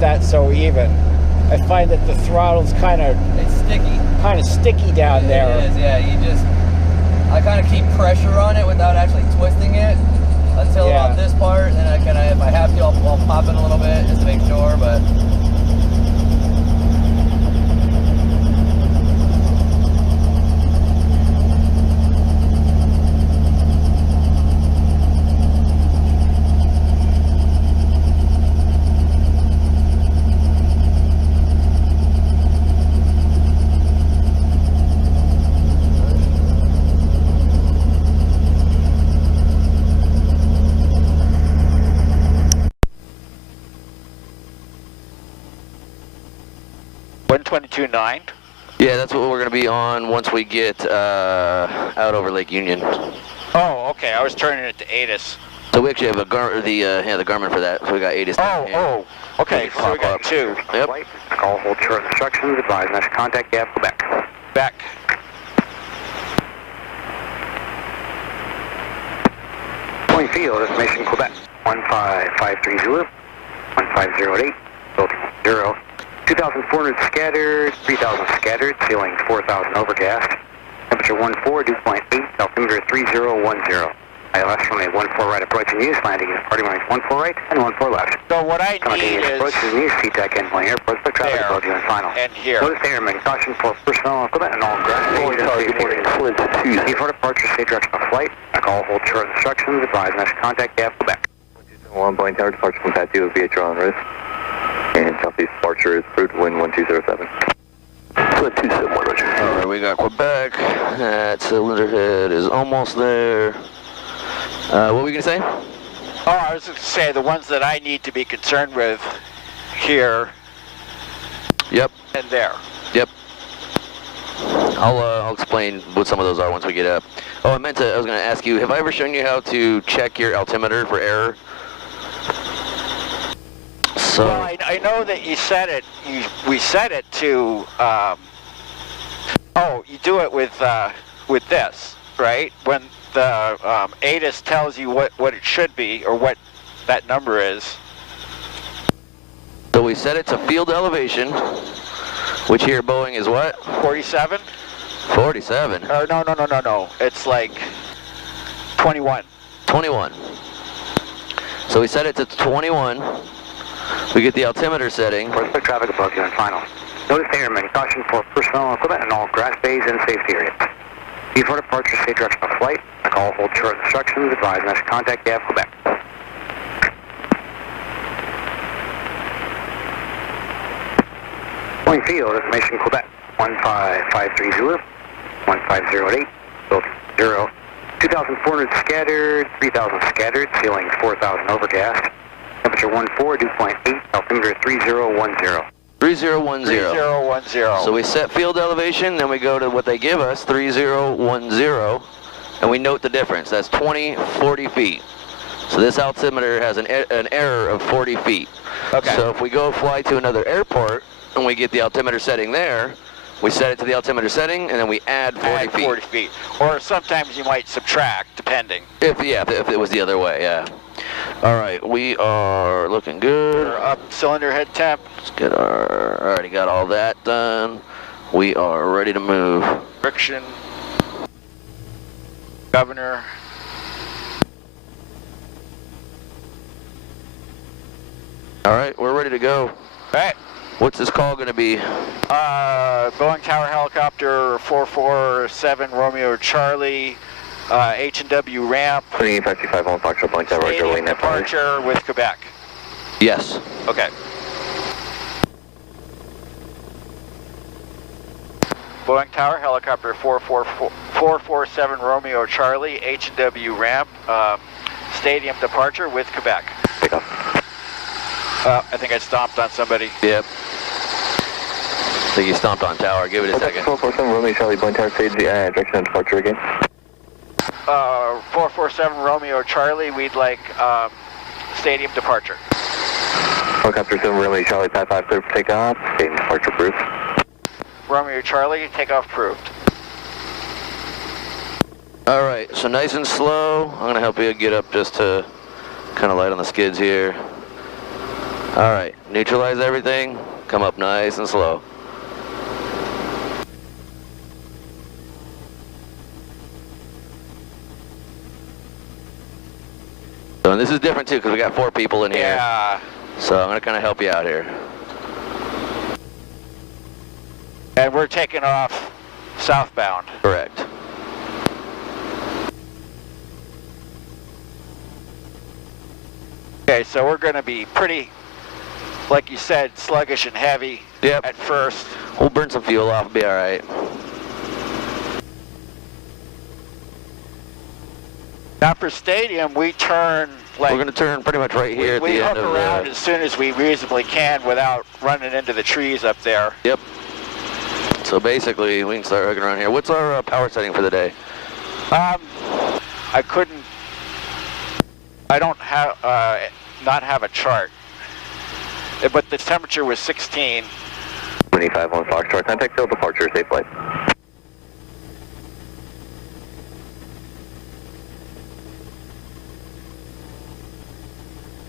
that so even. I find that the throttle's it's sticky down there. It is, yeah. I kind of keep pressure on it without actually twisting it until about this part, and I kind of, if I have to, I'll pop it a little bit just to make sure, but. $122.9. Yeah, that's what we're going to be on once we get out over Lake Union. Oh, okay. I was turning it to ATIS. So we actually have the Garmin for that. So we got ATIS. Okay. So we got two. Yep. Call, hold short instructions, advise next contact gap, Quebec. Back. Point field, estimation Quebec. 15530, 15008, filter 0. 2,400 scattered, 3,000 scattered, ceiling 4,000 overcast. Temperature 14, dew point 8, altimeter 3010. ILS runway 14 right approaching use, landing in party runways 14 right and 14 left. So what I need is... approach is use, CTAC endpoint airport, for traffic above you and final. And here. Notice airmen, caution for personnel equipment and all ground stations. Before departure, stay direction of flight. Call, hold short instructions, advise next contact gap, Quebec. 1 Boeing Tower, departure from Pat 2 of VHR en route. And southeast departure is approved, wind 1207. 271, roger. Alright, we got Quebec. That cylinder head is almost there. What were you going to say? Oh, I was going to say the ones that I need to be concerned with here. Yep. And there. Yep. I'll explain what some of those are once we get up. Oh, I was going to ask you, have I ever shown you how to check your altimeter for error? So, well, I know that you set it. We set it to. You do it with this, right? When the ATIS tells you what it should be or what that number is. So we set it to field elevation, which here Boeing is what? 47. 47. Or no. It's like 21. 21. So we set it to 21. We get the altimeter setting. Prospect traffic above you and final. Notice airmen, caution for personnel equipment and all grass bays and safety areas. Before departure, stay direction of flight. Call, hold short instructions, advise next contact gap, Quebec. Point field, estimation Quebec. 15530, 1508, filter 0. 2,400 scattered, 3,000 scattered, ceiling 4,000 overcast. Temperature 14, dew point 8, altimeter 3010. 3010. 3010. So we set field elevation, then we go to what they give us, 3010, and we note the difference. That's 40 feet. So this altimeter has an error of 40 feet. Okay. So if we go fly to another airport and we get the altimeter setting there, we set it to the altimeter setting and then we add 40 feet. 40 feet. Or sometimes you might subtract, depending. If it was the other way, yeah. All right, we are looking good. We're up cylinder head temp. Let's get already got all that done. We are ready to move. Friction. Governor. All right, we're ready to go. All right. What's this call going to be? Boeing Tower Helicopter 447 Romeo Charlie, H&W ramp. 525 on Foxtrot Boeing Tower, Roger, Stadium departure with Quebec. Yes. Okay. Boeing Tower Helicopter 447 Romeo Charlie, H&W ramp, stadium departure with Quebec. Take off. I think I stomped on somebody. Yep. I think you stomped on tower. Give it a second. 447 Romeo Charlie Boeing Tower, stage direction of departure again. 447 Romeo Charlie, we'd like stadium departure. Helicopter 7 Romeo Charlie, Pat 5 clear for takeoff, stadium departure approved. Romeo Charlie, takeoff approved. All right, so nice and slow. I'm going to help you get up just to kind of light on the skids here. All right, neutralize everything. Come up nice and slow. So, and this is different too because we got 4 people in here. Yeah. So I'm gonna kind of help you out here. And we're taking off southbound. Correct. Okay, so we're going to be pretty, like you said, sluggish and heavy at first. We'll burn some fuel off, be all right. Now for stadium, we turn like... We're going to turn pretty much right here at the end of We hook around as soon as we reasonably can without running into the trees up there. Yep. So basically, we can start hooking around here. What's our power setting for the day? I don't have, not have a chart, but the temperature was 16. 25 on Foxtrot, contact field departure, safe flight.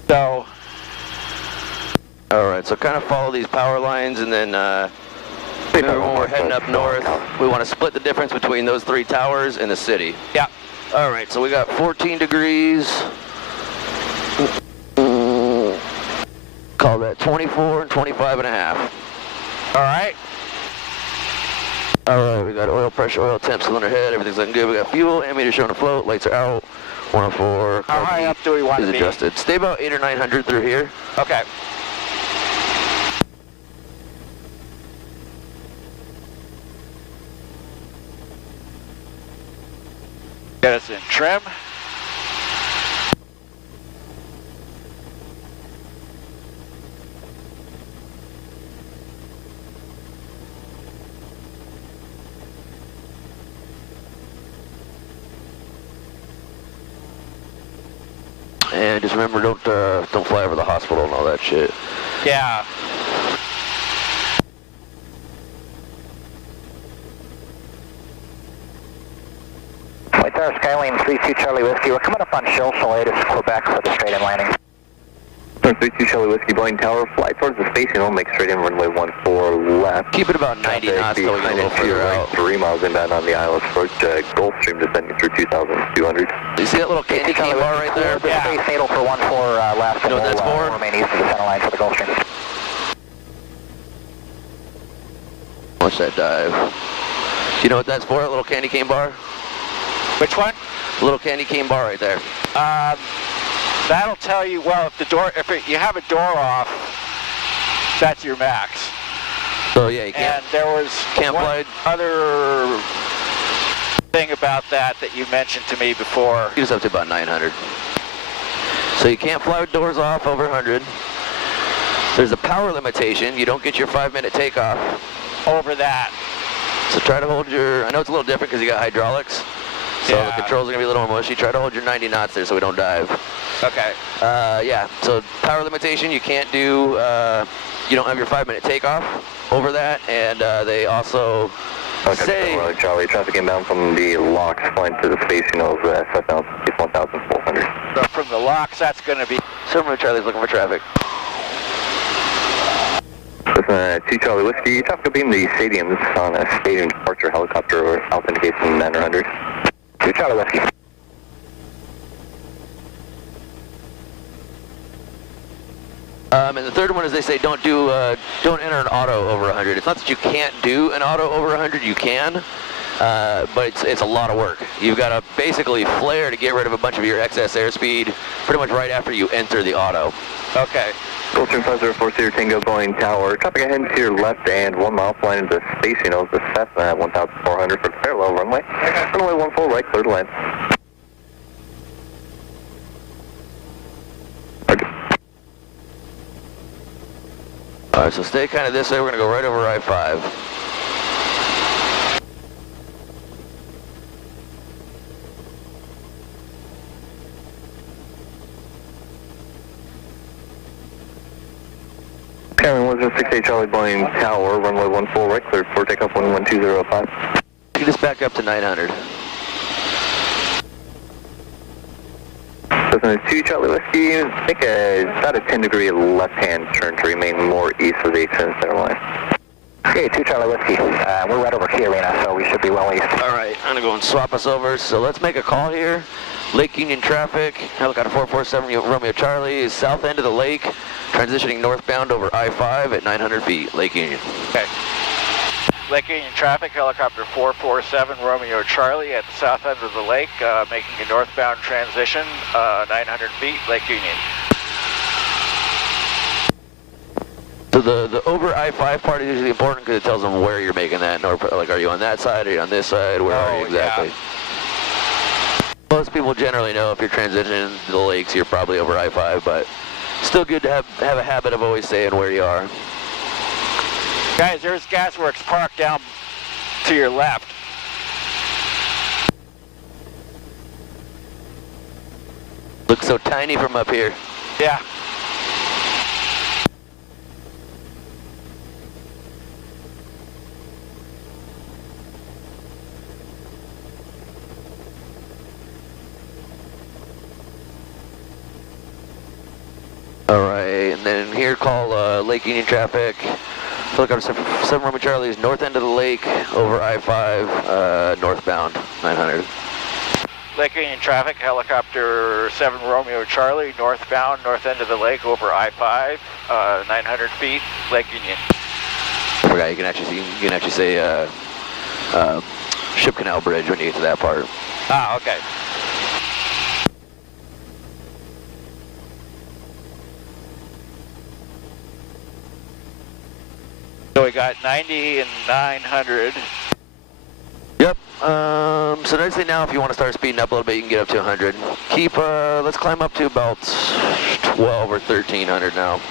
So. All right, so kind of follow these power lines and then remember when we're heading up north, we want to split the difference between those 3 towers and the city. Yeah. All right, so we got 14 degrees. Call that 24 and 25 and a half. All right. All right, we got oil pressure, oil temp, cylinder head, everything's looking good. We got fuel, ammeter showing afloat, lights are out, 104. How high up do we want to be? Adjusted. Stay about 800 or 900 through here. Okay. Get us in trim. And just remember, don't fly over the hospital and all that shit. Yeah. White Tower Skyline 32 Charlie Whiskey. We're coming up on Shell Salades, Quebec for the straight-in landing. 32 Charlie Whiskey, Boeing Tower, fly towards the station, we'll make straight in runway 14 left. Keep it about 90 knots till we get a little further out. 3 miles inbound on the Isle approach, Gulfstream descending through 2,200. You see that little candy cane bar right there? Yeah. Space Needle for 14 last. You know what that's for? Remain east of the center line for the Gulfstream. Watch that dive. You know what that's for, that little candy cane bar? Which one? The little candy cane bar right there. That'll tell you, well, if you have a door off, that's your max. So yeah, you can't. And there was one other thing about that you mentioned to me before. You just up to about 900. So you can't fly with doors off over 100. There's a power limitation. You don't get your 5-minute takeoff over that. So try to hold your, I know it's a little different because you got hydraulics. So yeah. The controls are going to be a little more mushy. Try to hold your 90 knots there so we don't dive. Okay. Yeah, so power limitation, you can't do, you don't have your 5-minute takeoff over that. And they also say... Charlie, traffic inbound from the locks flying to the station of SF 1400. So from the locks, that's going to be... Silver Charlie's looking for traffic. 2 Charlie Whiskey, traffic will be in the stadiums on a stadium departure helicopter or Alpha indication 900. 2 Charlie Whiskey. And the third one is they say don't enter an auto over 100. It's not that you can't do an auto over 100, you can, but it's a lot of work. You've got to basically flare to get rid of a bunch of your excess airspeed pretty much right after you enter the auto. Okay. Gulfstream 504 Tango Boeing Tower, traffic ahead to your left and 1 mile flying into the station of the Cessna at 1,400 for the parallel runway. Runway 14 right, clear to land. Alright, so stay kind of this way. We're going to go right over I-5. Cameron 1068 Charlie Boeing Tower, runway 14 right, cleared for takeoff 11205. You can just back up to 900. Cessna 2 Charlie Whiskey, make about a 10-degree left-hand turn to remain more east of the extended center line. Okay, 2 Charlie Whiskey. We're right over Key Arena, so we should be well east. All right, I'm gonna go and swap us over. So let's make a call here. Lake Union traffic, helicopter 447 Romeo Charlie is south end of the lake, transitioning northbound over I-5 at 900 feet, Lake Union. Okay. Lake Union traffic, helicopter 447 Romeo Charlie at the south end of the lake, making a northbound transition, 900 feet, Lake Union. So the over I-5 part is usually important because it tells them where you're making that. Like, are you on that side? Are you on this side? Where are you exactly? Yeah. Most people generally know if you're transitioning to the lakes, you're probably over I-5, but still good to have a habit of always saying where you are. Guys, there's Gasworks Park down to your left. Looks so tiny from up here. Yeah. All right, and then here call Lake Union traffic. Helicopter 7 Romeo Charlie is north end of the lake over I-5, northbound, 900. Lake Union traffic, helicopter 7 Romeo Charlie, northbound, north end of the lake over I-5, 900 feet, Lake Union. I forgot you can actually say Ship Canal Bridge when you get to that part. Ah, okay. So we got 90 and 900. Yep. So next thing now, if you want to start speeding up a little bit, you can get up to 100. Keep, let's climb up to about 12 or 1300 now.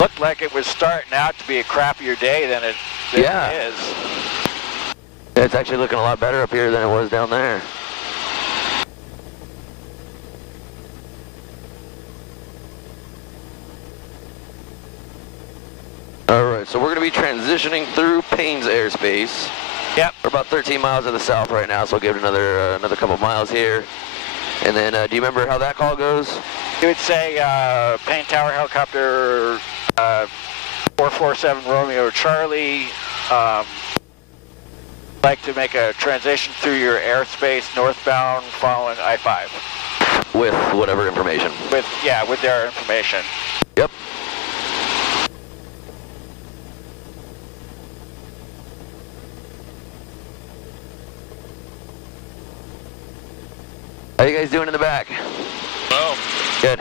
Looked like it was starting out to be a crappier day than it is. It's actually looking a lot better up here than it was down there. Alright, so we're going to be transitioning through Payne's airspace. Yep. We're about 13 miles to the south right now, so we'll give it another couple miles here. And then, do you remember how that call goes? You would say Payne Tower helicopter 447 Romeo Charlie, like to make a transition through your airspace northbound following I-5. With whatever information. With their information. Yep. How you guys doing in the back? Oh. Good.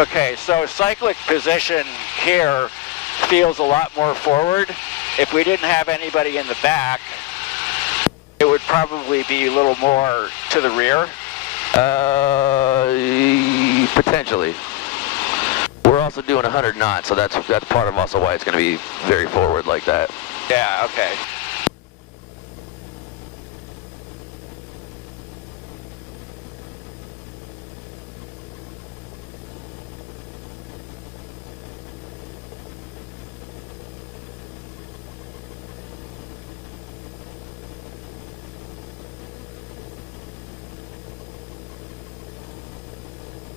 Okay, so cyclic position here feels a lot more forward. If we didn't have anybody in the back, it would probably be a little more to the rear. Potentially. We're also doing 100 knots, so that's part of also why it's going to be very forward like that. Yeah, okay.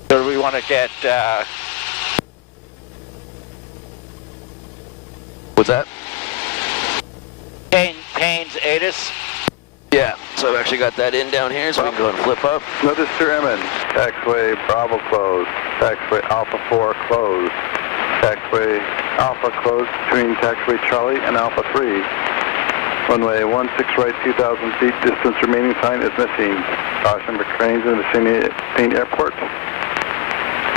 So do we want to get, What's that? Payne's ATIS? Yeah, so I've actually got that in down here, so we can go ahead and flip up. Register Emmons, taxiway Bravo closed, taxiway Alpha 4 closed, taxiway Alpha closed between taxiway Charlie and Alpha 3, Runway 16 right, 2,000 feet. Distance remaining sign is missing. Caution for cranes in the vicinity of Payne Airport.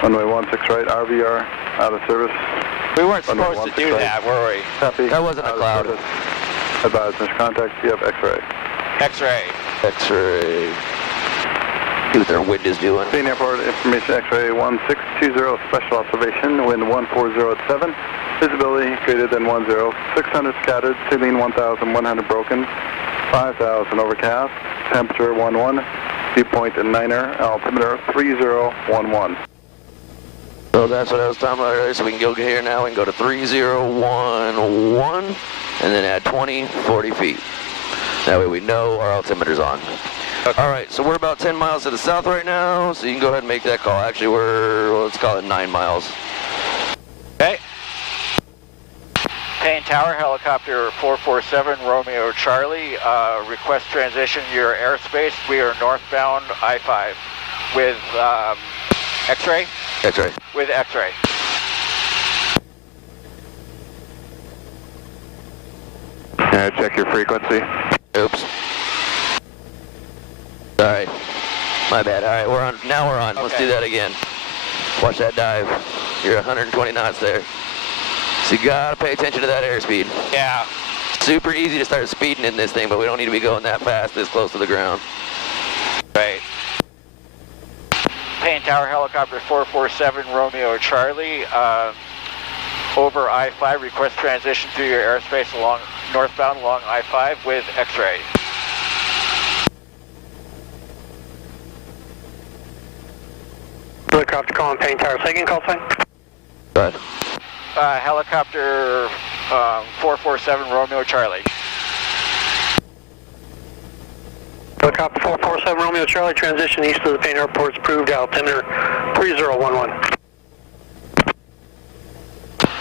Runway 16 right, RVR out of service. We weren't Runway supposed to do 16 that, were we? Copy. That wasn't a Out of cloud. service. Advise miscontact, CF X-ray. X-ray. X-ray. See what their wind is doing. Payne Airport information X-ray 1620, special observation, wind 140 at 7. Visibility greater than 10. 600 scattered, ceiling 1,100 broken. 5,000 overcast. Temperature 11. Dew point in Niner. Altimeter 3011. So that's what I was talking about earlier. So we can go here now and go to 3011 and then add 20, 40 feet. That way we know our altimeter's on. Okay. All right, so we're about 10 miles to the south right now, so you can go ahead and make that call. Actually, let's call it 9 miles. Okay. Payne Tower, helicopter 447, Romeo Charlie. Request transition your airspace. We are northbound I-5 with X-ray. X-ray. With X-ray. Check your frequency. Oops. All right. My bad. All right, we're on. Now we're on. Let's Okay. do that again. Watch that dive. You're 120 knots there. So you gotta pay attention to that airspeed. Yeah. Super easy to start speeding in this thing, but we don't need to be going that fast this close to the ground. Right. Payne Tower, helicopter 447, Romeo Charlie. Over I-5, request transition through your airspace along northbound along I-5 with X-ray. Helicopter calling Payne Tower. Second call sign. Go ahead. Helicopter 447, Romeo Charlie. Helicopter 447 Romeo Charlie, transition east of the Payne Airport's approved altimeter 3011.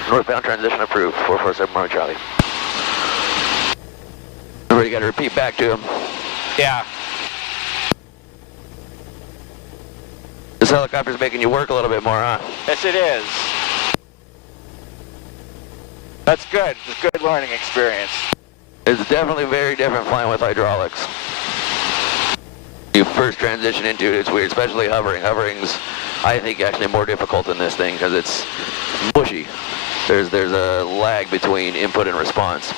Northbound transition approved. 447 Romeo Charlie. Everybody got to repeat back to him. Yeah. This helicopter's making you work a little bit more, huh? Yes, it is. That's good. It's a good learning experience. It's definitely very different flying with hydraulics. You first transition into it, it's weird, especially hovering. Hovering's, I think, actually more difficult in this thing because it's mushy. There's a lag between input and response.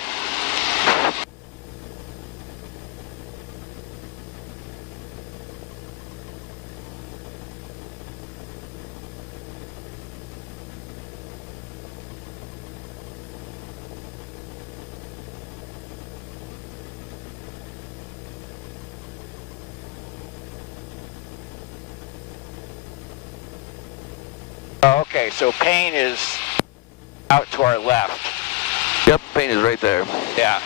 Oh, okay, so Payne is out to our left. Yep, Payne is right there. Yeah.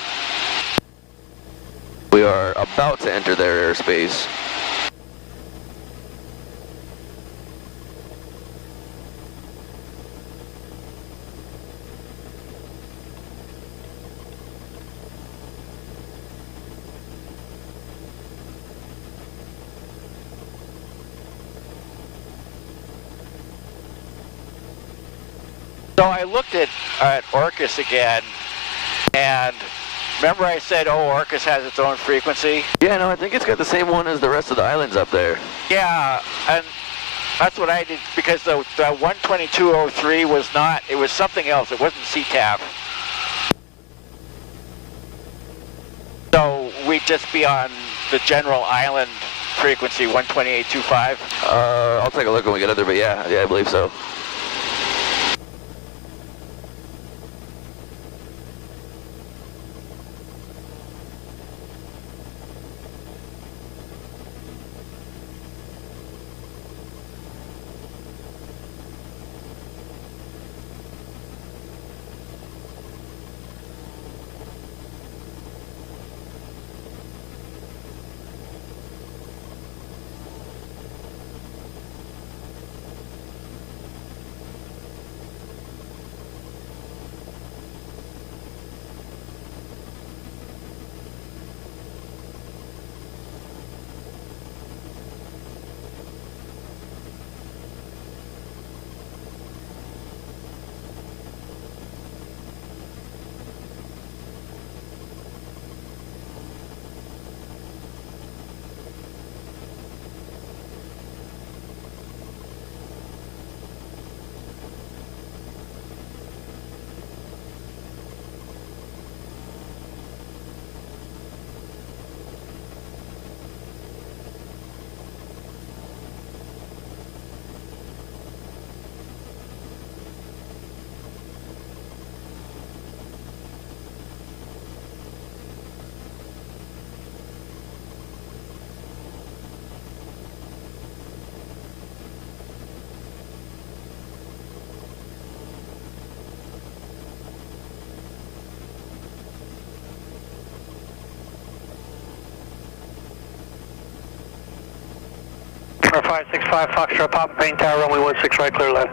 We are about to enter their airspace. So I looked at Orcas again, and remember I said, oh, Orcas has its own frequency? Yeah, no, I think it's got the same one as the rest of the islands up there. Yeah, and that's what I did, because the 12203 was not, it was something else. It wasn't CTAF. So we'd just be on the general island frequency, 128.25. I'll take a look when we get up there, but yeah, I believe so. For 565 Foxtrot, Papa Pain Tower, runway 16 right, clear land.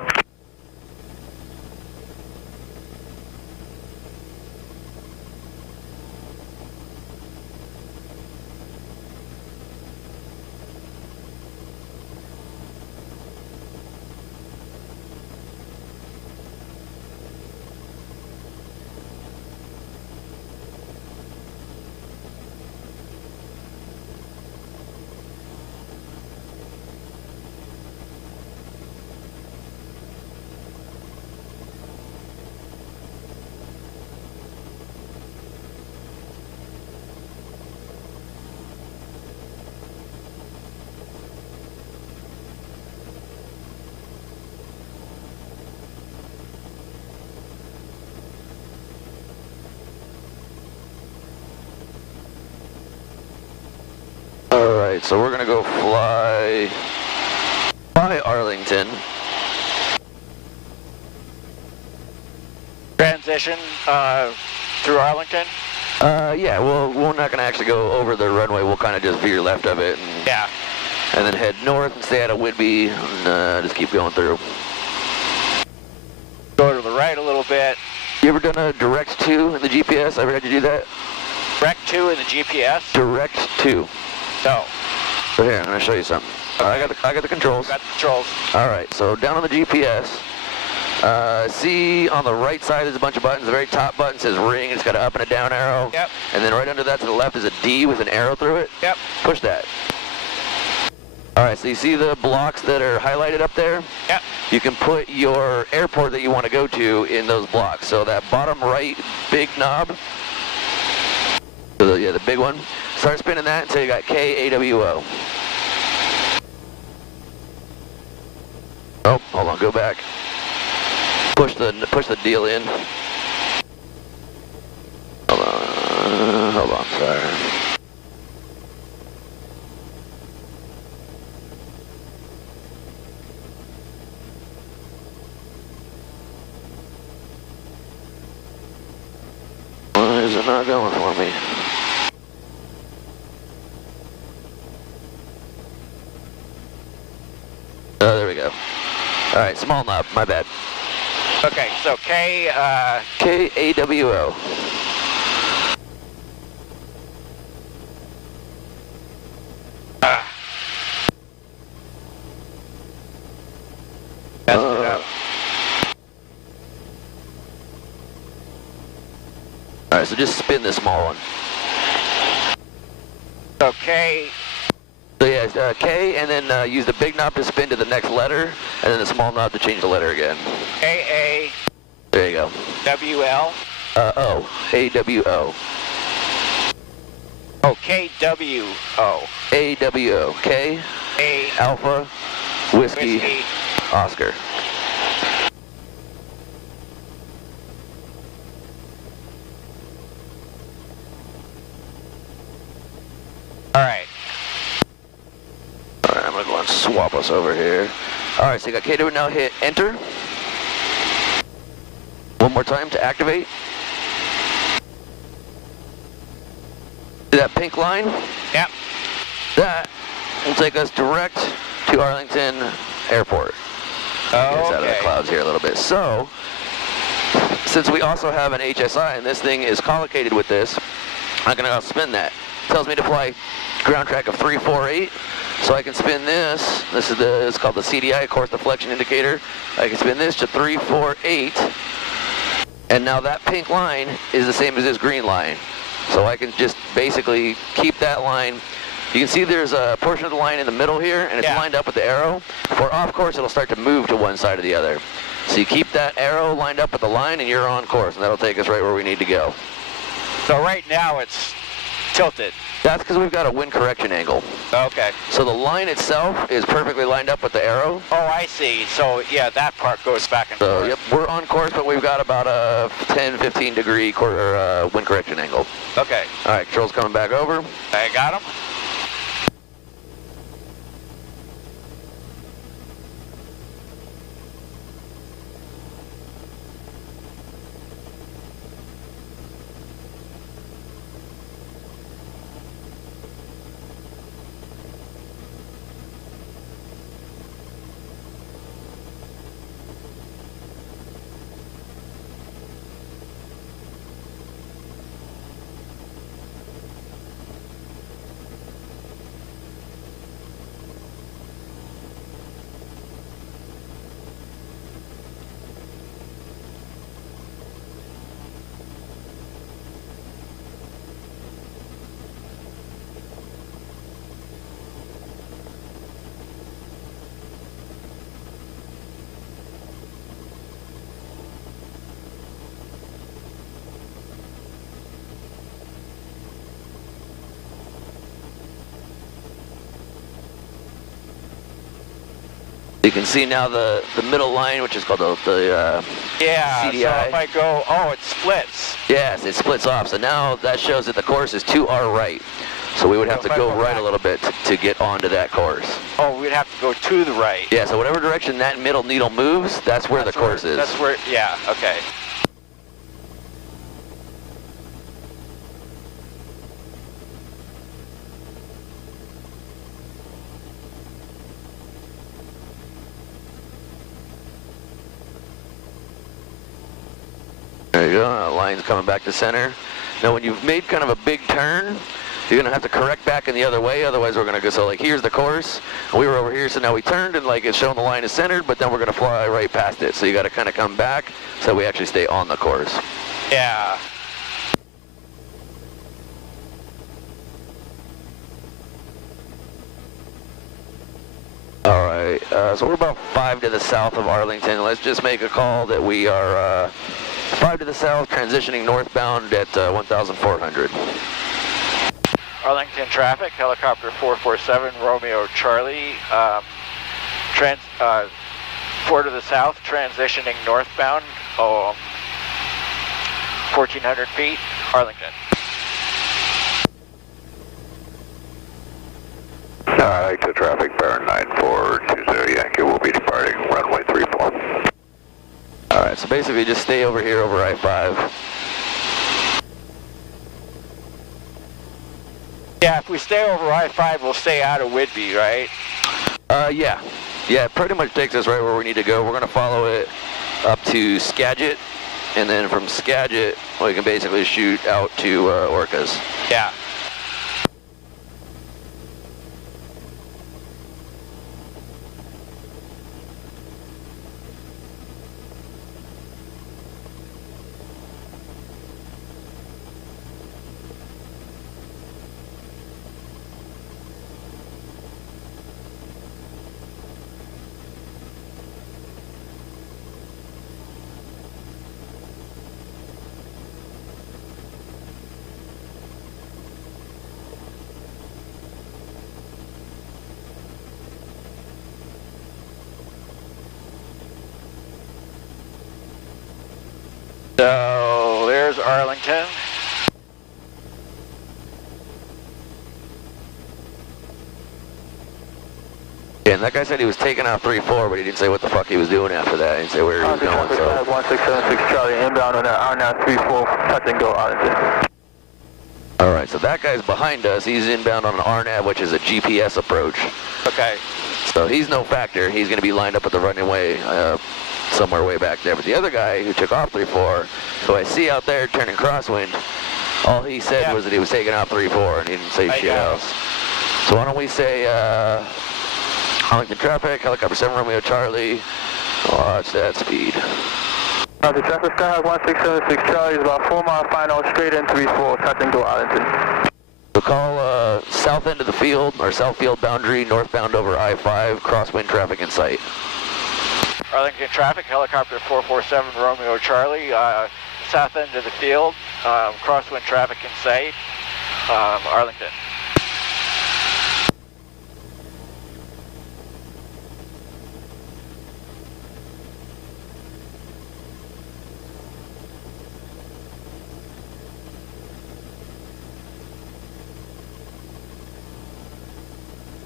Alright, so we're gonna go fly by Arlington. Transition through Arlington? Yeah, well, we're not gonna actually go over the runway, we'll kind of just veer left of it. Yeah. And then head north and stay out of Whidbey, and just keep going through. Go to the right a little bit. You ever done a direct to in the GPS? I ever had you do that? Direct 2 in the GPS? Direct to. No. So here, I'm gonna show you something. I got the controls. Got the controls. Alright, so down on the GPS, see on the right side there's a bunch of buttons. The very top button says ring, it's got an up and a down arrow. Yep. And then right under that to the left is a D with an arrow through it. Yep. Push that. Alright, so you see the blocks that are highlighted up there? Yep. You can put your airport that you want to go to in those blocks. So that bottom right big knob, so yeah, the big one, start spinning that until you got KAWO. Oh, hold on, go back. Push the deal in. Hold on, sorry. Why is it not going for me? Oh, there we go. All right, small knob, my bad. Okay, so KAWO. Test it out. All right, so just spin the small one. So K, So yeah, K, and then use the big knob to spin to the next letter, and then the small knob to change the letter again. KA, There you go. WL. O, AWO. Oh, KWO. AWO. K, A, Alpha, Whiskey, Whiskey. Oscar. All right. All right, I'm gonna go and swap us over here. All right, so you got KW, now hit enter. One more time to activate. See that pink line? Yep. That will take us direct to Arlington Airport. Get us out of the Okay. clouds here a little bit. So, since we also have an HSI and this thing is collocated with this, I'm gonna spin that. It tells me to fly ground track of 348. So I can spin this. It's called the CDI, course deflection indicator. I can spin this to 348. And now that pink line is the same as this green line. So I can just basically keep that line. You can see there's a portion of the line in the middle here, and it's Yeah. lined up with the arrow. For off course, it'll start to move to one side or the other. So you keep that arrow lined up with the line, and you're on course, and that'll take us right where we need to go. So right now it's tilted. That's because we've got a wind correction angle. Okay. So the line itself is perfectly lined up with the arrow. Oh, I see. So yeah, that part goes back and So, forth. yep, we're on course, but we've got about a 10, 15 degree wind correction angle. Okay. All right, control's coming back over. I got him. You can see now the middle line, which is called the Yeah, CDI. so if I go, oh, it splits. Yes, it splits off. So now that shows that the course is to our right. So we would have to go right a little bit to get onto that course. Oh, we'd have to go to the right. Yeah, so whatever direction that middle needle moves, that's where the course is. That's where, yeah, okay. There you go, line's coming back to center. Now when you've made kind of a big turn, you're gonna have to correct back in the other way, otherwise we're gonna go, so like here's the course, we were over here, so now we turned and like it's showing the line is centered, but then we're gonna fly right past it. So you gotta kind of come back so we actually stay on the course. Yeah. All right, so we're about 5 to the south of Arlington. Let's just make a call that we are 5 to the south, transitioning northbound at 1,400. Arlington traffic, helicopter 447, Romeo Charlie, 4 to the south, transitioning northbound, 1,400 feet, Arlington. Arlington traffic, bearing 9420 Yankee, will be departing runway 34. All right, so basically just stay over here over I-5. Yeah, if we stay over I-5, we'll stay out of Whidbey, right? Yeah. Yeah, it pretty much takes us right where we need to go. We're gonna follow it up to Skagit, and then from Skagit, we can basically shoot out to Orcas. Yeah. So there's Arlington. Yeah, and that guy said he was taking out 3-4, but he didn't say what the fuck he was doing after that. He didn't say where he was going. So 1676 Charlie, inbound on R9 34, touch and go Arlington. all right, so that guy's behind us. He's inbound on an RNAV, which is a GPS approach. Okay. So he's no factor. He's going to be lined up at the runway somewhere way back there. But the other guy who took off 3-4, who I see out there turning crosswind, all he said was that he was taking out 3-4, and he didn't say shit else. So why don't we say Arlington traffic, helicopter 7 Romeo Charlie, watch that speed. The traffic sky 1676 Charlie is about 4 mile final, straight in 34, touch and go Arlington. So call south end of the field, or south field boundary, northbound over I-5, crosswind traffic in sight. Arlington traffic, helicopter 447, Romeo Charlie, south end of the field, crosswind traffic in sight, Arlington.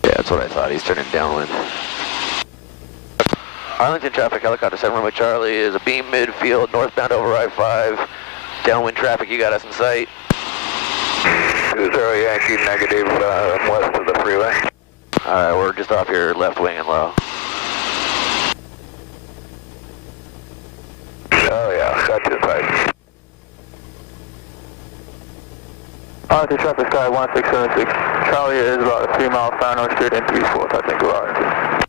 Yeah, that's what I thought. He's turning downwind. Arlington traffic, helicopter 7 Romeo Charlie is a beam midfield, northbound over I-5. Downwind traffic, you got us in sight. 20 Yankee negative, west of the freeway. Alright, we're just off your left wing and low. Oh yeah, got you sight. Arlington traffic sky 1676. Charlie is about a 3 mile final, straight in 34, touch and go Arlington.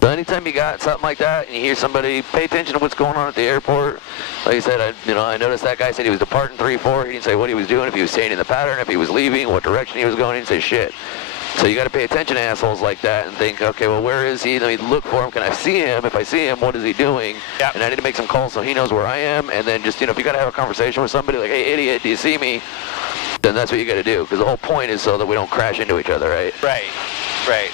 So anytime you got something like that and you hear somebody, pay attention to what's going on at the airport. Like I said, I noticed that guy said he was departing 3-4. He didn't say what he was doing, if he was staying in the pattern, if he was leaving, what direction he was going. He didn't say shit. So you got to pay attention to assholes like that and think, okay, well, where is he? Let me look for him. Can I see him? If I see him, what is he doing? Yep. And I need to make some calls so he knows where I am. And then just, if you got to have a conversation with somebody like, hey, idiot, do you see me? Then that's what you got to do. Because the whole point is so that we don't crash into each other, right? Right, right.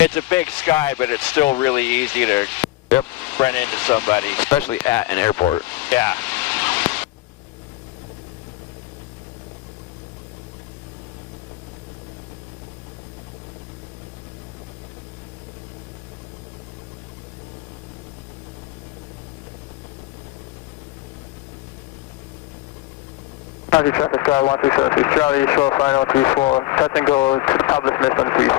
It's a big sky, but it's still really easy to run into somebody. Especially at an airport. Yeah. County traffic sky 1376 Charlie, short final 34, touch and go to the top of Smith on 34.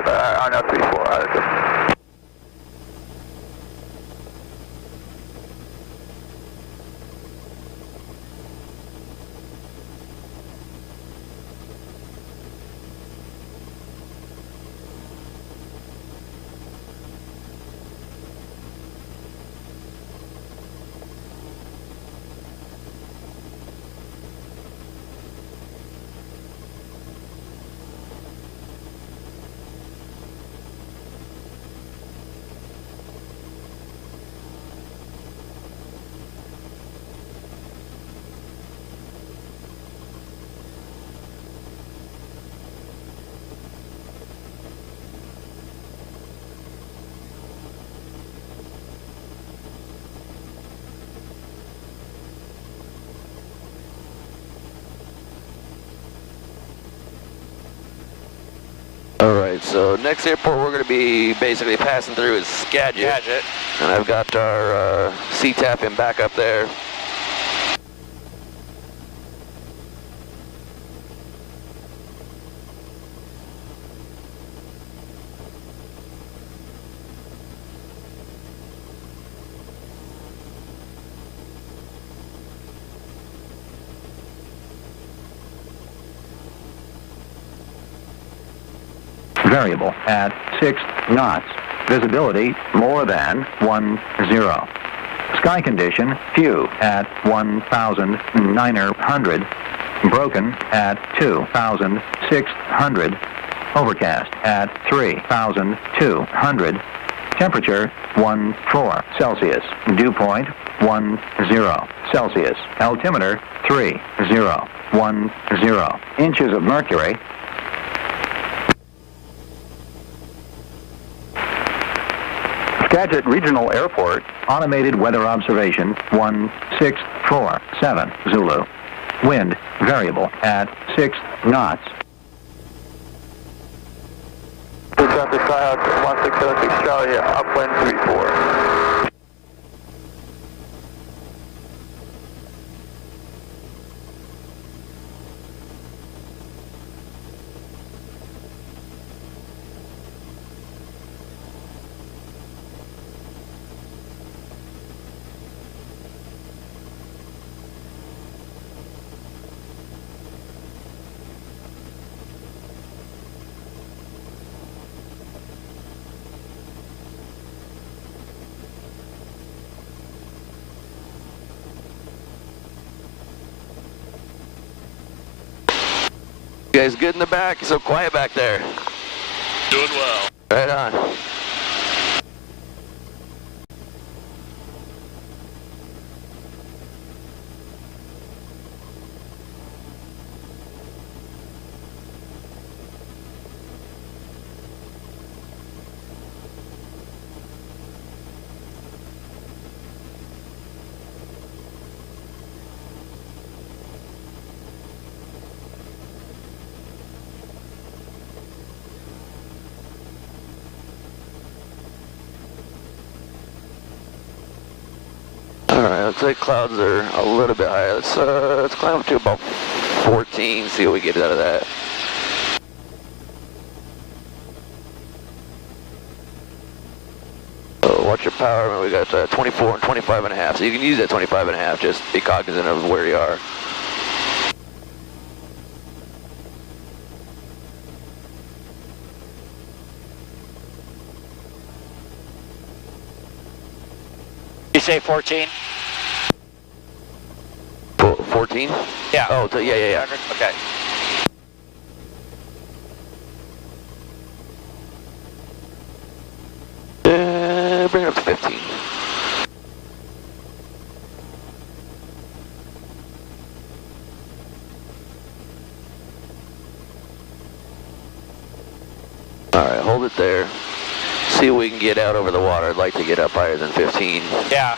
Alright, so next airport we're going to be basically passing through is Skagit. And I've got our CTAP in back up there. Variable at 6 knots. Visibility more than 10. Sky condition few at 1,900. Broken at 2,600. Overcast at 3,200. Temperature 14 Celsius. Dew point 10 Celsius. Altimeter 3010. Inches of mercury. Skagit Regional Airport, automated weather observation 1647 Zulu. Wind variable at 6 knots. Traffic Skyhawk 1676 Charlie, upwind 34. You guys good in the back? So quiet back there. Doing well. Right on. Alright, looks like clouds are a little bit higher. Let's climb up to about 14, see what we get out of that. So watch your power, we got 24 and 25 and a half, so you can use that 25 and a half, just be cognizant of where you are. You say 14? 14? Yeah. Oh, so yeah. Okay. Bring it up to 15. Alright, hold it there. see if we can get out over the water. I'd like to get up higher than 15. Yeah.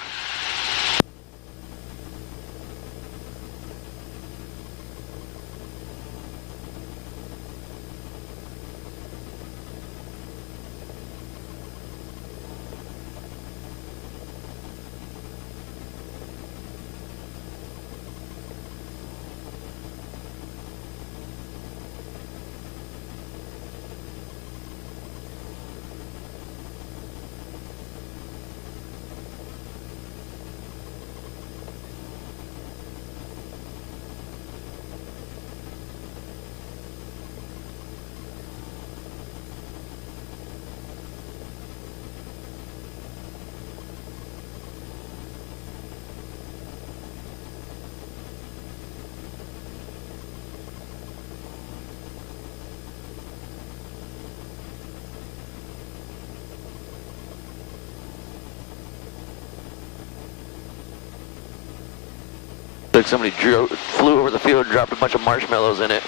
Like somebody flew over the field and dropped a bunch of marshmallows in it.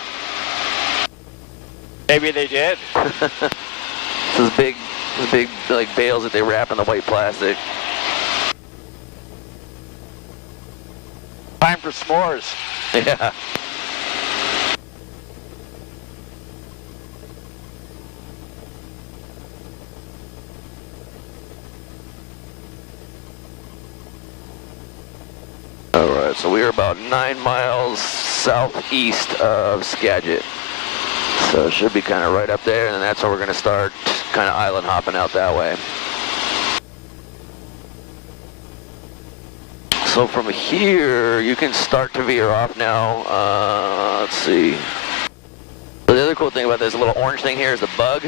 Maybe they did. Those big like bales that they wrap in the white plastic. Time for s'mores. Yeah. Alright, so we are about 9 miles southeast of Skagit. So it should be kind of right up there, and then that's where we're going to start kind of island hopping out that way. So from here, you can start to veer off now. Let's see. So the other cool thing about this little orange thing here is the bug.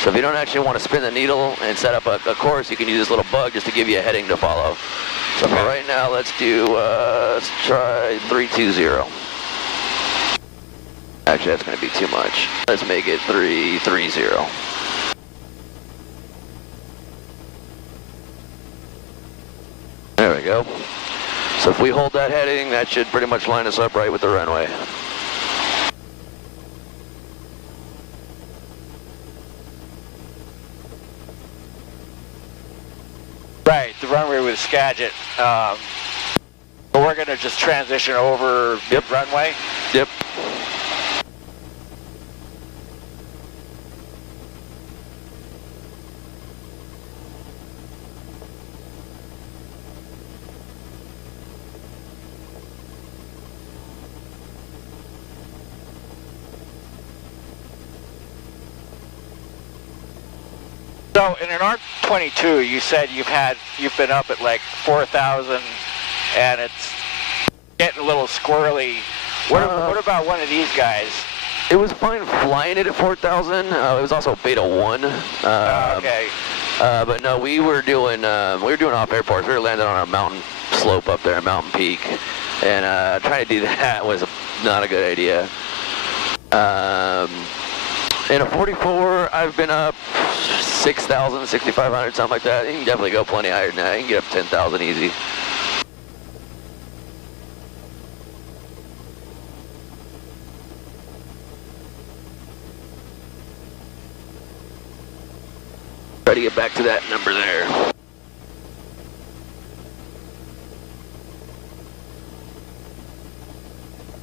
So if you don't actually want to spin the needle and set up a course, you can use this little bug just to give you a heading to follow. So for right now, let's try 320. Actually, that's going to be too much. Let's make it 330. There we go. So if we hold that heading, that should pretty much line us up right with the runway. Right, the runway with Skagit. But we're going to just transition over mid-runway? Yep. So in an ARC-22, you said you've been up at like 4,000, and it's getting a little squirrely. What about one of these guys? It was fine flying it at 4,000. It was also Beta 1. Okay. But no, we were doing off airports. We were landing on a mountain slope up there, a mountain peak, and trying to do that was not a good idea. In a 44, I've been up 6,000, 6,500, something like that. You can definitely go plenty higher than that. You can get up 10,000 easy. Try to get back to that number there.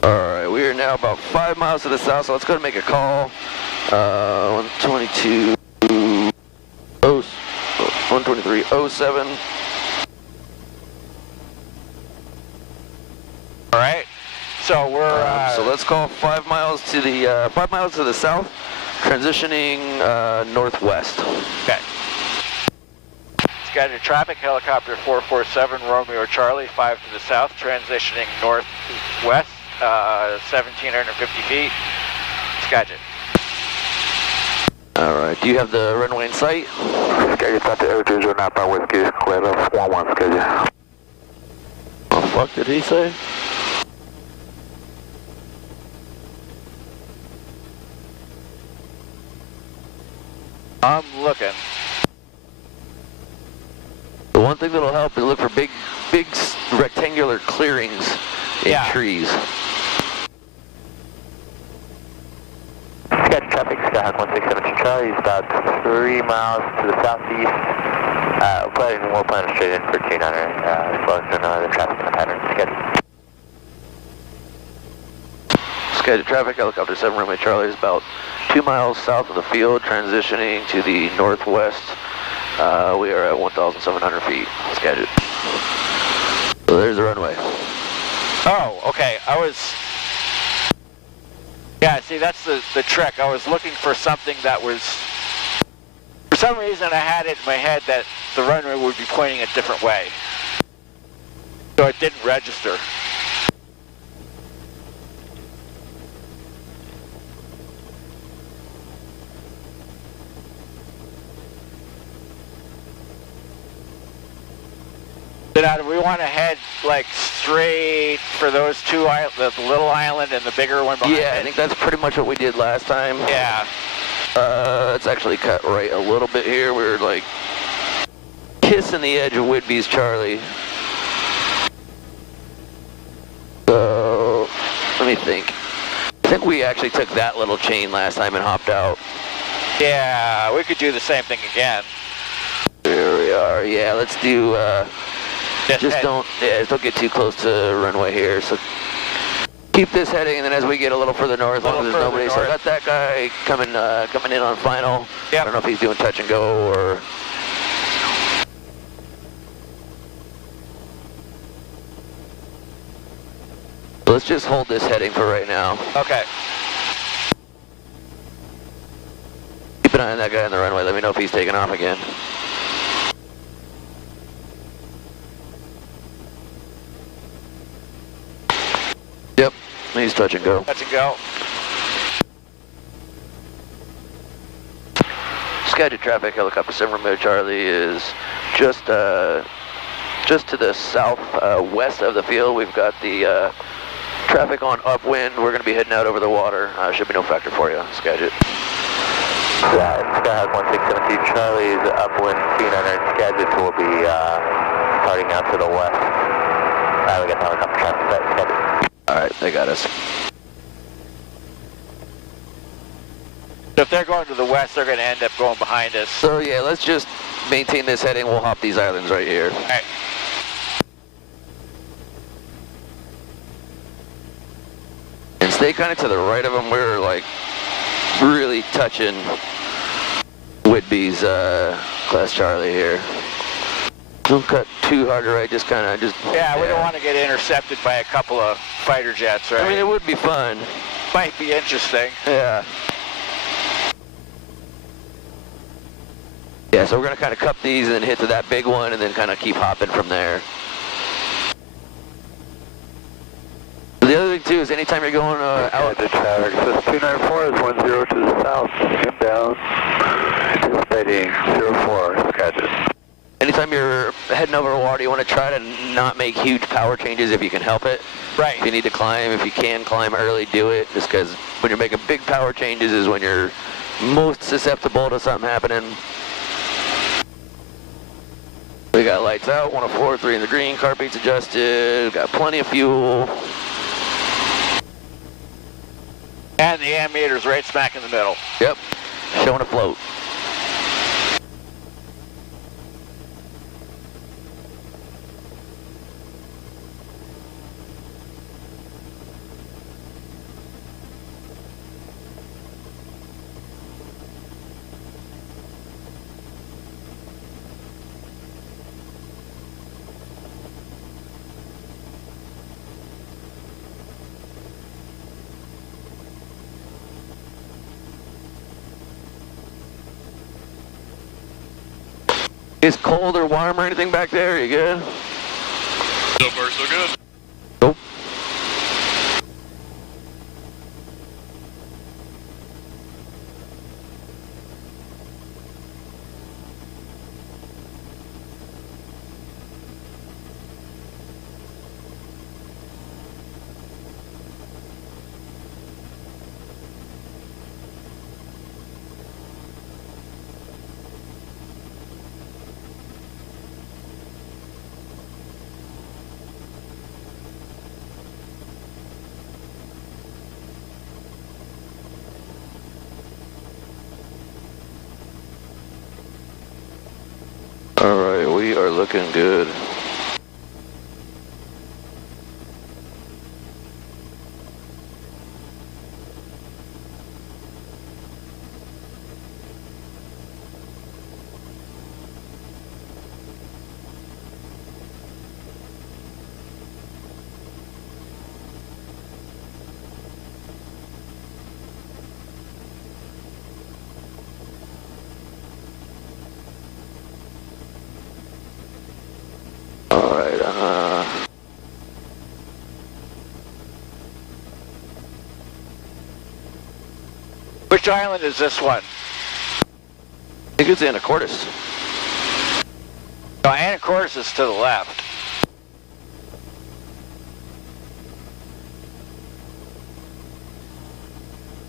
Alright, we are now about 5 miles to the south, so let's go and make a call. 123.07. Alright, so we're... so let's call 5 miles to the south, transitioning northwest. Okay. Skagit traffic, helicopter 447, Romeo Charlie, 5 to the south, transitioning northwest, 1,750 feet, Skagit. Alright, do you have the runway in sight? Skagit, Santa Air Napa Whiskey, clear of 11 Skagit. What the fuck did he say? I'm looking. The one thing that'll help is look for big rectangular clearings in trees. Skagit traffic, Skyhawk 167 Charlie is about 3 miles to the southeast. We'll plan straight in for 200, as well as the traffic in the pattern. Scheduled traffic, helicopter 7 runway Charlie is about 2 miles south of the field, transitioning to the northwest. We are at 1,700 feet, scheduled. So there's the runway. Oh, okay. Yeah, see, that's the trick. I was looking for something that was, for some reason I had it in my head that the runway would be pointing a different way. So it didn't register. Now, do we want to head like straight for those two, the little island and the bigger one behind it? Yeah, I think that's pretty much what we did last time. Yeah. Let's actually cut right a little bit here. We're like kissing the edge of Whidbey's Charlie. So, let me think. I think we actually took that little chain last time and hopped out. Yeah, we could do the same thing again. There we are. Yeah, let's do, just don't get too close to runway here. So keep this heading, and then as we get a little further north, there's nobody. So I got that guy coming in on final. Yep. I don't know if he's doing touch and go or. Let's just hold this heading for right now. Okay. Keep an eye on that guy on the runway. Let me know if he's taking off again. Yep, he's touch and go. Touch and go. Scheduled traffic, helicopter 7 Romeo Charlie is just to the southwest of the field. We've got the traffic on upwind. We're going to be heading out over the water. Should be no factor for you. Scheduled. Yeah, Skyhawk 1672 Charlie is upwind 200. Scheduled will be starting out to the west. We got the helicopter traffic set. Scheduled. All right, they got us. So if they're going to the west, they're going to end up going behind us. So yeah, let's just maintain this heading. We'll hop these islands right here. All right. And stay kind of to the right of them. We're like really touching Whidbey's Class Charlie here. Don't cut too hard to right, just kind of Yeah, we don't want to get intercepted by a couple of fighter jets, right? I mean, it would be fun. Might be interesting. Yeah. Yeah, so we're going to kind of cup these and then hit to that big one and then kind of keep hopping from there. The other thing too is anytime you're going out... The traffic says 294 is 10 to the south, inbound, anticipating 04, scheduled. Anytime you're heading over water, you want to try to not make huge power changes if you can help it. Right. If you need to climb, if you can climb early, do it. Just because when you're making big power changes is when you're most susceptible to something happening. We got lights out, 104, 3 in the green, car beats adjusted, got plenty of fuel. And the ammeter's right smack in the middle. Yep, showing a float. Is cold or warm or anything back there? You good? So far, so good. Nope. looking good. Which island is this one? I think it's Anacortes. No, Anacortes is to the left.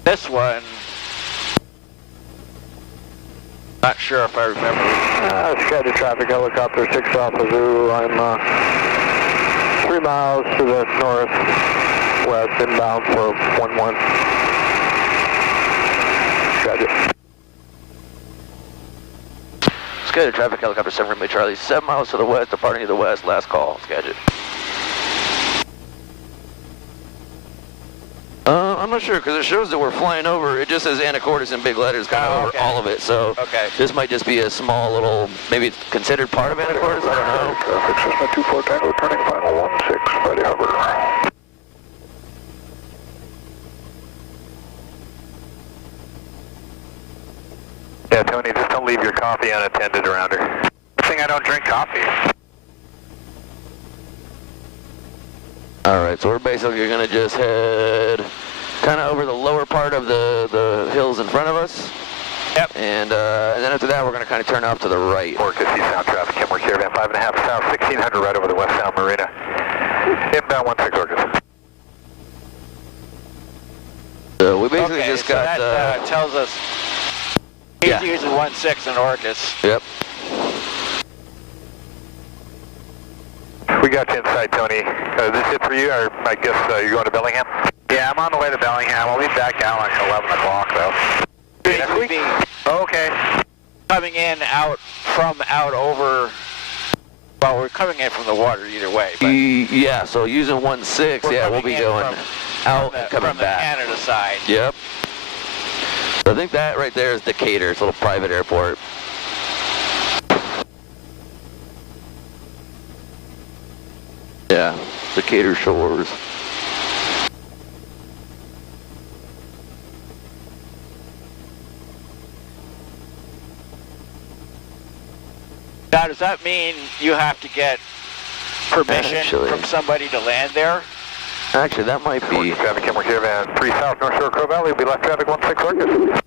This one, not sure if I remember. Scheduled traffic, helicopter 6 Alpha Zulu. I'm 3 miles to the northwest, inbound for 11. Scheduled traffic, helicopter 7 Romeo Charlie, 7 miles to the west, departing to the west, last call, scheduled. I'm not sure, because it shows that we're flying over, it just says Anacortes in big letters, kind of over all of it, so this might just be a small little, maybe it's considered part of Anacortes, I don't know. Traffic, Cessna 24 Tango, turning final 16, ready hover. Yeah, Tony, just don't leave your coffee unattended around her. Good thing I don't drink coffee. Alright, so we're basically going to just head kind of over the lower part of the hills in front of us. Yep. And then after that, we're going to kind of turn off to the right. Orcas, eastbound traffic, Kenmore Caravan, 5.5 south, 1600 right over the West Sound Marina. Inbound 16 Orcas. So we basically just so got... that tells us he's using 16 in Orcas. Yep. We got you inside, Tony. Is this it for you, or I guess you're going to Bellingham? Yeah, I'm on the way to Bellingham. I'll be back down like 11 o'clock, though. Next week? Okay. Coming in out over, well, we're coming in from the water either way. But yeah, so using 16, yeah, we'll be going out and coming from back. the Canada side. Yep. So I think that right there is Decatur. It's a little private airport. Yeah, Decatur Shores. Now, does that mean you have to get permission from somebody to land there? Actually, that might be... Traffic, Kenmore Caravan, 3 south, North Shore, Crow Valley, will be left traffic 16 Orcas.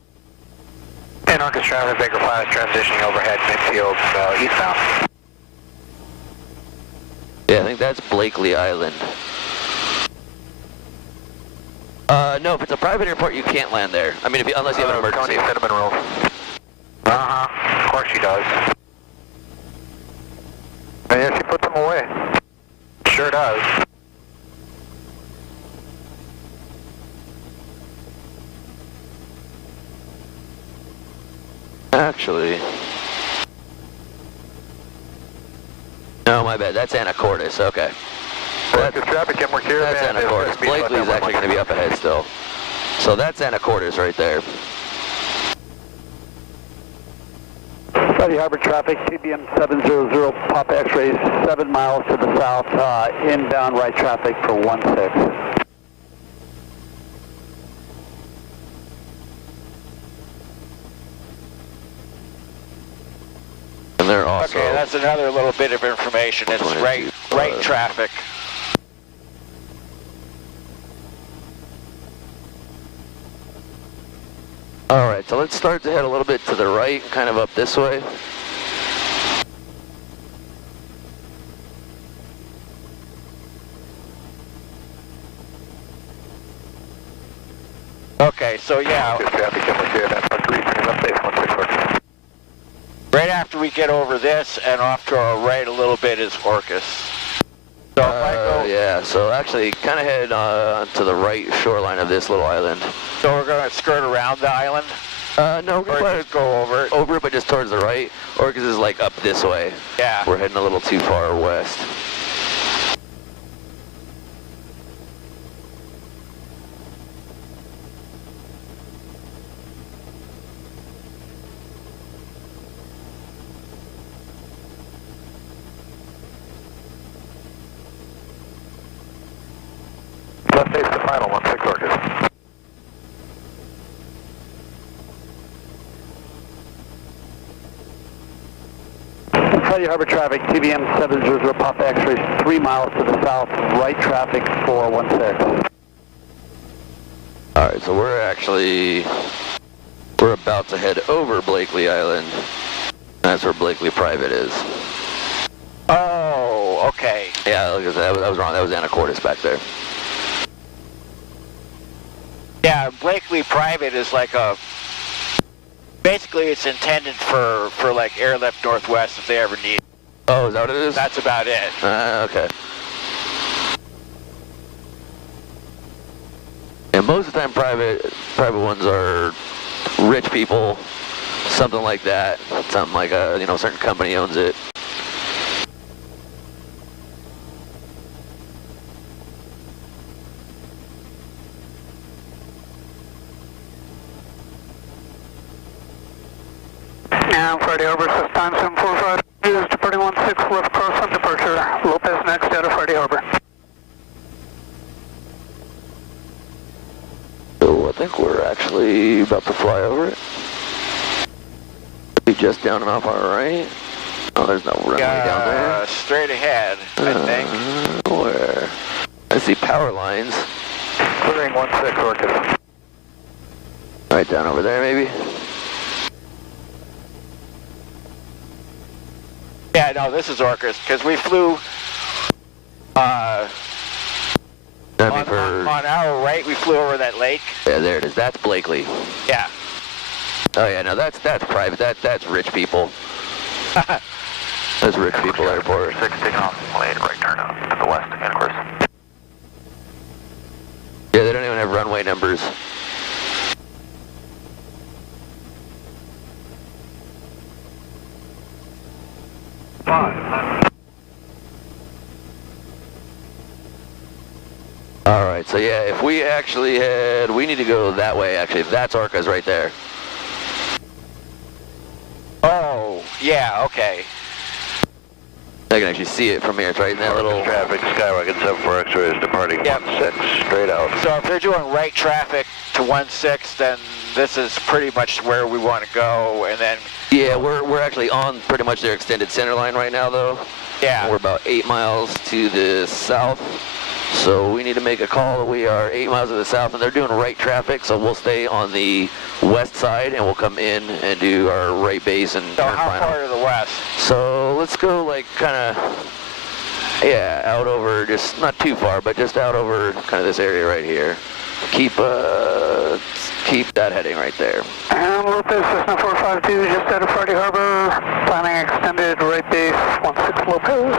And Orcas traffic, Baker Flat is transitioning overhead, midfield, eastbound. Yeah, I think that's Blakely Island. No, if it's a private airport, you can't land there. I mean, unless you have an emergency. Tony, cinnamon rolls. Uh-huh, of course she does. Yeah, she put them away. Sure does. Actually... No, my bad. That's Anacortes. Okay. That's traffic, Kenmore Caravan. That's Anacortes. Blakely's actually going to be up ahead still. So that's Anacortes right there. Study Harbor traffic, TBM 700, Papa X-rays, 7 miles to the south, inbound right traffic for 16. And they're also... Okay, that's another little bit of information. It's right traffic. Alright, so let's start to head a little bit to the right, kind of up this way. Okay, so yeah. Right after we get over this and off to our right a little bit is Orcas. So if I go, yeah, so actually kind of head to the right shoreline of this little island. so we're going to skirt around the island? No, we're Or gonna just go over it? over it, but just towards the right. Orcas is like up this way. Yeah. We're heading a little too far west. Left base to final, 16 Orcas. Friday Harbor traffic, TBM 700 Papa X-rays 3 miles to the south, right traffic 416. Alright, so we're about to head over Blakely Island. That's where Blakely Private is. Oh, okay. Yeah, look at that. That was wrong. That was Anacortes back there. Yeah, Blakely Private is like basically it's intended for like Airlift Northwest if they ever need it. Oh, is that what it is? That's about it. Okay. And most of the time private ones are rich people, something like that. Something like a, certain company owns it. Now, Friday Harbor, says time 745, is departing 16 left cross on departure. Lopez next out of Friday Harbor. So I think we're actually about to fly over it. Be just down and off our right. Oh, there's no runway down there. Straight ahead, I think. Where? I see power lines. Clearing 16 Orcas. Right down over there, maybe. Yeah, no, this is Orcas, because we flew on our right, we flew over that lake. Yeah, there it is. That's Blakely. Yeah. Oh yeah, no, that's private. That's rich people. That's rich people airport. 16 off, lane, right turn out to the west, and of course. Yeah, they don't even have runway numbers. Alright, so yeah, if we actually we need to go that way actually. That's Orcas right there. Oh, yeah, okay. I can actually see it from here. It's right in that little... Traffic, Skyrocket 74 X-ray is departing 16, straight out. So if they're doing right traffic to 16, then this is pretty much where we want to go, and then... Yeah, we're actually on pretty much their extended center line right now, though. Yeah. We're about 8 miles to the south, so we need to make a call. We are 8 miles to the south, and they're doing right traffic, so we'll stay on the west side, and we'll come in and do our right base and So turn how final. far to the west? So let's go like kind of, yeah, out over, just not too far, but just out over kind of this area right here. Keep that heading right there. And Lopez, Cessna 452, just out of Friday Harbor, planning extended right base, 16 Lopez.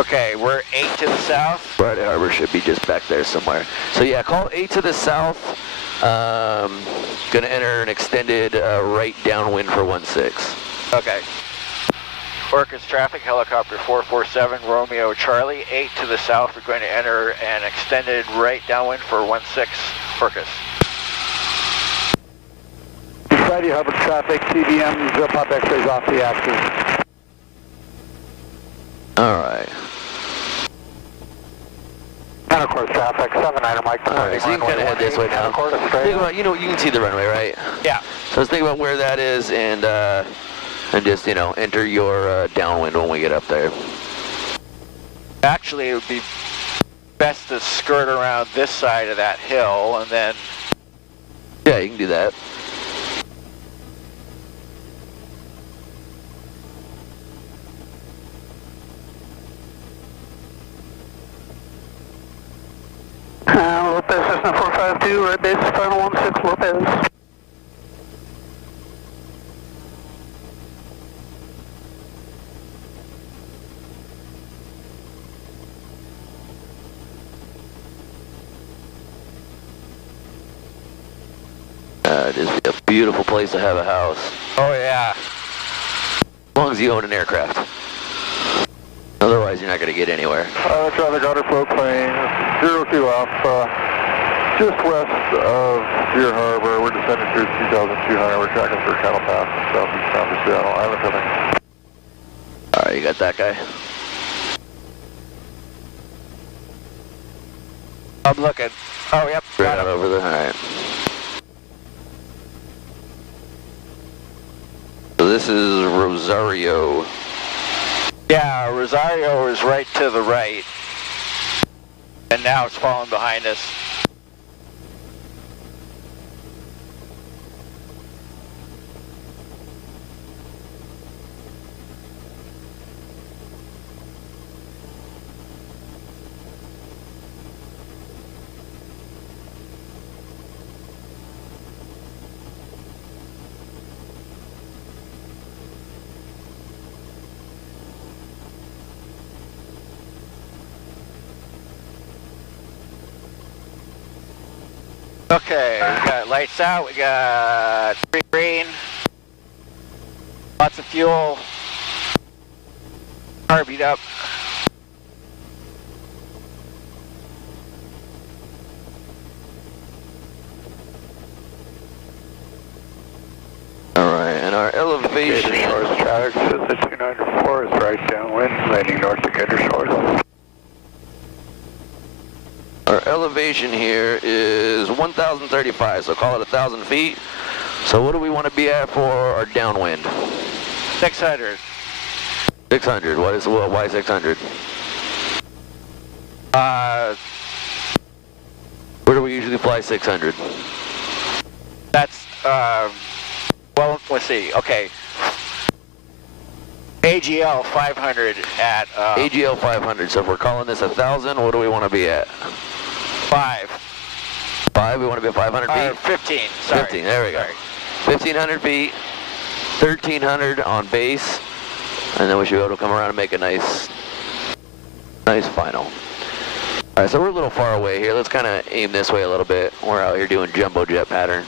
Okay, we're 8 to the south. Friday Harbor should be just back there somewhere. So yeah, call 8 to the south. Gonna enter an extended right downwind for 16. Okay. Orcas traffic, helicopter 447, Romeo Charlie, 8 to the south. We're going to enter an extended right downwind for 16 Orcas. Friday Harbor traffic, TBM 0 Papa X-rays off the axis. Alright. Anacortes traffic, 79 Mike. Alright, so you can kind of head this way now. Think about, you can see the runway, right? Yeah. So let's think about where that is and just, enter your downwind when we get up there. Actually, it would be best to skirt around this side of that hill and then... Yeah, you can do that. Lopez, Cessna 452, right base, final 16 Lopez. It'd be a beautiful place to have a house. Oh yeah. As long as you own an aircraft. Otherwise, you're not going to get anywhere. Traffic outer flow plane 02 off, just west of Deer Harbor. We're descending through 2,200. We're tracking through Cattle Pass, southeast bound to Seattle. Island filling. All right, you got that guy? I'm looking. Oh, yep. Right out over there. All right. So this is Rosario. Yeah, Rosario is right to the right. And now it's falling behind us. Okay, we got lights out, we got green, lots of fuel, carbied up. All right, and our elevation. Shores traffic says the 294 is right downwind, landing north of Gator Shores. Our elevation here is 1,035, so call it 1,000 feet. So what do we want to be at for our downwind? 600. 600. Why 600? Where do we usually fly 600? That's, well, let's see, okay. AGL 500 at, AGL 500, so if we're calling this 1,000, what do we want to be at? 5. 5, we want to be at 500 feet? 15, sorry. 15, there we go. Sorry. 1,500 feet, 1,300 on base, and then we should be able to come around and make a nice final. All right, so we're a little far away here. Let's kind of aim this way a little bit. We're out here doing jumbo jet pattern.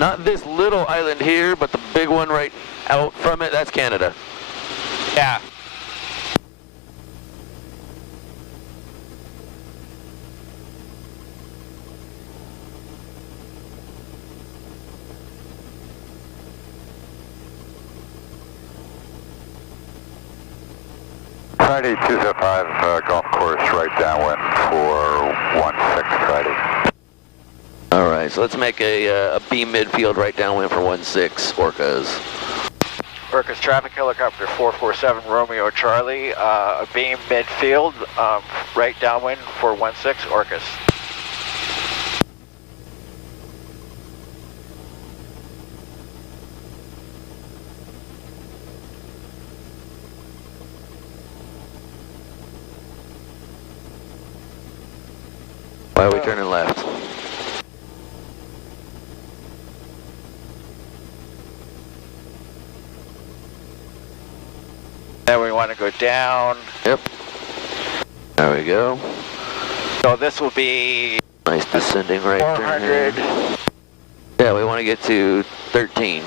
Not this little island here, but the big one right out from it, that's Canada. Yeah. Friday 205 golf course right downwind for 16 Friday. All right, so let's make a beam midfield right downwind for 16 Orcas. Orcas traffic helicopter 447 Romeo Charlie, a beam midfield, right downwind for 16 Orcas. Why are we turning left? Then we want to go down. Yep. There we go. So this will be Nice descending right 400. there. Yeah, we want to get to 13.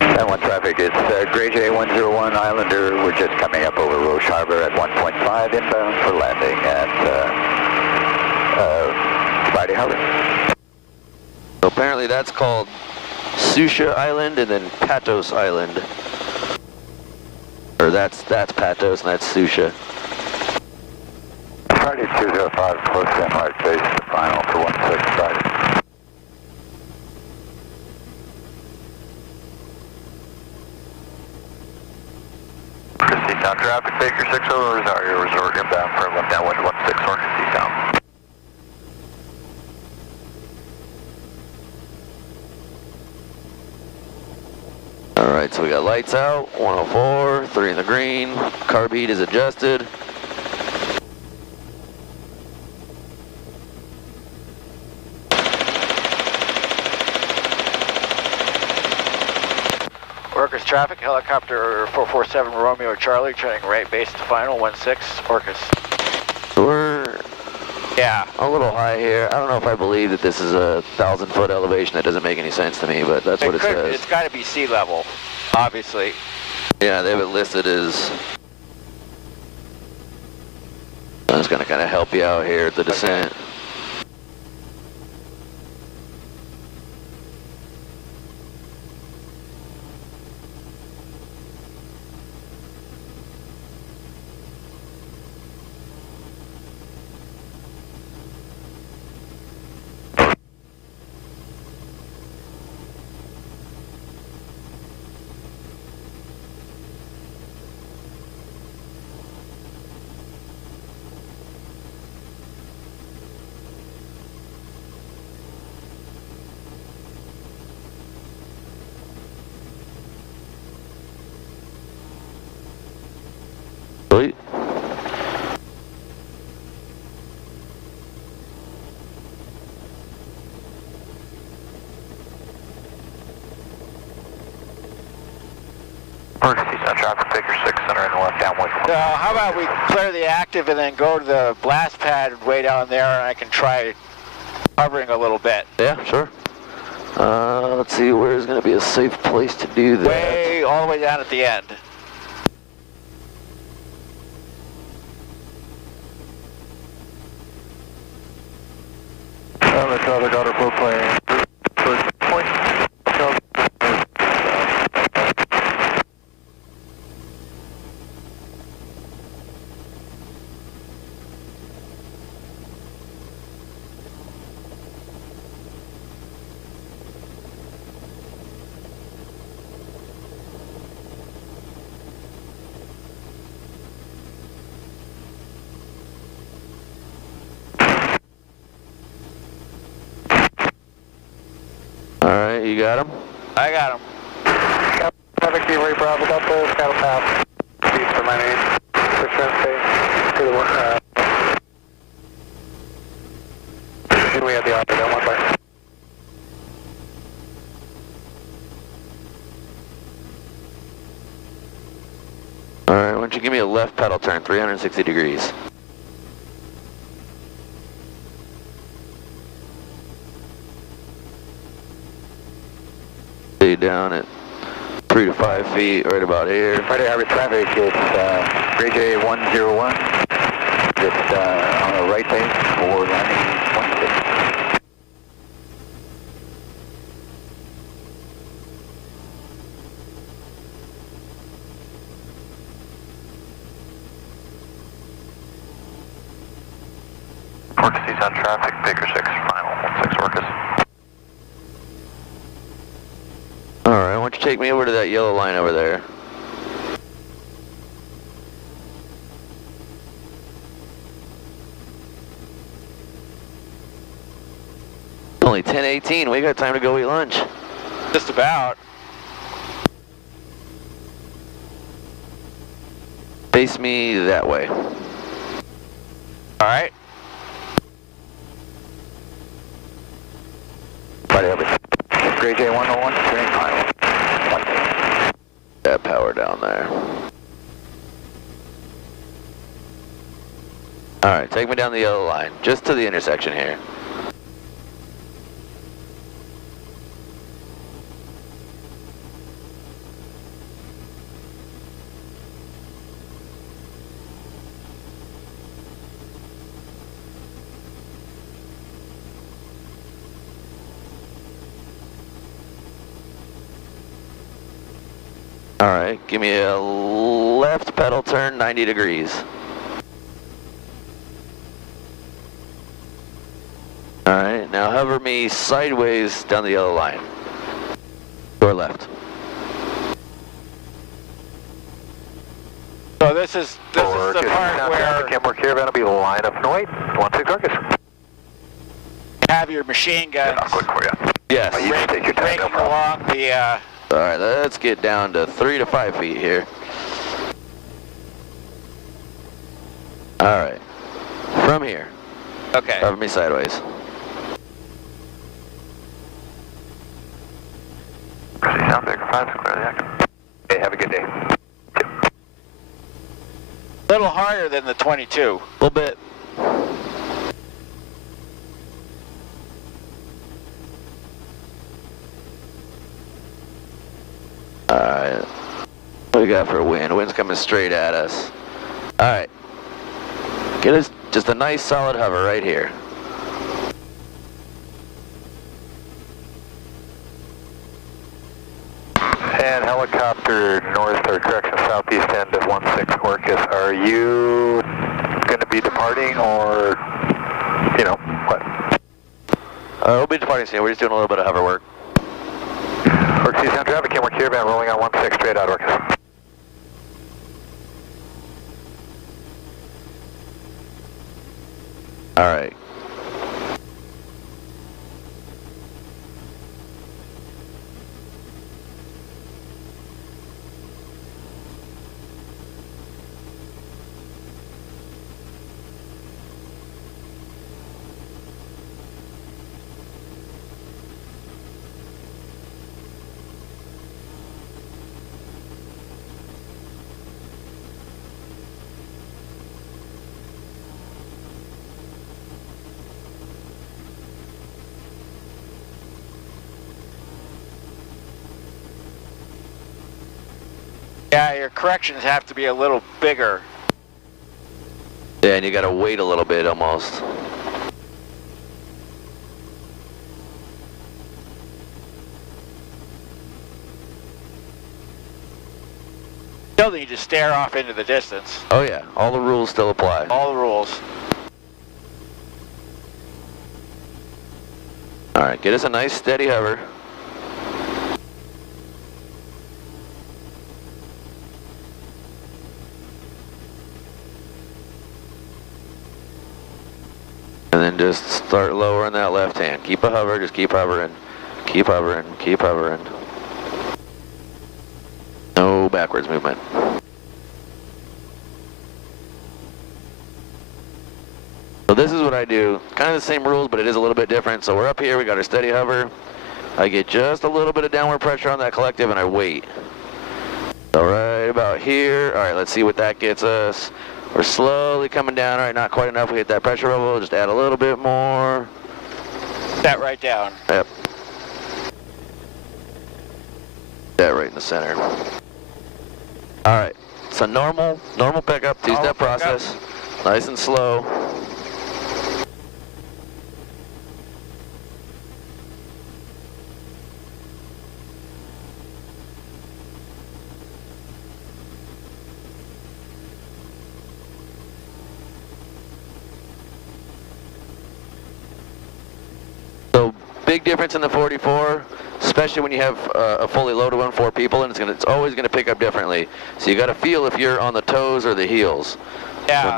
That one traffic is Gray J 101 Islander. We're just coming up over Roche Harbor at 1.5 inbound for landing at Friday Harbor. So apparently that's called Susha Island and then Patos Island. Or that's Patos and that's Susha. Friday 205, close in right base, the final for 16 Friday. Proceed down traffic, Baker 60, Rosario Resort inbound for downwind 16 Orcas eastbound. Alright, so we got lights out, 104, 3 in the green, carb heat is adjusted. Orcas traffic helicopter 447 Romeo Charlie turning right base to final 16 Orcas. So we're Yeah. A little high here. I don't know if I believe that this is a 1,000-foot elevation. That doesn't make any sense to me, but that's what it says. It's got to be sea level, obviously. Yeah, they have it listed as... I'm just going to kind of help you out here at the descent. Sweet. Emergency on traffic, figure 6, center and left downwind. So how about we clear the active and then go to the blast pad way down there, and I can try hovering a little bit. Yeah, sure. Let's see, where's going to be a safe place to do that? Way, all the way down at the end. Let's try the daughter flow plane. First point. Alright, you got him? I got him. Traffic, be very Bravo Delta, Scout path. Speed for my name. Push to the one. And we have the auto down 1 by. Alright, why don't you give me a left pedal turn, 360 degrees. Stay down at 3 to 5 feet, right about here. Friday Harbor traffic, it's Gray J 101, just on the right base for landing 26. Emergency on traffic, figure 6, final 16 workers. Alright, why don't you take me over to that yellow line over there. Only 10:18, we got time to go eat lunch. Just about. Face me that way. Alright. Friday Harbor. Gray J 101, turning final. That power down there. Alright, take me down the yellow line, just to the intersection here. Alright, give me a left pedal turn 90 degrees. Alright, now hover me sideways down the yellow line. Or left. So this is the part where Kenmore Caravan will be line up and wait. 16 carcass. you have your machine guns Quick for you. Yes. You just take your time, no raking problem. along the Alright, let's get down to 3 to 5 feet here. Alright. From here. okay. Cover me sideways. Sound big 5, clear the action. Hey, have a good day. A little harder than the 22. A little bit. What we got for a wind? Wind's coming straight at us. All right. Get us just a nice solid hover right here. And helicopter north, or correction, southeast end of 16 Orcus. Are you going to be departing, or, you know, what? We'll be departing soon. We're just doing a little bit of hover work. Orcus East traffic, Kenworth Caravan rolling on 16 straight out Orcus. All right. Yeah, your corrections have to be a little bigger. Yeah, and you got to wait a little bit almost. Still need to stare off into the distance. Oh yeah, all the rules still apply. All the rules. All right, get us a nice steady hover. And then just start lowering that left hand. Keep a hover, just keep hovering. Keep hovering, keep hovering. No backwards movement. So this is what I do. Kind of the same rules, but it is a little bit different. So we're up here, we got our steady hover. I get just a little bit of downward pressure on that collective and I wait. So right about here. All right, let's see what that gets us. We're slowly coming down. All right, not quite enough. We hit that pressure level. Just add a little bit more. That right down. Yep. That right in the center. All right. So normal pickup, two-step process. Nice and slow. So big difference in the 44, especially when you have a fully loaded one, 4 people, and it's always going to pick up differently. So you got to feel if you're on the toes or the heels. Yeah. So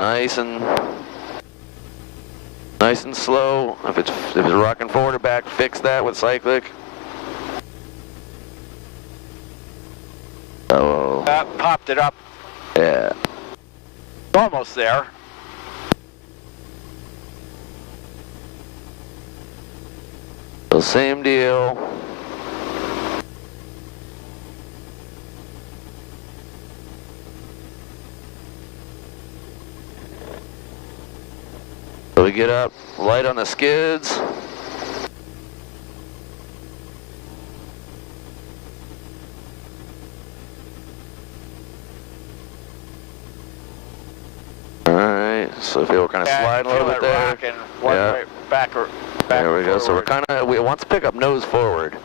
nice and slow. If it's rocking forward or back, fix that with cyclic. Oh. That popped it up. Yeah. Almost there. So same deal. So we get up, light on the skids. Alright, so feel we're kind of sliding a little bit there. Yeah. Right back there we go. Forward. So we're kind of, we want to pick up nose forward.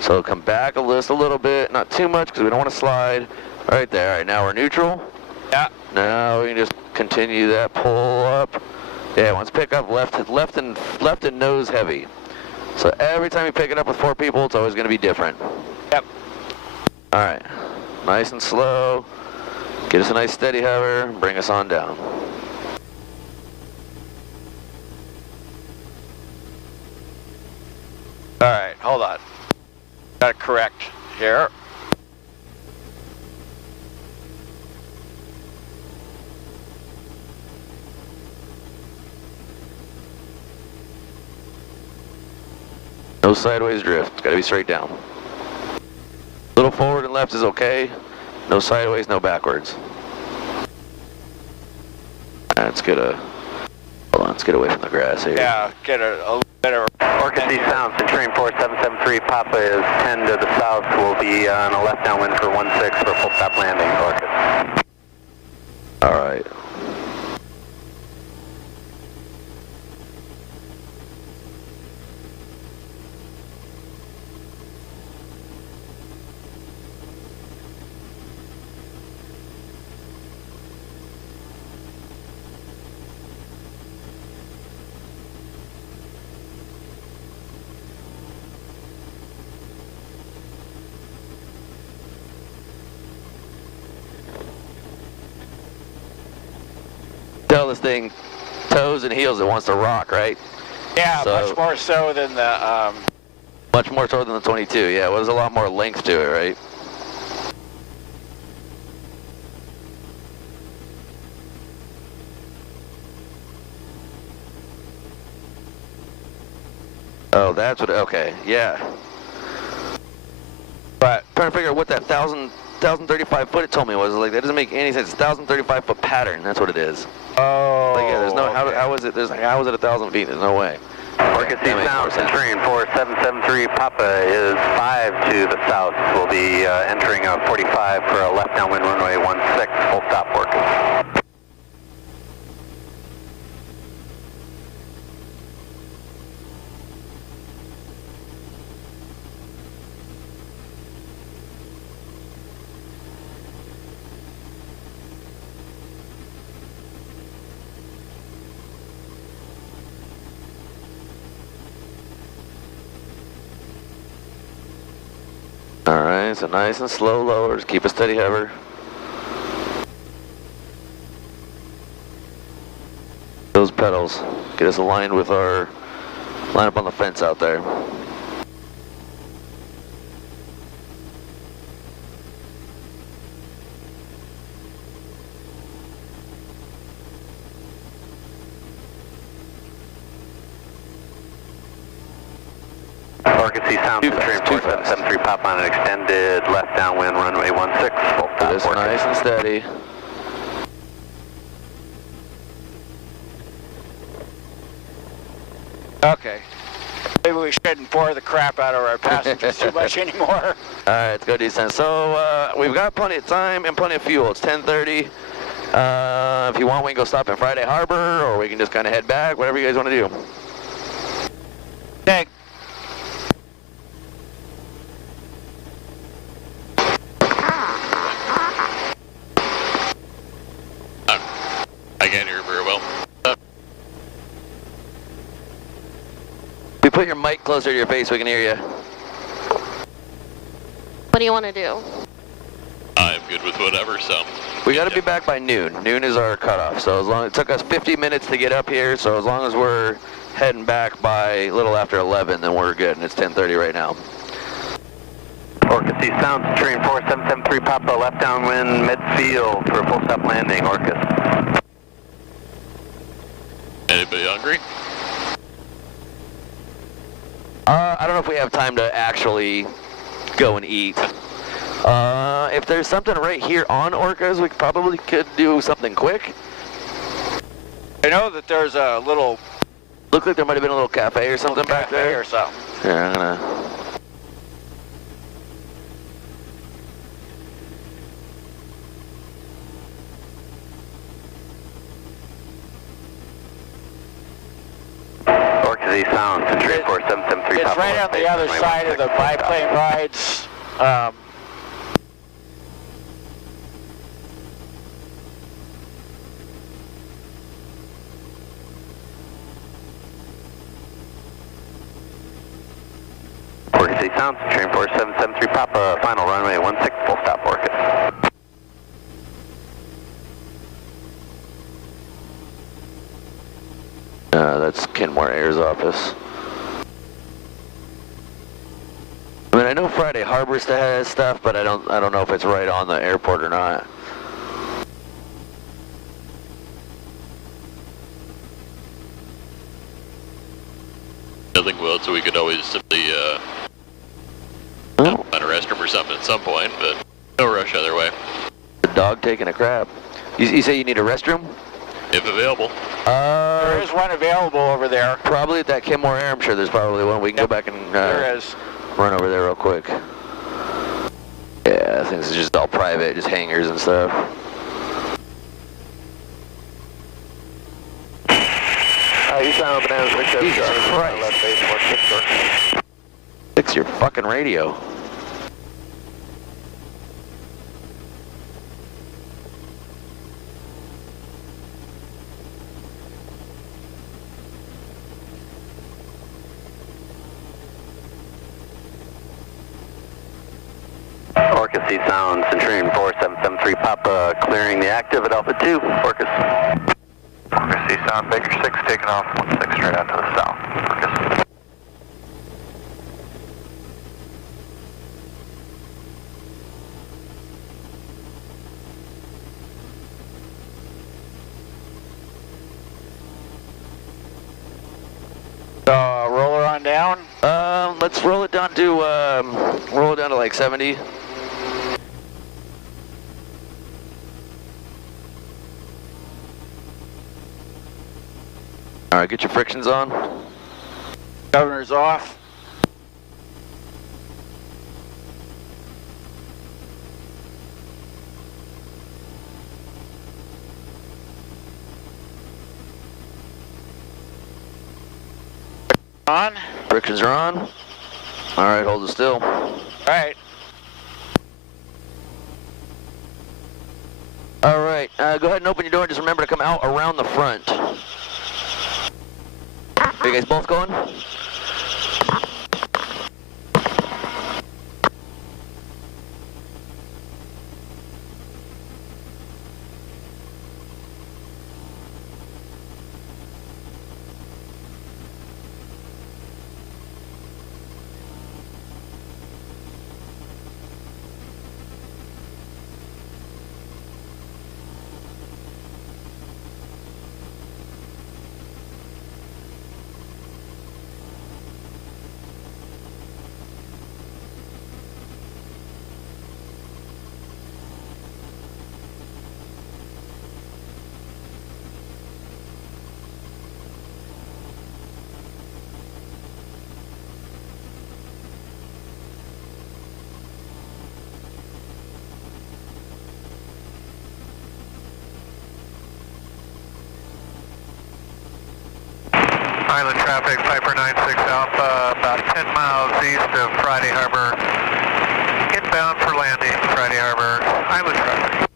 So come back a little bit, not too much because we don't want to slide. Right there. All right, now we're neutral. Yeah. Now we can just continue that pull up. Yeah, once pick up left and nose heavy. So every time you pick it up with 4 people, it's always going to be different. Yep. All right, nice and slow. Get us a nice steady hover. Bring us on down. All right, hold on. Got to correct here. No sideways drift. It's got to be straight down. Little forward and left is okay. No sideways, no backwards. Let's get away from the grass here. Yeah, get a little bit of Orca Sea Sound, Centurion 4773, Papa is 10 to the south. We'll be on a left downwind for 16 for full stop landing, Orca. All right. Tell this thing toes and heels, it wants to rock, right? Yeah, So- much more so than the, Much more so than the 22, yeah. Well, there's a lot more length to it, right? Oh, that's what, okay, yeah. But trying to figure out what that 1,035 foot it told me was. Like, that doesn't make any sense. It's 1,035 foot pattern, that's what it is. oh. Like, yeah, there's no, how is it, how is it 1,000 feet? There's no way. Orca Sea Sound, Centurion 4773, Papa is 5 to the south. We'll be entering a 45 for a left downwind runway 16, full stop Orca. Alright, so nice and slow lowers, keep a steady hover. Those pedals, get us aligned with our, line up on the fence out there. Orca Sea Sound, Centurion 4773, Papa on an extended left downwind runway 16, full stop Get us Orca. nice and steady. Okay. Maybe we shouldn't bore the crap out of our passengers too much anymore. Alright, let's go descend. So, we've got plenty of time and plenty of fuel. It's 10:30. If you want, we can go stop in Friday Harbor, or we can just kind of head back, whatever you guys want to do. Okay. I can't hear very well. You put your mic closer to your face so we can hear you. What do you want to do? I'm good with whatever, so. We got to be back by noon. Noon is our cutoff. So as long it took us 50 minutes to get up here. So as long as we're heading back by a little after 11, then we're good. And it's 10:30 right now. Orca Sea Sound, Centurion 4773, Papa left downwind midfield for full stop landing, Orca. Anybody hungry? I don't know if we have time to actually go and eat. If there's something right here on Orcas, we probably could do something quick. I know that there's a little... Looked like there might have been a little cafe or something back there. Or something. Here, I'm gonna... Orca Sea Sound, Centurion 4773, It's Papa right on the other side of the biplane rides. Orca Sea Sound, Centurion 4773, Papa, final runway 16, full stop Orca. That's Kenmore Air's office. I mean, I know Friday Harbor still has stuff, but I don't know if it's right on the airport or not. Nothing will, so we could always simply find a restroom or something at some point, but no rush either way. The dog taking a crap. You say you need a restroom? If available. There is one available over there. Probably at that Kenmore Air, I'm sure there's probably one. We can go back and there is. Run over there real quick. Yeah, I think this is just all private, just hangars and stuff. Eastbound Banana 6 Jesus Christ. left base 16 Fix your fucking radio. Orcus Sea Sound, Centurion 4773 Papa, clearing the active at Alpha 2, Orcus. Orcus Sea Sound, Baker 6, taking off 16 straight out to the south, Orcus. Roller on down? Let's roll it down to like 70. All right, get your frictions on. Governor's off. On. Frictions are on. All right, hold it still. All right. All right, go ahead and open your door and just remember to come out around the front. Are you guys both going? Island traffic, Piper 96 Alpha, about 10 miles east of Friday Harbor. Inbound for landing, Friday Harbor, Island traffic.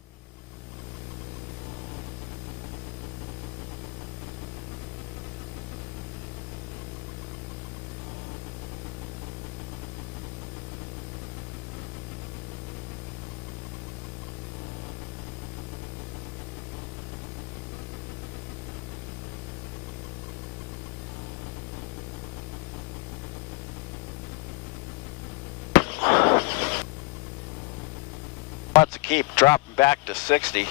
Wants to keep dropping back to 60.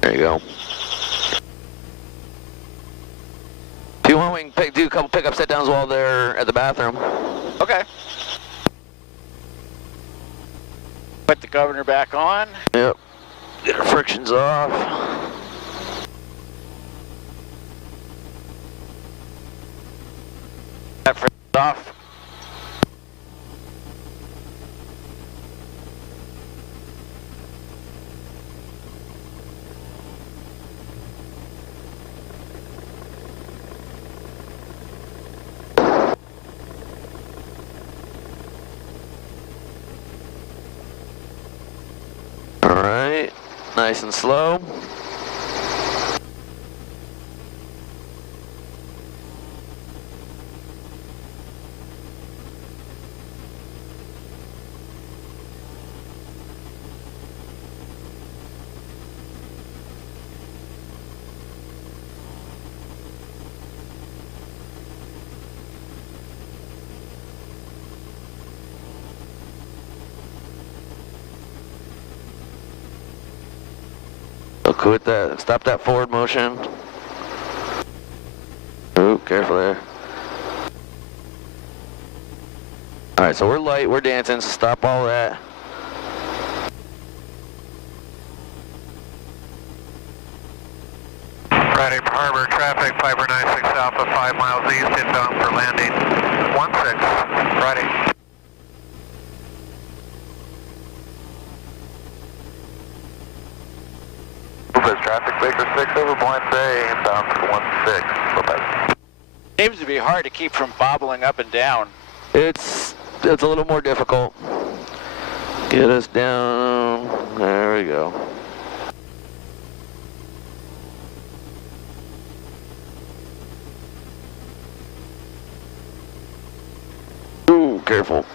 There you go. If you want, we can do a couple pickup set downs while they're at the bathroom. Okay. Put the governor back on. Yep. Get our frictions off. That friction's off. All right, nice and slow. Quit that, stop that forward motion. Ooh, careful there. All right, so we're light, we're dancing, so stop all that. traffic, Piper 96 Alpha, 5 miles east, inbound for landing. 16, Friday. Move traffic, Baker 6 over Blind Bay, inbound for 16, bye-bye. Seems to be hard to keep from bobbling up and down. It's a little more difficult. Get us down. There we go. Ooh, careful.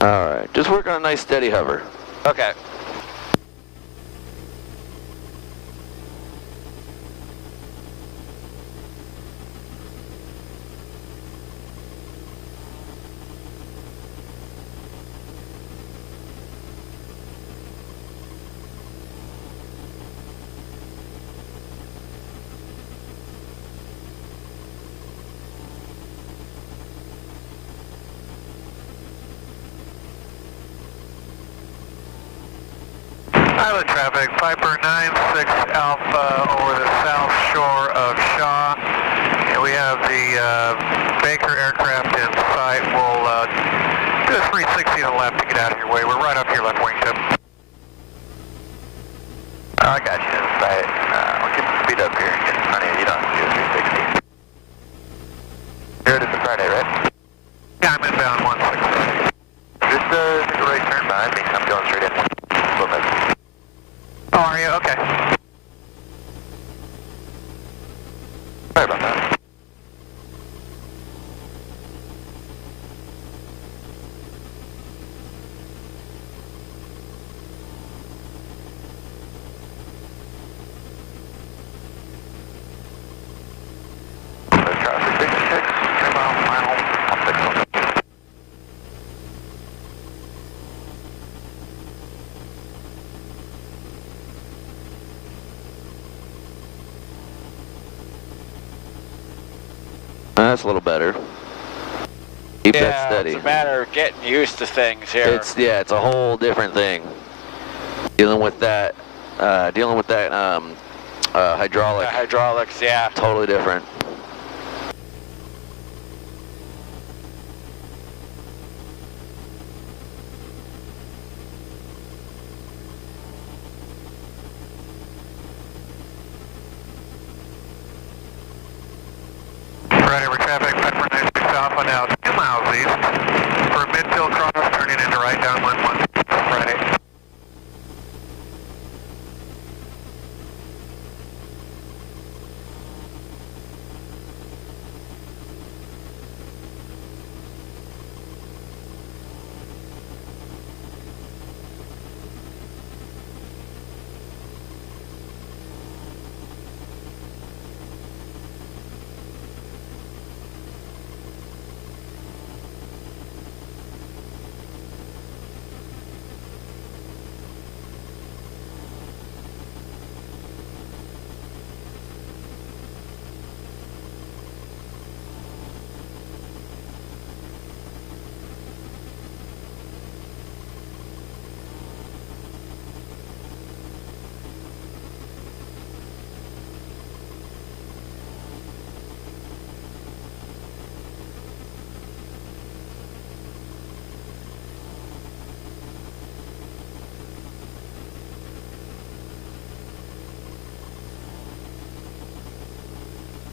All right, just work on a nice steady hover. Okay. Island traffic, Piper 96 Alpha over the south shore of Shaw. And we have the Baker aircraft in sight. We'll do a 360 to the left to get out of your way. We're right up your left wingtip. I got you in sight. We'll keep the speed up here and get in front of you. You don't have to do a 360. Here it is, the Friday, right? Yeah, I'm inbound 16 Friday. Just take a right turn behind me. I'm going straight in. Oh, are you? Okay. Sorry about that. Traffic, Big 6, 3 mile final, 16. That's a little better. Keep that steady. It's a matter of getting used to things here. It's a whole different thing. Dealing with that hydraulic. The hydraulics, yeah. Totally different. Friday, we're traffic, Piper 96 Alpha now 2 miles east. For midfield cross, turning into right down 11 Friday.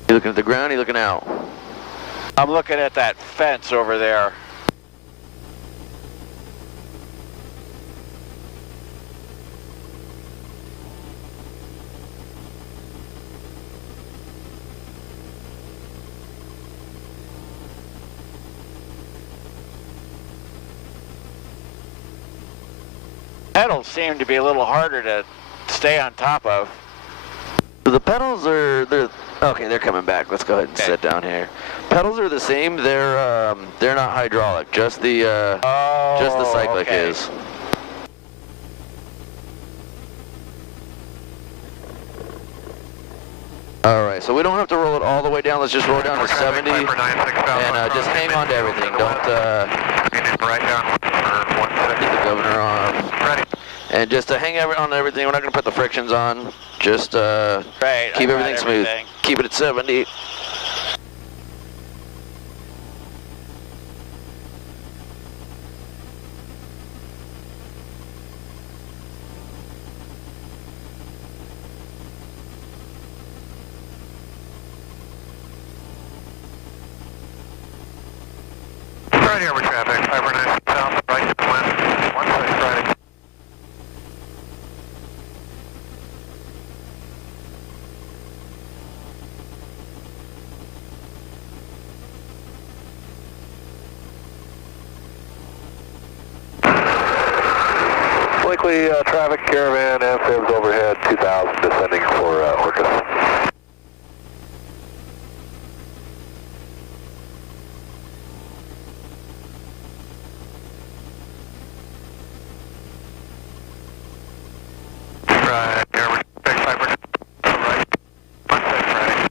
You looking at the ground, you looking out? I'm looking at that fence over there. Pedals seem to be a little harder to stay on top of. The pedals they're coming back. Let's go ahead and sit down here. Pedals are the same. They're not hydraulic. Just the cyclic is. All right. right, so we don't have to roll it all the way down. Let's just roll down to 70 and just hang on to everything. Don't right down for 16. get the governor off. Ready. And just to hang on everything, we're not going to put the frictions on. Just keep everything smooth. Keep it at 70. Friday over traffic, 549 south, right to the wind, 16 Friday. Likely traffic, caravan, amphibs overhead, 2000 descending for Orcas. Right, here over traffic, 549 right, 16 Friday.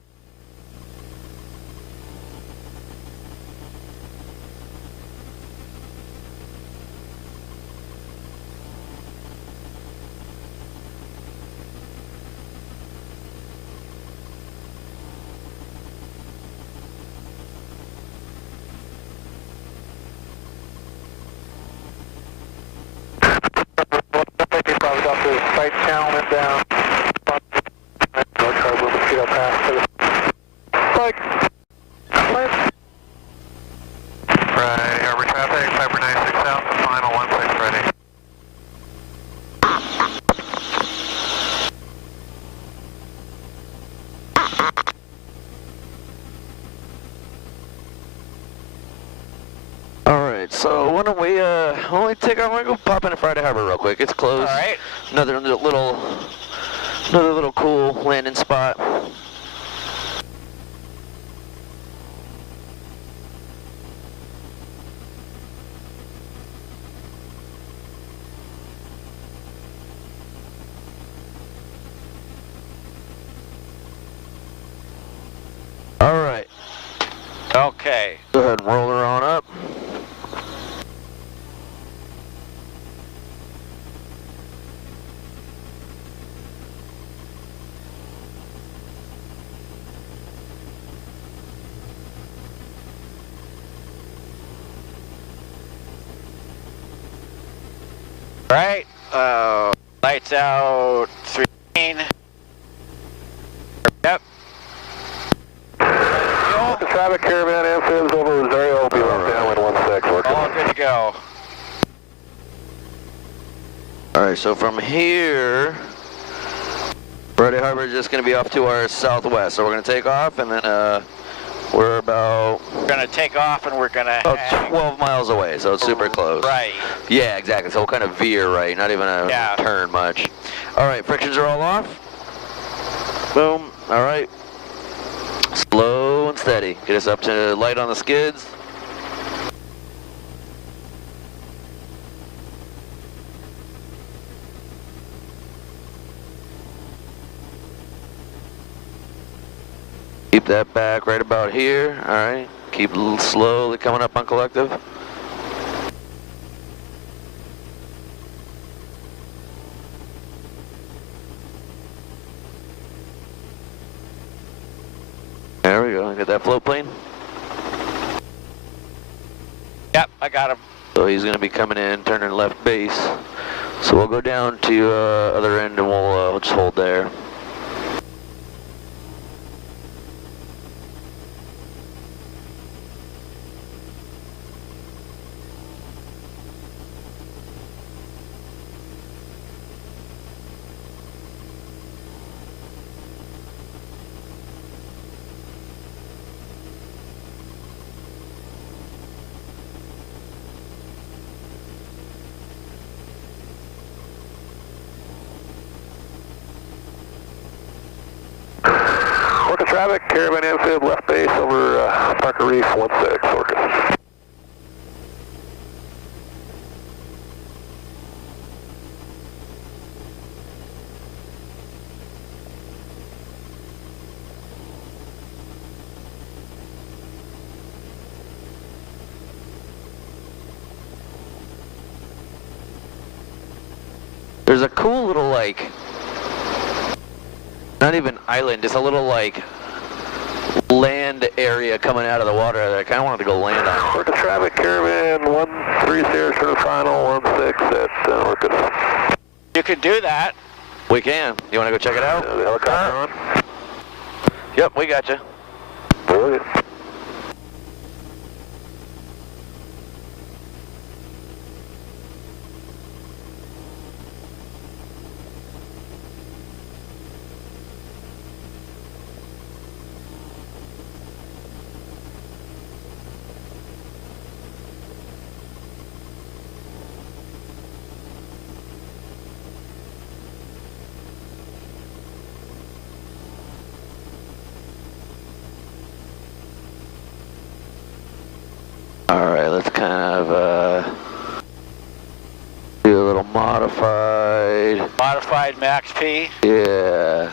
Probably got the site channel and down. North Carbon mosquito pass to the spike. Right, here over traffic, 596 south, the final 16 Friday. Alright, so why don't we take off, we're going to pop into Friday Harbor real quick. It's closed. Alright. Another little cool landing spot. Alright. Okay. Go ahead and roll her on up. Right. Lights out. 13. Yep. The traffic, caravan, amphibs over Rosario will be left downwind 16. Orcas. All good to go. Alright, so from here, Friday Harbor is just going to be off to our southwest. So we're going to take off and then we're about... We're going to take off and we're going to about 12 miles away, so it's super close. Right. Yeah, exactly. So we'll kind of veer right, not even a turn much. Alright, frictions are all off. Boom. Alright. Slow and steady. Get us up to light on the skids. Keep that back right about here. Alright. Keep a little slowly coming up on collective. There we go. Get that float plane? Yep, I got him. So he's going to be coming in, turning left base. So we'll go down to other end and we'll just hold there. Orca traffic, caravan amphib left base over Parker Reef 16 Orcas. There's a cool little, like, not even island, just a little, like, land area coming out of the water that I kind of wanted to go land on. Work the traffic, Caravan 130 for the final, 16 at Orcas. You can do that. We can. You want to go check it out? The helicopter on? Yep, we got you. Brilliant. Alright, let's kind of do a little modified. Modified Max P. Yeah.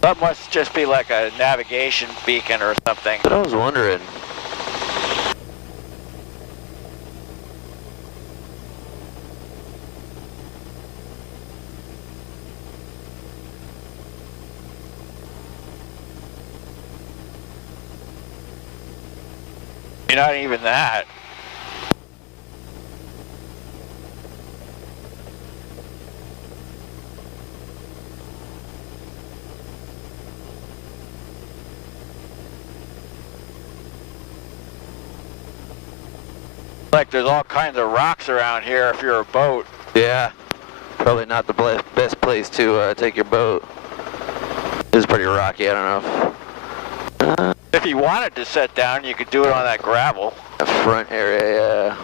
That must just be like a navigation beacon or something. But I was wondering. You're not even that. Like there's all kinds of rocks around here if you're a boat. Yeah. Probably not the best place to take your boat. It's pretty rocky, I don't know. If you wanted to set down, you could do it on that gravel. The front area, yeah.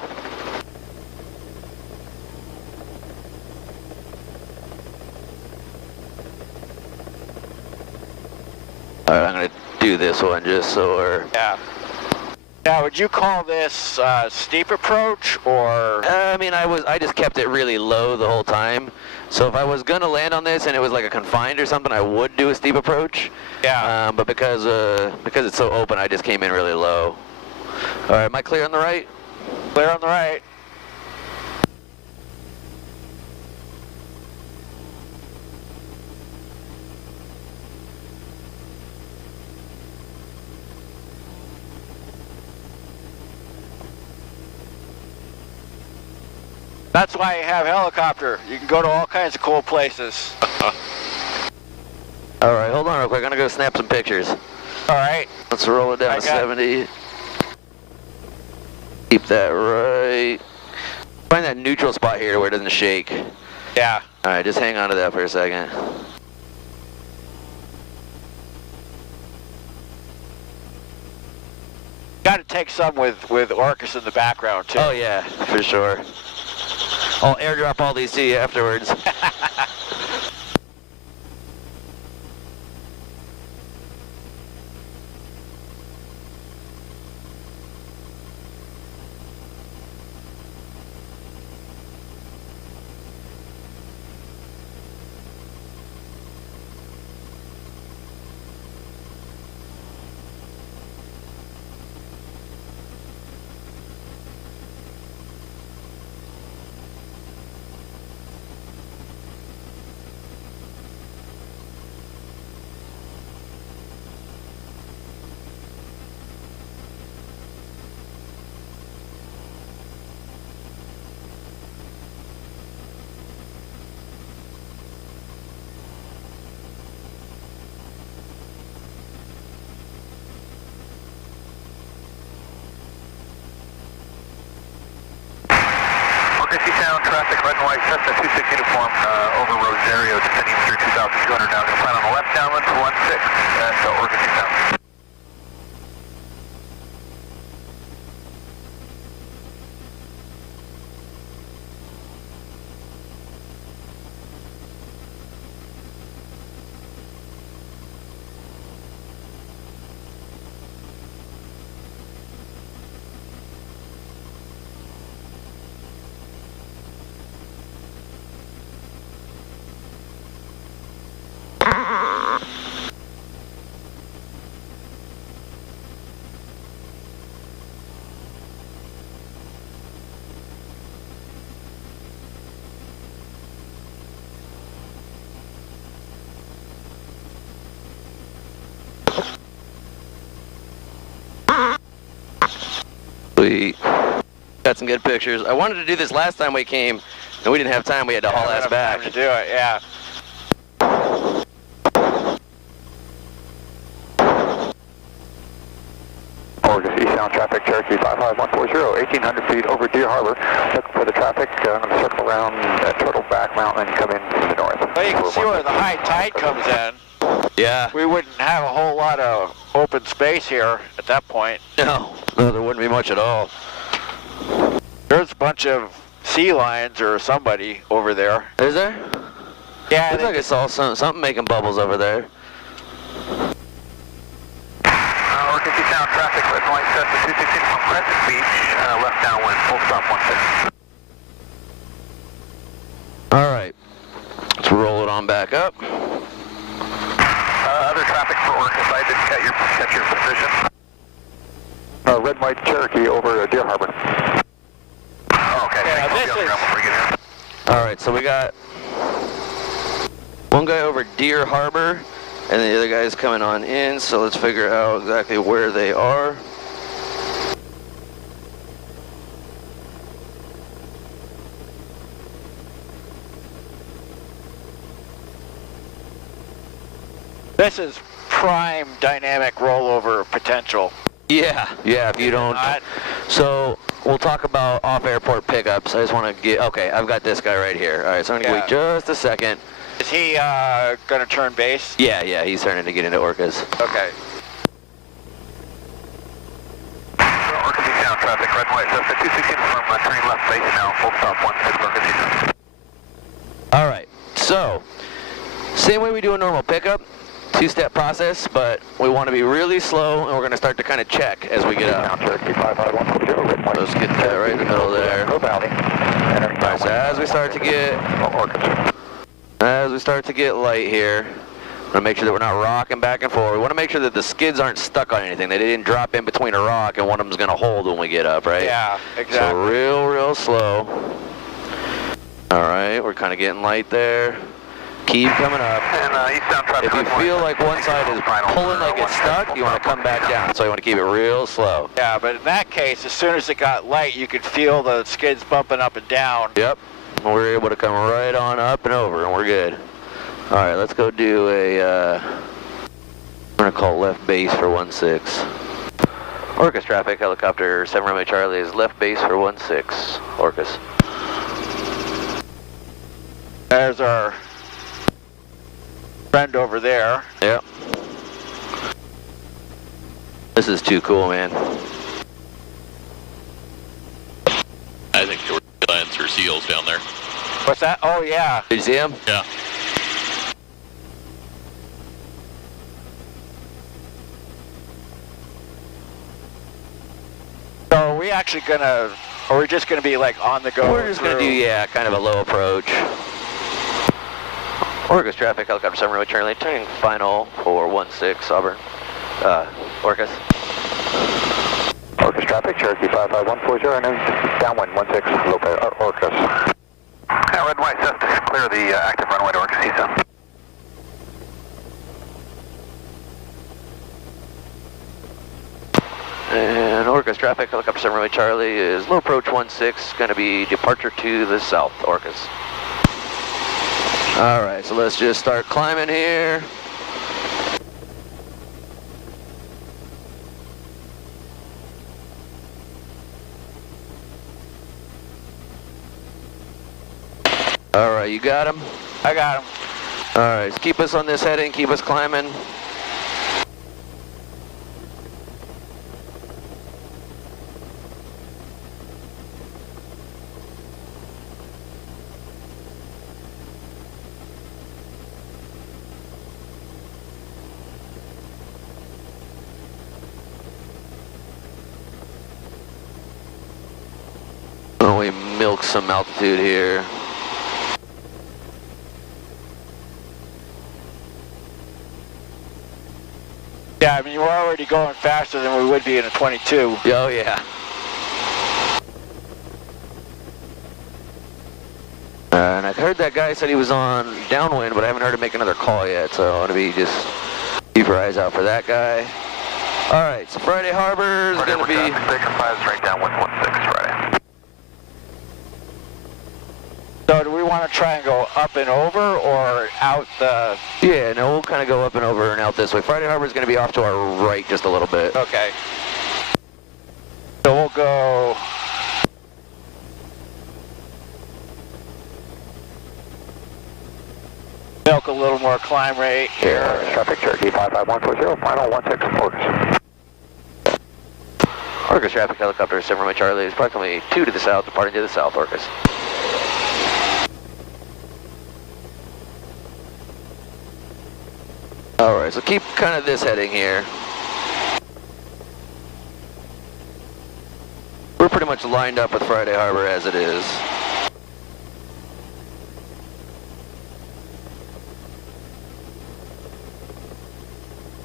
Alright, I'm gonna do this one just so we're... Yeah. Now, would you call this steep approach, or? I mean, I just kept it really low the whole time. So if I was gonna land on this and it was like a confined or something, I would do a steep approach. Yeah. But because it's so open, I just came in really low. All right, am I clear on the right? Clear on the right. That's why you have helicopter. You can go to all kinds of cool places. All right, hold on real quick. I'm gonna go snap some pictures. All right. Let's roll it down to 70. Keep that right. Find that neutral spot here where it doesn't shake. Yeah. All right, just hang on to that for a second. Got to take some with Orcas in the background too. Oh yeah, for sure. I'll airdrop all these to you afterwards. Traffic, red and white, Cessna 26 uniform over Rosario, descending through 2,200 now. Going to plan on the left downwind to 16 at Orca 2000. We got some good pictures. I wanted to do this last time we came, and we didn't have time. We had to haul ass back. To do it, yeah. Orcas eastbound traffic, Cherokee 55140, 1,800 feet over Deer Harbor. Look for the traffic. I'm going to circle around Turtleback Mountain and come in from the north. Well, you can see where the high tide comes in. Yeah. We wouldn't have a whole lot of open space here at that point. No, there wouldn't be much at all. There's a bunch of sea lions or somebody over there. Is there? Yeah. Looks like I saw something making bubbles over there. Orcas eastbound traffic, red and white Cessna 216 from Crescent Beach, left downwind, full stop 16. All right, let's roll it on back up. Other traffic for Orcas, I didn't catch your position. Red and white Cherokee over Deer Harbor. Okay, yeah, all right, so we got one guy over Deer Harbor, and the other guy's coming on in, so let's figure out exactly where they are. This is prime dynamic rollover potential. Yeah, if you don't. So we'll talk about off-airport pickups. I just want to get, okay, I've got this guy right here. All right, so I'm going to wait just a second. Is he going to turn base? Yeah, he's starting to get into Orcas. Okay. Orcas eastbound traffic, red and white Cessna 216 from turning left base now, full stop 16 Orcas eastbound. All right, so same way we do a normal pickup. Two-step process, but we want to be really slow, and we're going to start to kind of check as we get up. Let's get that right in the middle there. Right, so as we start to get light here, we want to make sure that we're not rocking back and forth. We want to make sure that the skids aren't stuck on anything. They didn't drop in between a rock, and one of them's going to hold when we get up, right? Yeah, exactly. So real slow. All right, we're kind of getting light there. Keep coming up. And eastbound traffic. If you feel like one side is pulling like it's stuck, you want to come back down. So you want to keep it real slow. Yeah, but in that case, as soon as it got light, you could feel the skids bumping up and down. Yep. We're able to come right on up and over, and we're good. All right, let's go do a, we're going to call left base for 16. Orcas traffic, helicopter 7 Romeo Charlie is left base for 16. Orcas. There's our friend over there. Yep. This is too cool, man. I think there were lions or seals down there. What's that? Oh, yeah. Did you see him? Yeah. So are we actually going to, or we're just going to be like on the go? We're just going to do, kind of a low approach. Orcas traffic, helicopter 7 Romeo Charlie, turning final for 16 Auburn. Orcas. Orcas traffic, Cherokee 55140, and downwind 16 Lopez, Orcas. Yeah, red and white Cessna, clear the active runway to Orcas eastbound. And Orcas traffic, helicopter 7 Romeo Charlie is low approach 16, going to be departure to the south, Orcas. All right, so let's just start climbing here. All right, you got him? I got him. All right, so keep us on this heading, keep us climbing. We milk some altitude here. Yeah, I mean, we're already going faster than we would be in a 22. Oh, yeah. And I heard that guy said he was on downwind, but I haven't heard him make another call yet, so I want to be just be your eyes out for that guy. All right, so Friday Harbor is going to be... Station 5 straight down 116 Friday. So do we want to try and go up and over or out the... Yeah, no, we'll kind of go up and over and out this way. Friday Harbor is going to be off to our right just a little bit. Okay. So we'll go... milk a little more climb rate here. Traffic Cherokee 55140, final 16 Orcas. Orcas traffic helicopter, San Romeo Charlie is approximately 2 to the south, departing to the south, Orcas. Alright, so keep kind of this heading here. We're pretty much lined up with Friday Harbor as it is.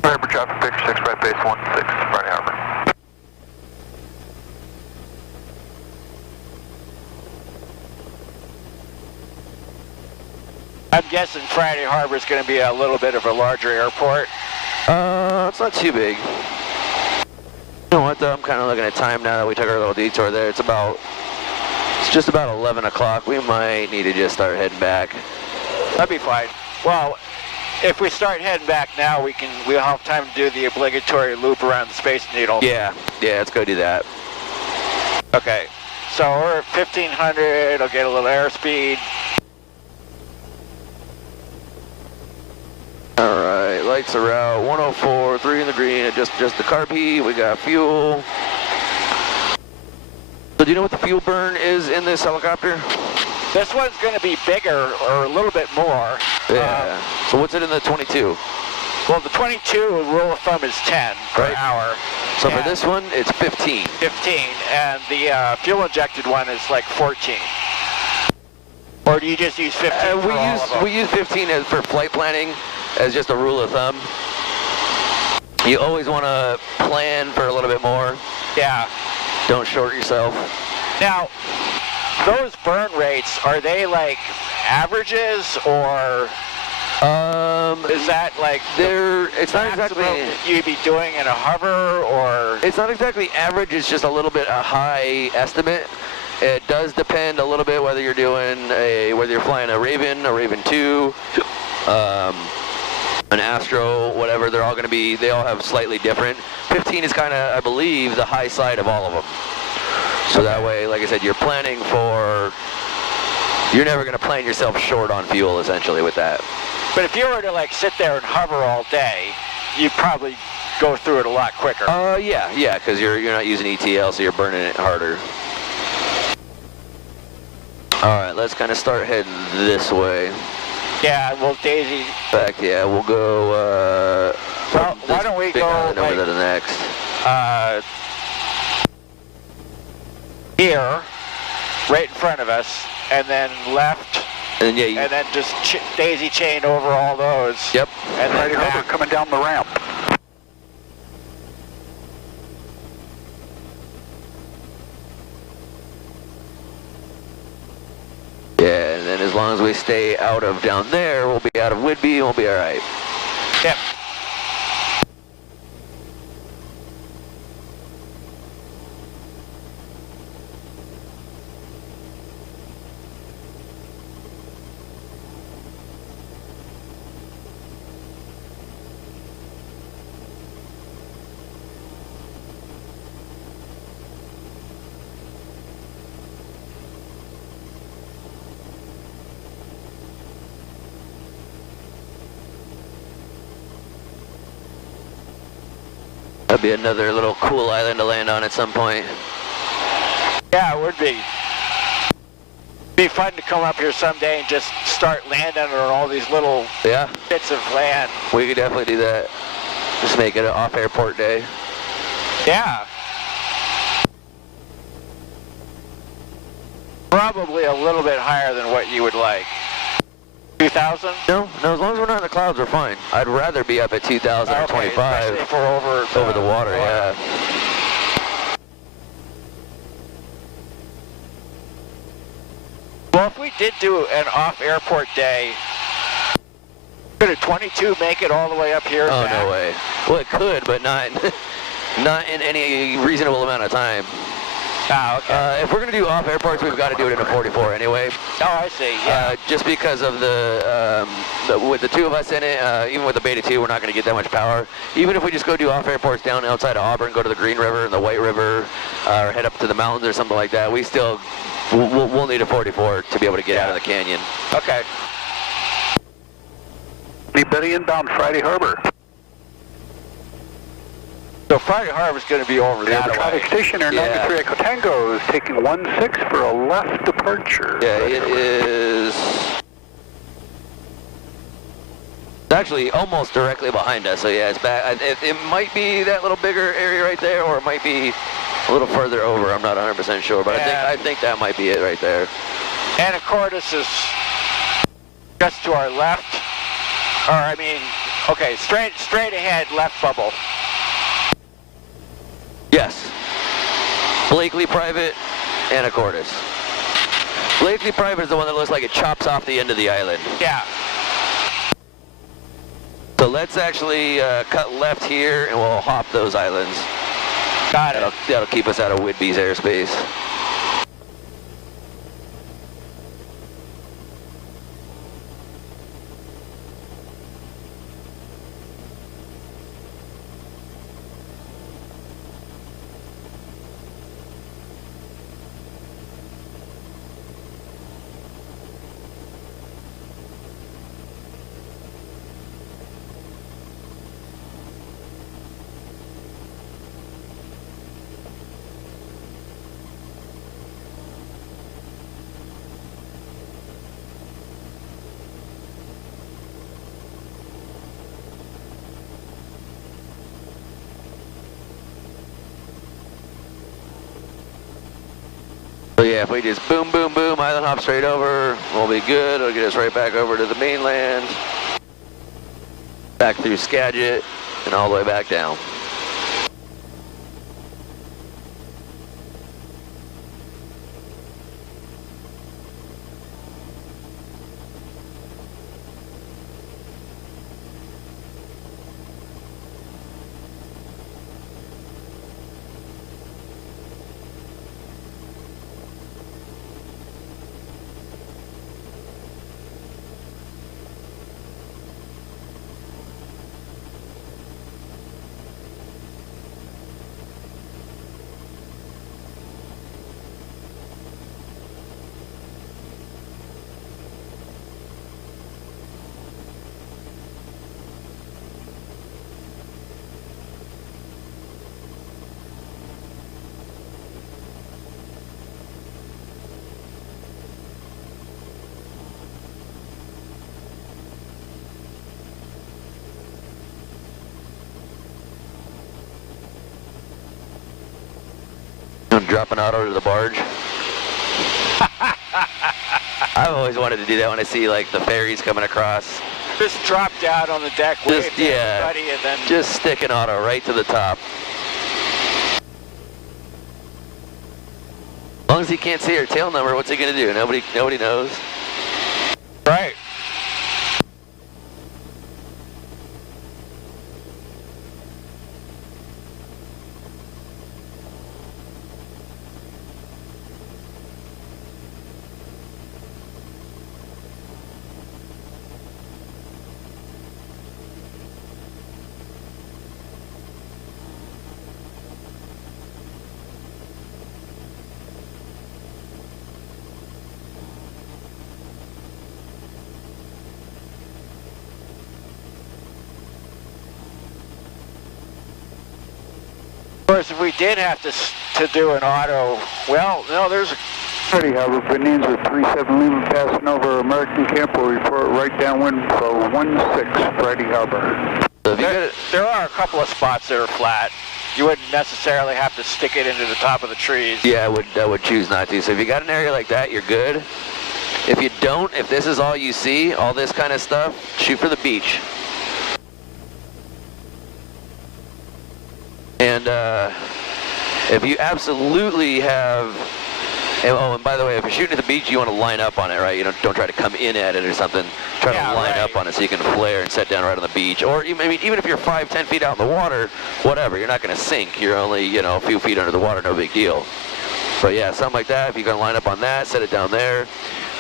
Harbor traffic, picture 6, right base 16, Friday Harbor. I'm guessing Friday Harbor is going to be a little bit of a larger airport. It's not too big. You know what though, I'm kind of looking at time now that we took our little detour there. It's just about 11 o'clock. We might need to just start heading back. That'd be fine. Well, if we start heading back now, we'll have time to do the obligatory loop around the Space Needle. Yeah, let's go do that. Okay, so we're at 1500, I'll get a little airspeed. Alright, lights are out, 104, 3 in the green, just the carb heat, we got fuel. So do you know what the fuel burn is in this helicopter? This one's going to be bigger, or a little bit more. Yeah, so what's it in the 22? Well, the 22 rule of thumb is 10 per hour. So for this one, it's 15. 15, and the fuel injected one is like 14. Or do you just use 15 for all of them? We use 15 for flight planning as just a rule of thumb. You always want to plan for a little bit more. Yeah. Don't short yourself. Now, those burn rates, are they like averages or is that like it's not exactly you'd be doing in a hover, or it's not exactly average, it's just a little bit a high estimate. It does depend a little bit whether you're flying a Raven 2, an Astro, whatever. They all have slightly different. 15 is kind of, I believe, the high side of all of them. So that way, like I said, you're never going to plan yourself short on fuel, essentially, with that. But if you were to like sit there and hover all day, you'd probably go through it a lot quicker. Yeah, because you're not using ETL, so you're burning it harder. All right, let's kind of start heading this way. Yeah, well, Daisy. Back, yeah, we'll go. Well, why don't we go over to the next? Here, right in front of us, and then left. And and then just daisy chain over all those. Yep. And then Harbor coming down the ramp. Yeah, and then as long as we stay out of down there, we'll be out of Whidbey, and we'll be all right. Yep. That'd be another little cool island to land on at some point. Yeah, it would be. Be fun to come up here someday and just start landing on all these little bits of land. We could definitely do that. Just make it an off-airport day. Yeah. Probably a little bit higher than what you would like. 2,000? No, as long as we're not in the clouds, we're fine. I'd rather be up at 2,000 or 25. Especially if we're over the water, yeah. Well, if we did do an off-airport day, Could a 22 make it all the way up here? Oh, no way. Well, it could, but not in any reasonable amount of time. Ah, okay. If we're going to do off airports, we've got to do it in a 44 anyway. Oh, I see, yeah. Just because of with the two of us in it, even with the Beta 2, we're not going to get that much power. Even if we just go do off airports down outside of Auburn, go to the Green River and the White River, or head up to the mountains or something like that, we'll need a 44 to be able to get out of the canyon. Okay. Anybody inbound Friday Harbor? So Friday Harbor is going to be over that way. Traffic station Air 93 Echo Tango is taking 16 for a left departure. Yeah, it is. It's actually almost directly behind us. So yeah, it's back. It might be that little bigger area right there, or it might be a little further over. I'm not 100% sure, but I think that might be it right there. Anacortes is just to our left. Or I mean, okay, straight ahead, left bubble. Yes. Blakely Private, Anacortes. Blakely Private is the one that looks like it chops off the end of the island. Yeah. So let's actually cut left here and we'll hop those islands. Got it. That'll keep us out of Whidbey's airspace. So yeah, if we just boom, boom, boom, island hop straight over, we'll be good. It'll get us right back over to the mainland, back through Skagit, and all the way back down. Drop an auto to the barge. I've always wanted to do that when I see like the ferries coming across. Just drop down on the deck, wave to everybody, and then just stick an auto right to the top. As long as he can't see our tail number, what's he gonna do? Nobody knows. Right. Of course, if we did have to do an auto, well, no, there's a... Friday Harbor, Bonanza 37 Lima passing over American Camp will report right downwind for 16 Friday Harbor. There are a couple of spots that are flat. You wouldn't necessarily have to stick it into the top of the trees. Yeah, I would choose not to. So if you got an area like that, you're good. If you don't, if this is all you see, all this kind of stuff, shoot for the beach. And if you absolutely have And by the way, if you're shooting at the beach, you want to line up on it, right? You don't try to come in at it or something. Try to line up on it so you can flare and set down right on the beach. Or even if you're 5-10 feet out in the water, whatever, you're not going to sink. You're only, a few feet under the water, no big deal. But yeah, something like that, if you can line up on that, set it down there.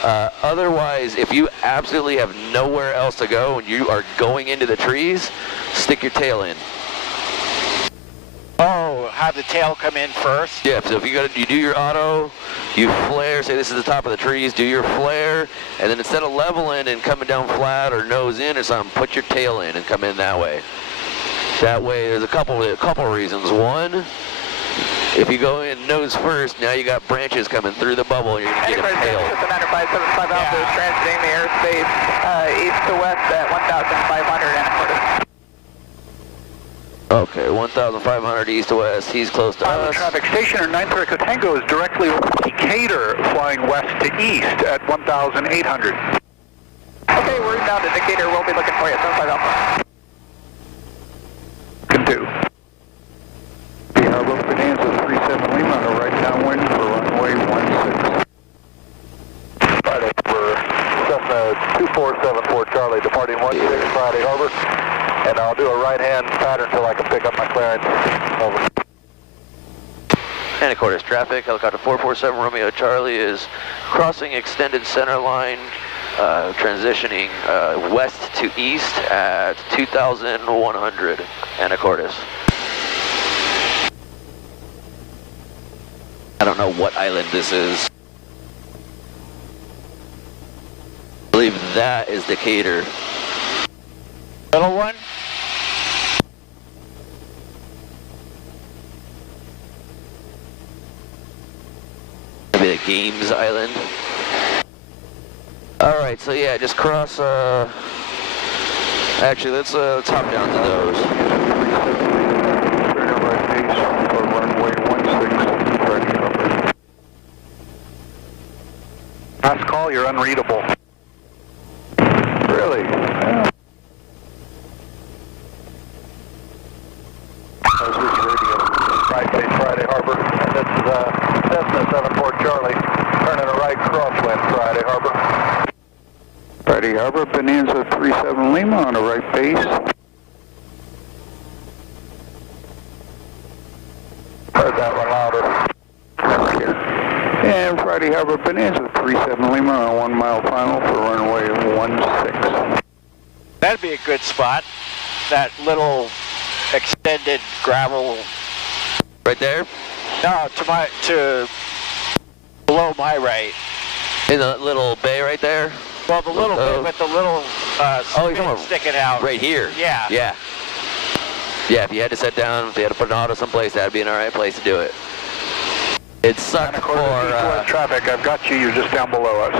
Otherwise, if you absolutely have nowhere else to go and you are going into the trees, stick your tail in. Oh, have the tail come in first? Yeah, so if you do your auto, you flare, say this is the top of the trees, do your flare, and then instead of leveling and coming down flat or nose in or something, put your tail in and come in that way. That way, there's a couple reasons. One, if you go in nose first, now you got branches coming through the bubble and you're going to get a tail. The 9575 Alpha is transiting the airspace east to west at 1,500 anaconda. Okay, 1,500 east to west. He's close to us. Traffic stationer 9 Echo Tango is directly over Decatur, flying west to east at 1,800. Okay, we're inbound to Decatur. We'll be looking for you. 75 Alpha. Can do. The Harbor Bonanza 37 Lima on a right downwind for runway 16. Friday for Cessna 2474 Charlie, departing 16 Friday Harbor. And I'll do a right-hand pattern until I can pick up my clearance. Over. Anacortes traffic, helicopter 447 Romeo Charlie is crossing extended center line, transitioning west to east at 2,100, Anacortes. I don't know what island this is. I believe that is Decatur. Little one? Maybe the Games Island. All right, so yeah, just cross. Actually, let's hop down to those. Last call, you're unreadable. Really? Yeah. How's this radio? Right base Friday Harbor, and this is Cessna 74 Charlie, turning a right crosswind Friday Harbor. Friday Harbor, Bonanza 37 Lima on a right base. Heard that one louder. And Friday Harbor, Bonanza 37 Lima on a 1 mile final for runway 16. That'd be a good spot. That little extended gravel. Right there? No, to below my right. In the little bay right there? Well, the little bit with the little spin sticking out. Right here? Yeah. Yeah. Yeah, if you had to set down, if you had to put an auto someplace, that'd be an alright place to do it. It sucked for traffic. I've got you. You're just down below us.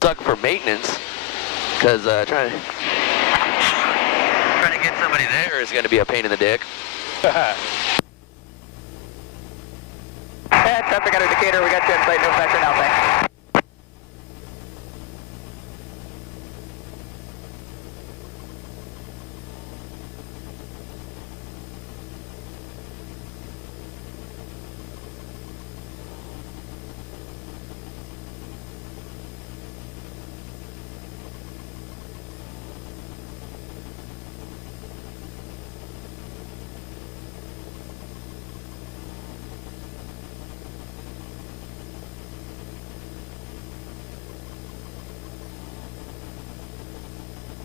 Sucked for maintenance, because trying to get somebody there is going to be a pain in the dick. And traffic out of Decatur. We got you in sight. No factor now. Thanks.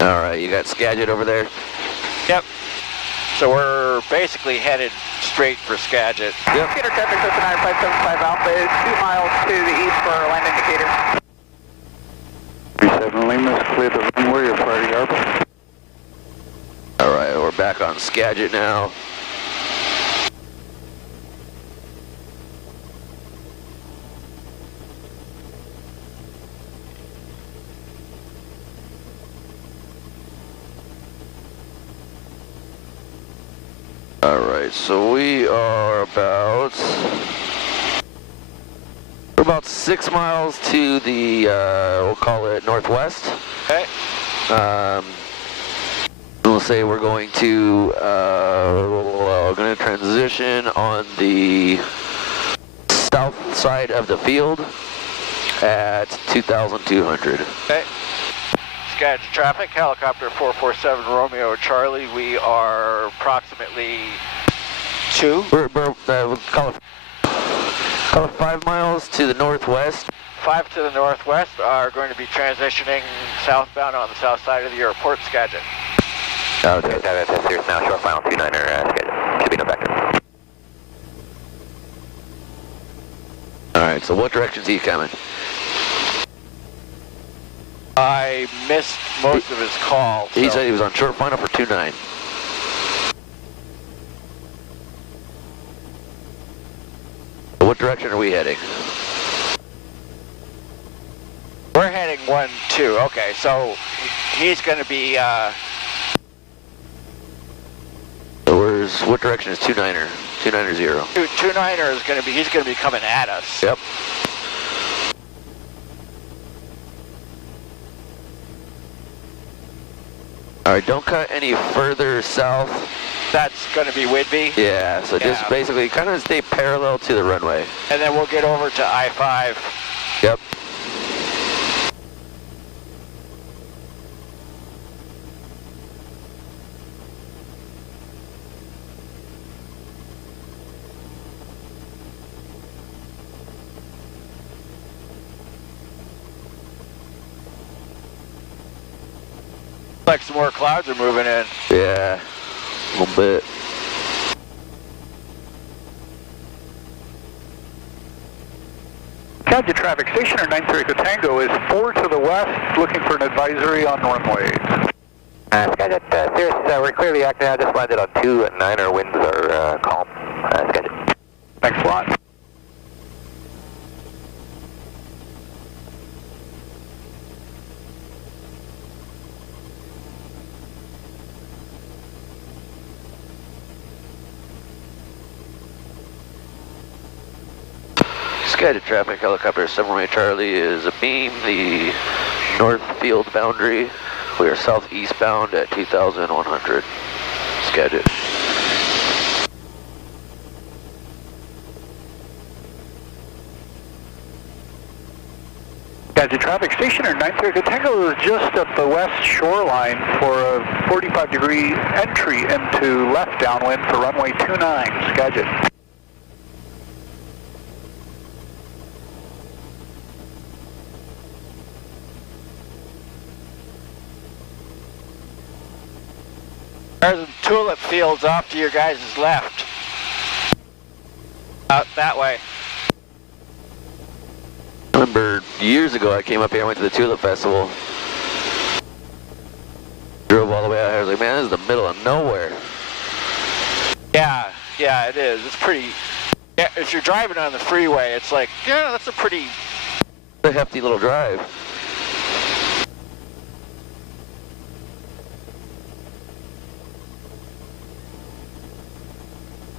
All right, you got Skagit over there? Yep. So we're basically headed straight for Skagit. Yep. Decatur traffic, Cessna 9575 Alpha is 2 miles to the east for landing Decatur. 37 Lima is clear the runway of Friday Harbor. All right, we're back on Skagit now. All right, so we are about 6 miles to the, we'll call it northwest. Okay. We'll say we're going to, transition on the south side of the field at 2,200. Okay. Sketch traffic, helicopter 447 Romeo Charlie. We are approximately We'll call it 5 miles to the northwest. 5 to the northwest are going to be transitioning southbound on the south side of the airport, Skagit. Okay, that's Cirrus now, short final 29er, Skagit. Should be no vector. Alright, so what direction's he coming? I missed most of his call. He said he was on short final for 29. What direction are we heading? We're heading 1-2. Okay, so he's going to be. What direction is 29er? 290. 29er is going to be. He's going to be coming at us. Yep. All right, don't cut any further south. That's going to be Whidbey? Yeah, so just basically kind of stay parallel to the runway. And then we'll get over to I-5. Yep. Like some more clouds are moving in. Yeah, a little bit. Skagit traffic, stationer 930 Tango is 4 to the west, looking for an advisory on runways. Skagit, Cirrus, we're clearly acting out, just landed on 2 and 9er winds are calm. Skagit. Thanks a lot. Skagit traffic, helicopter 7 Romeo Charlie is abeam the north field boundary. We are southeast bound at 2,100. Skagit. Skagit traffic, stationer 930 Tango is just at the west shoreline for a 45-degree entry into left downwind for runway 29, Skagit. There's some tulip fields off to your guys' left. Out that way. I remember years ago I came up here and went to the Tulip Festival. Drove all the way out here. I was like, man, this is the middle of nowhere. Yeah, it is. It's pretty. Yeah, if you're driving on the freeway, it's like, yeah, that's a pretty. A hefty little drive.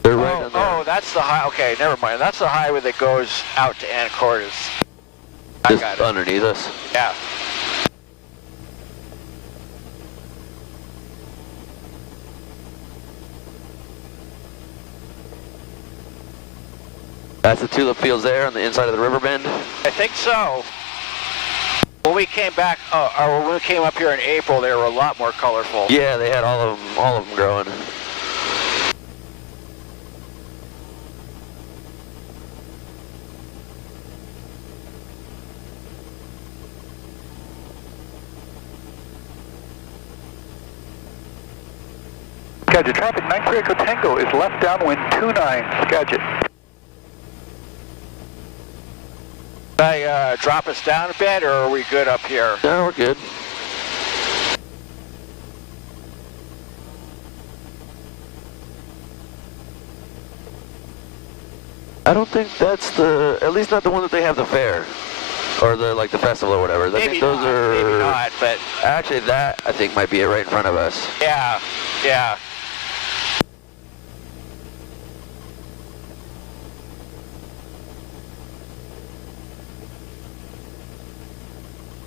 They're right on there. Oh, that's the high. Okay, never mind. That's the highway that goes out to Anacortes. Just underneath us. Yeah. That's the tulip fields there on the inside of the river bend? I think so. When we came back, or when we came up here in April, they were a lot more colorful. Yeah, they had all of them growing. Skagit traffic, 930 Tango is left downwind 29, Skagit. Can I drop us down a bit, or are we good up here? No, we're good. I don't think that's the, at least not the one that they have the fair. Or the, like the festival or whatever. I think those are... Maybe not, but... Actually, that, I think, might be it right in front of us. Yeah.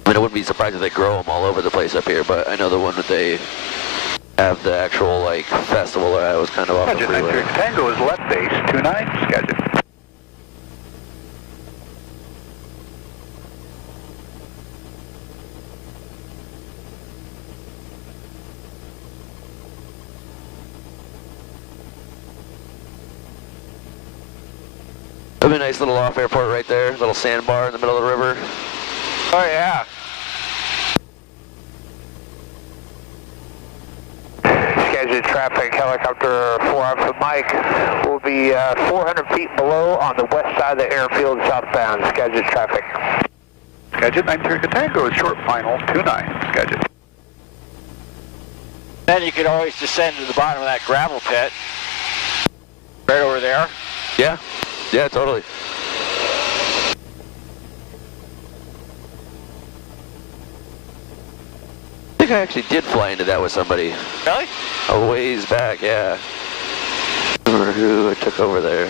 I mean, I wouldn't be surprised if they grow them all over the place up here, but I know the one that they have the actual, like, festival was kind of off the freeway. Skagit 930 Tango is left base 29, Skagit. That'd be a nice little off airport right there, little sandbar in the middle of the river. Oh yeah. Scheduled traffic, helicopter 4 Alpha Mike will be 400 feet below on the west side of the airfield southbound. Scheduled traffic. Skagit 93 Tango is short final 29, Skagit. Then you could always descend to the bottom of that gravel pit. Right over there. Yeah, yeah, totally. I think I actually did fly into that with somebody. Really? A ways back, yeah. I don't remember who I took over there.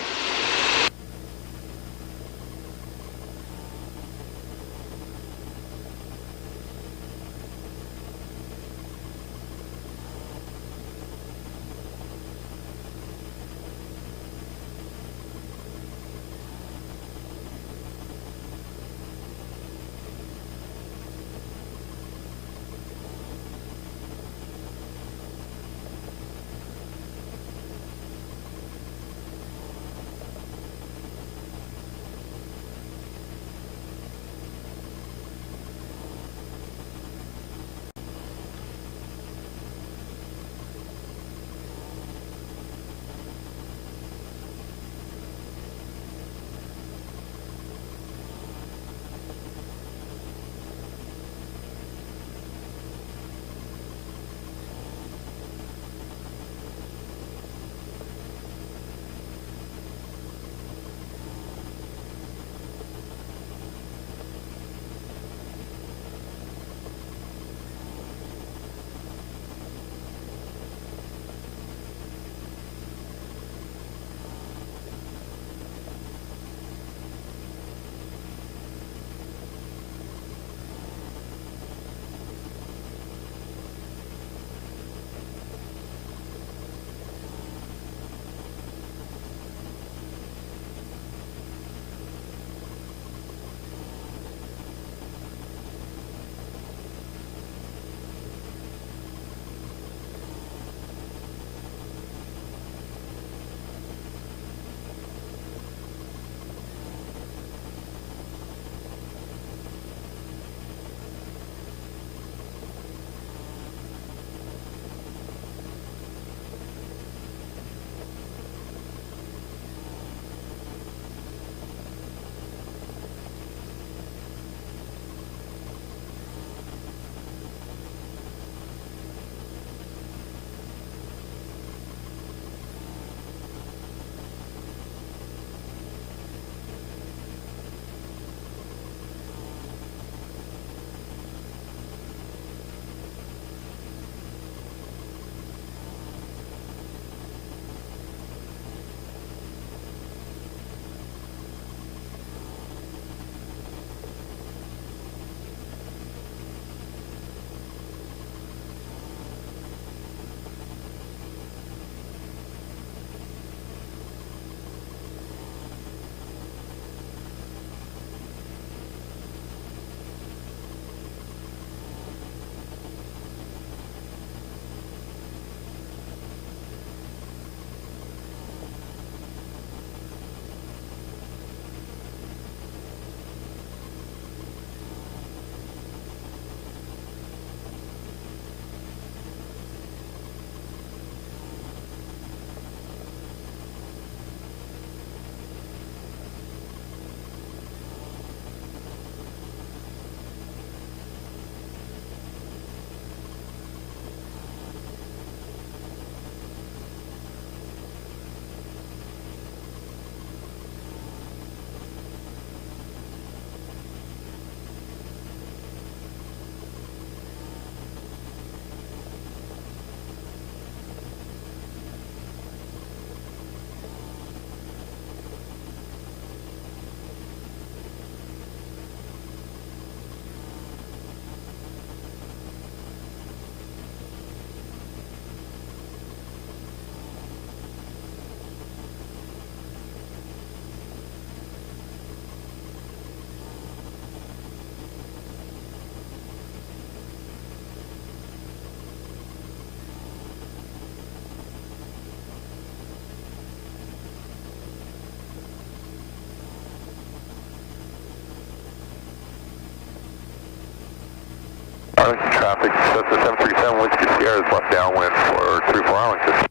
Cessna 737 Whiskey Sierra is left downwind for 34 Arlington.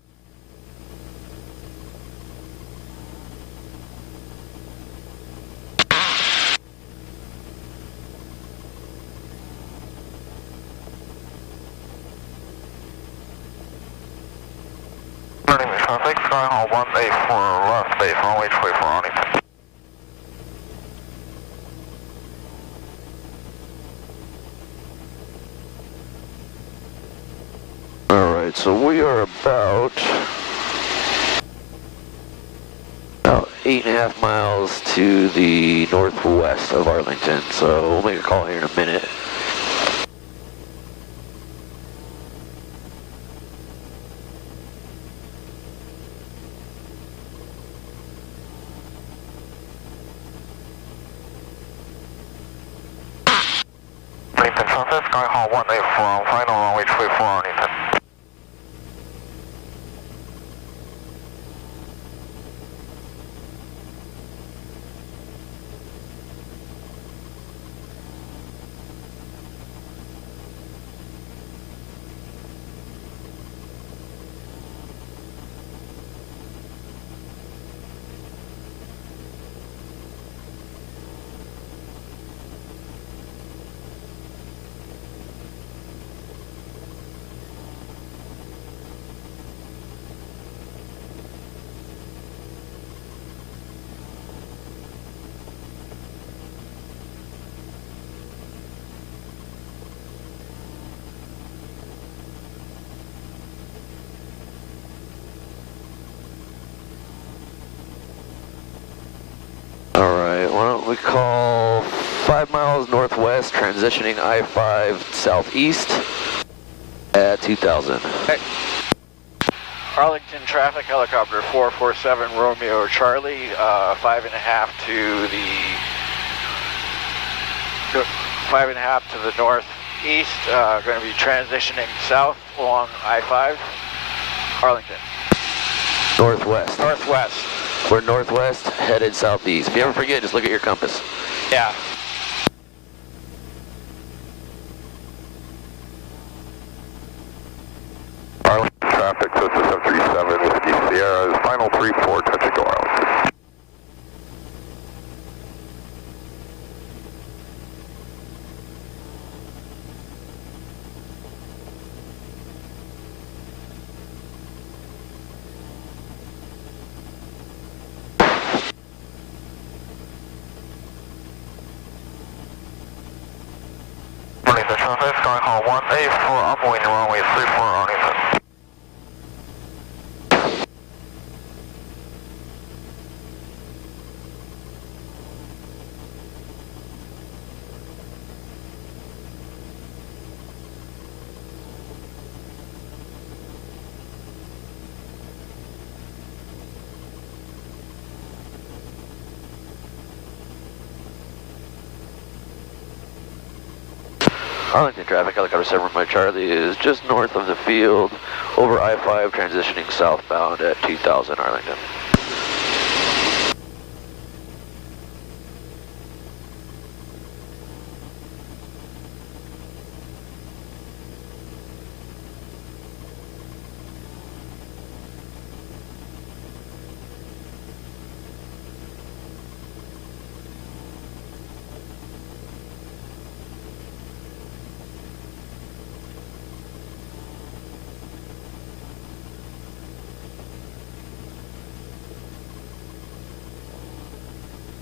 Morning, traffic, Skyhawk 184 left base, runway 24 Arlington. Alright, so we are about 8.5 miles to the northwest of Arlington, so we'll make a call here in a minute. Arlington traffic, Skyhawk 184 final runway 24 Arlington. Alright, why don't we call 5 miles northwest, transitioning I-5 southeast at 2000. Okay. Arlington traffic, helicopter 447 Romeo Charlie, 5.5 to the northeast, going to be transitioning south along I-5, Arlington. Northwest. Northwest. We're northwest, headed southeast. If you ever forget, just look at your compass. Yeah. Arlington traffic, Cessna 737 Whiskey Sierra is final 34, touch and go Arlington. Arlington traffic, Skyhawk 184 upwind runway 34 Arlington. Arlington traffic, helicopter 7 by Charlie is just north of the field, over I-5, transitioning southbound at 2000 Arlington.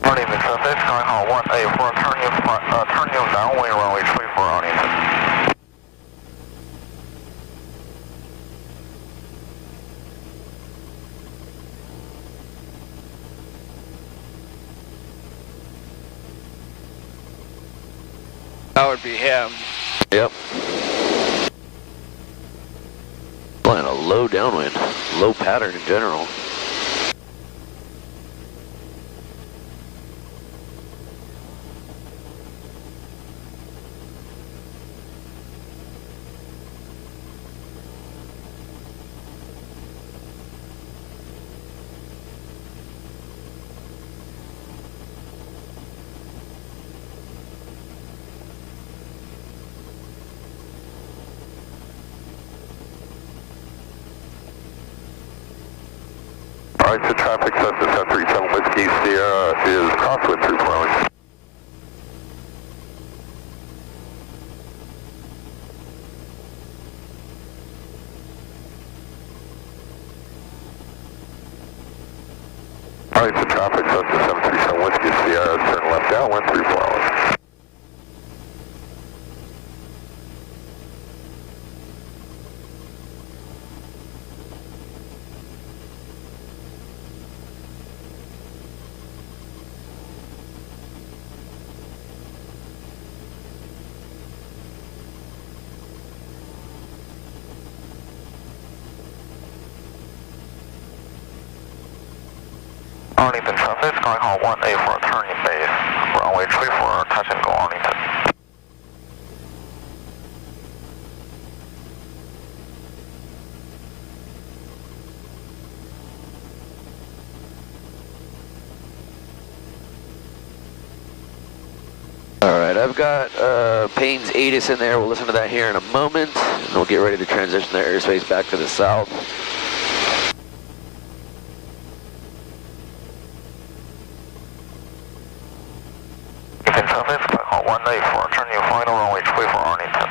Arlington traffic, Skyhawk 184 turning downwind runway 24 Arlington. That would be him. Yep. Flying a low downwind, low pattern in general. Alright, so traffic Cessna 737 Whiskey Sierra is crosswind through Portland. Alright, so traffic Cessna 737 Whiskey Sierra, turn left downwind through Portland. Arlington traffic, Skyhawk 1A for turning base. Runway 34, touch and go Arlington. Alright, I've got Payne's ATIS in there. We'll listen to that here in a moment. And we'll get ready to transition their airspace back to the south. Traffic, Skyhawk 1A for turn your final runway 24 Arlington.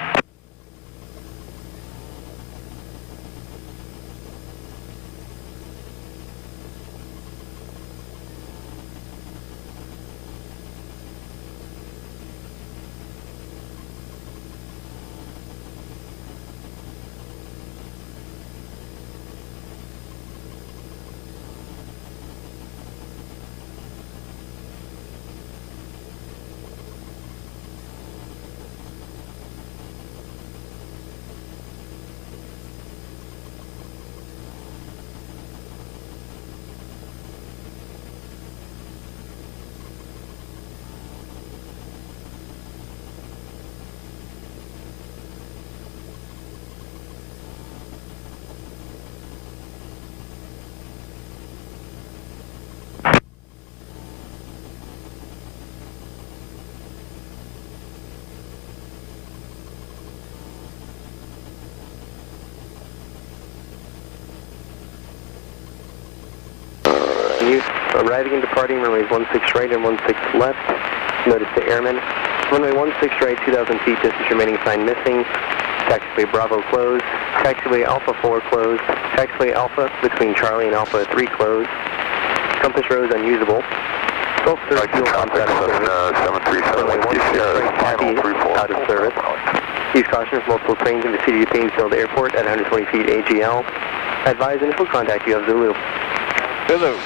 Arriving and departing runways 16 right and 16 left. Notice the airmen. Runway 16 right, 2,000 feet, distance remaining sign missing. Taxiway Bravo closed. Taxiway Alpha 4 closed. Taxiway Alpha between Charlie and Alpha 3 closed. Compass rose unusable. Gulf Surf fuel pumps out of service. Runway 16 right, out of service. Use caution for multiple planes in the city of Painesville Airport at 120 feet AGL. Advise initial contact you have Zulu. Zulu.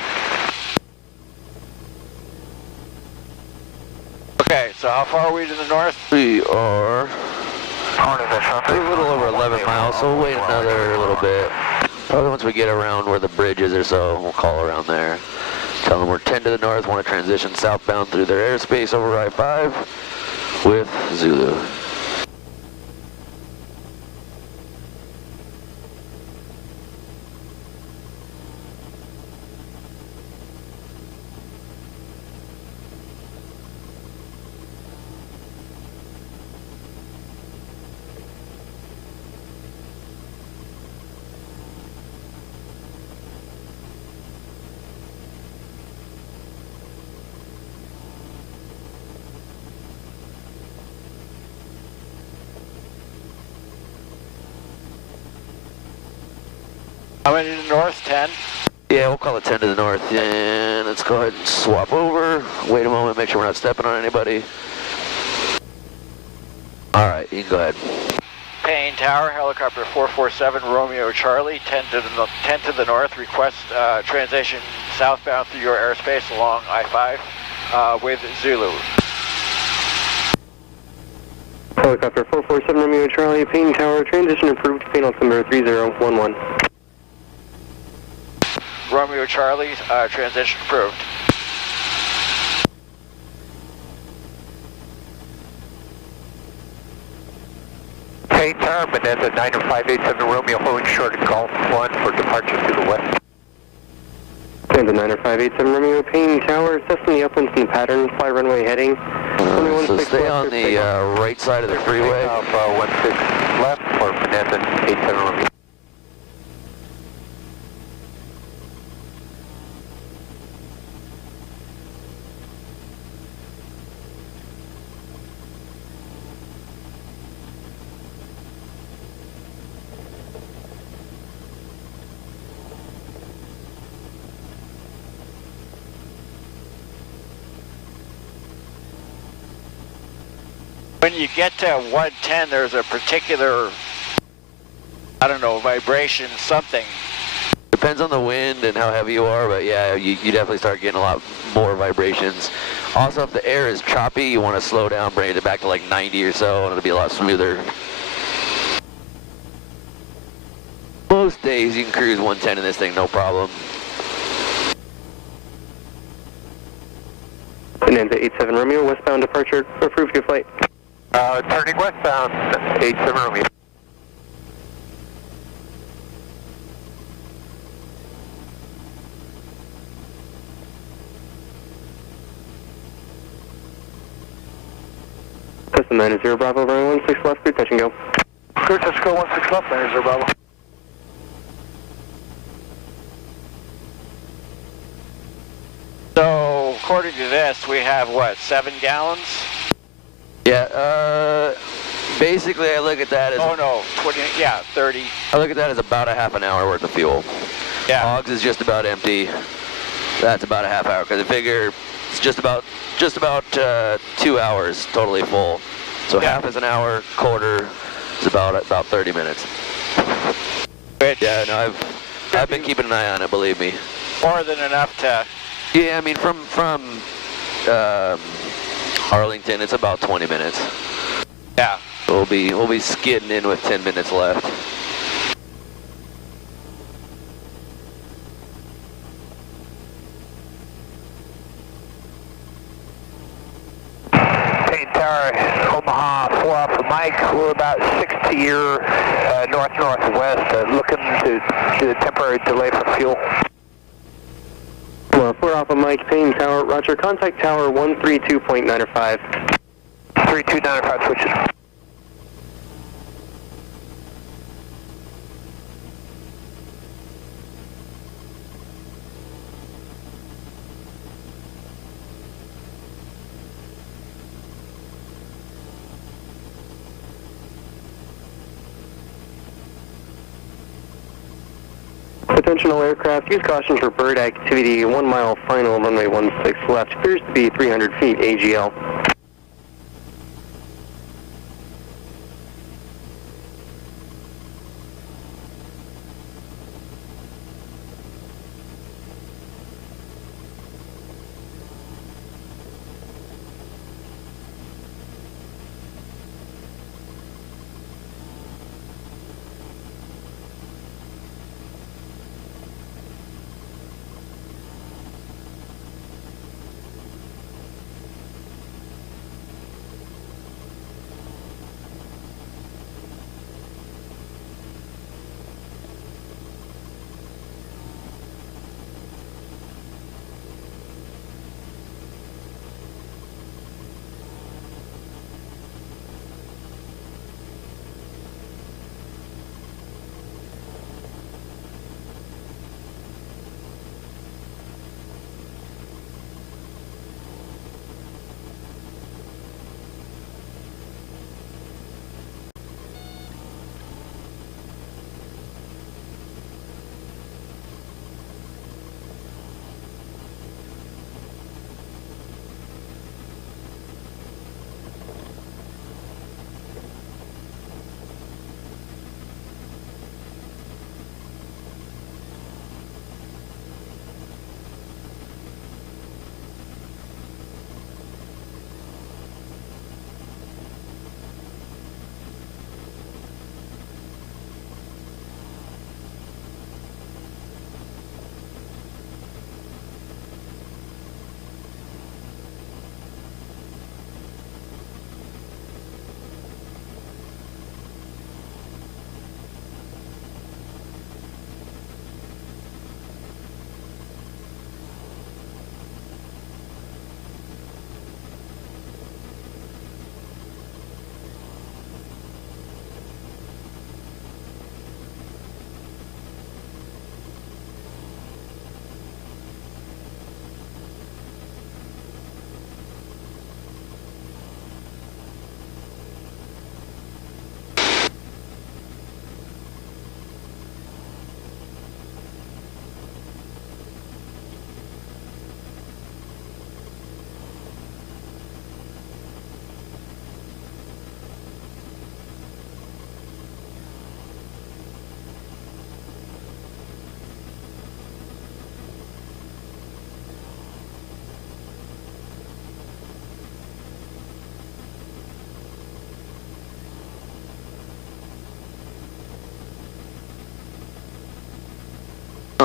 Okay, so how far are we to the north? We are a little over 11 miles, so we'll wait another little bit. Probably once we get around where the bridge is or so, we'll call around there. Tell them we're 10 to the north, want to transition southbound through their airspace over I-5 with Zulu. How many to the north? 10? Yeah, we'll call it 10 to the north. And let's go ahead and swap over. Wait a moment, make sure we're not stepping on anybody. All right, you can go ahead. Payne Tower, helicopter 447 Romeo Charlie, 10 to the north. Request transition southbound through your airspace along I-5 with Zulu. Helicopter 447 Romeo Charlie, Payne Tower, transition approved, Payne altimeter 3011. Romeo Charlie, transition approved. Payne Tower, Bonanza 90587 Romeo holding short of Golf 1 for departure to the west. Bonanza 90587 Romeo, Payne Tower, assessing the upwinds in the pattern, fly runway heading. So stay on the right side of the freeway. 16 left for Bonanza 87 Romeo. you get to 110, there's a particular, I don't know, vibration, something. Depends on the wind and how heavy you are, but yeah, you definitely start getting a lot more vibrations. Also, if the air is choppy, you want to slow down, bring it back to like 90 or so, and it'll be a lot smoother. Most days you can cruise 110 in this thing, no problem. Bonanza 87 Romeo, westbound departure, approved your flight. Turning westbound, 87 Romeo. Custom 90 Bravo, runway 16 left, clear touch and go. Clear touch go 16 left, 90 Bravo. So, according to this, we have what, 7 gallons? Yeah, basically I look at that as... Oh no, 20, yeah, 30. I look at that as about a half an hour worth of fuel. Yeah. Hogs is just about empty. That's about a half hour, because I figure it's just about 2 hours totally full. So half is an hour, quarter is about 30 minutes. Which, yeah, no, I've been keeping an eye on it, believe me. More than enough to... Yeah, I mean from Arlington, it's about 20 minutes. Yeah. We'll be skidding in with 10 minutes left. Payne Tower, Omaha, 4 Alpha Mike. We're about 6 to your north-northwest, looking to do a temporary delay for fuel. 4 Alpha Mike, Payne Tower, roger, contact tower 132.905. 3295 switches. Attention all aircraft, use caution for bird activity, 1 mile final, runway 16 left, appears to be 300 feet AGL.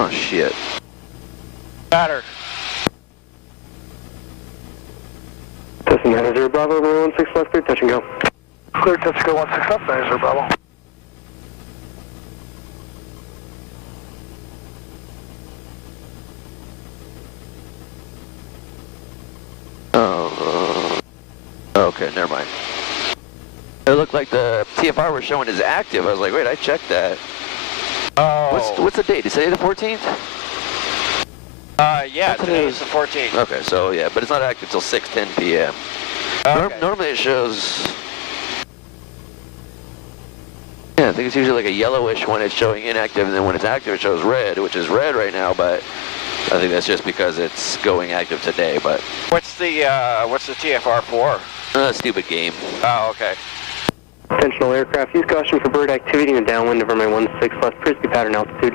Oh, shit. Better. Cessna 90 Bravo, runway 16 left, clear touch and go. Clear touch and go 16 left, 90 Bravo. Oh, okay, never mind. It looked like the TFR was showing as active. I was like, wait, I checked that. Oh. What's the date? Did it say the 14th? Yeah, today is the 14th. Okay, so yeah, but it's not active till 6:10 p.m. Okay. Normally it shows... Yeah, I think it's usually like a yellowish when it's showing inactive, and then when it's active it shows red, which is red right now, but I think that's just because it's going active today, but... What's the TFR for? Stupid game. Oh, okay. Intentional aircraft, use caution for bird activity in the downwind of runway 16 left, Frisbee pattern altitude.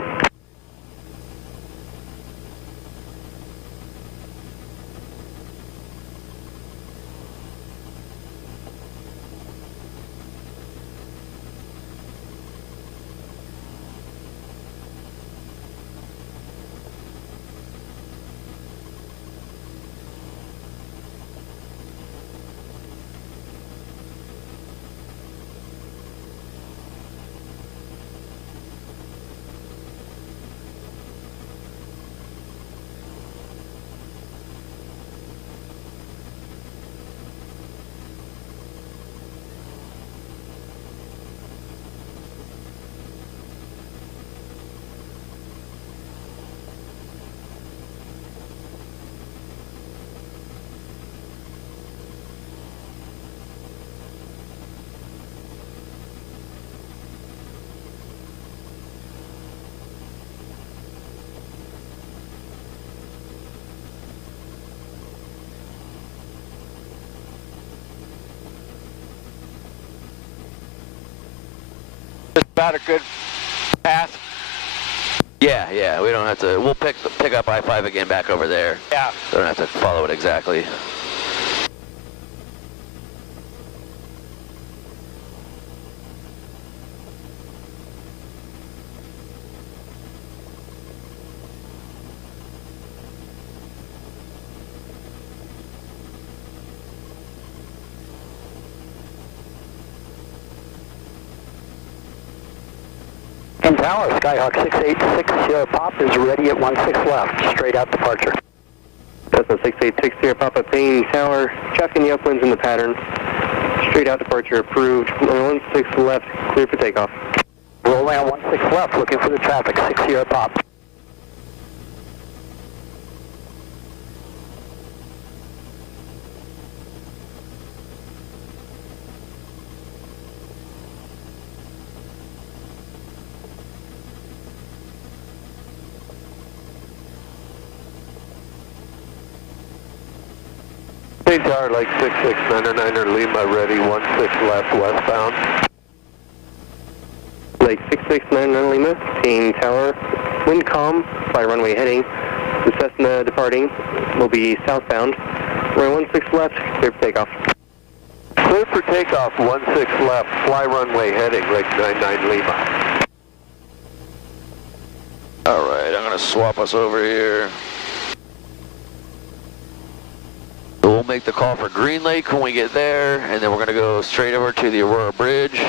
About a good path. Yeah, we don't have to, we'll pick up I-5 again back over there. Yeah. Don't have to follow it exactly. In tower, Skyhawk 686 Sierra Pop is ready at 16 left, straight out departure. Cessna 686 Sierra Pop obtaining tower, traffic in the upwinds in the pattern, straight out departure approved, runway 16 left, clear for takeoff. Rolling on 16 left, looking for the traffic, 6 Sierra Pop. Hey, tower, like 6699er Lima, ready, 16 left, westbound. Lake 6699 Lima, seeing tower, wind calm, fly runway heading. The Cessna departing will be southbound. Runway 16 left, clear for takeoff. Clear for takeoff, 16 left, fly runway heading, Lake 99 Lima. Alright, I'm gonna swap us over here. We'll make the call for Green Lake when we get there, and then we're gonna go straight over to the Aurora Bridge.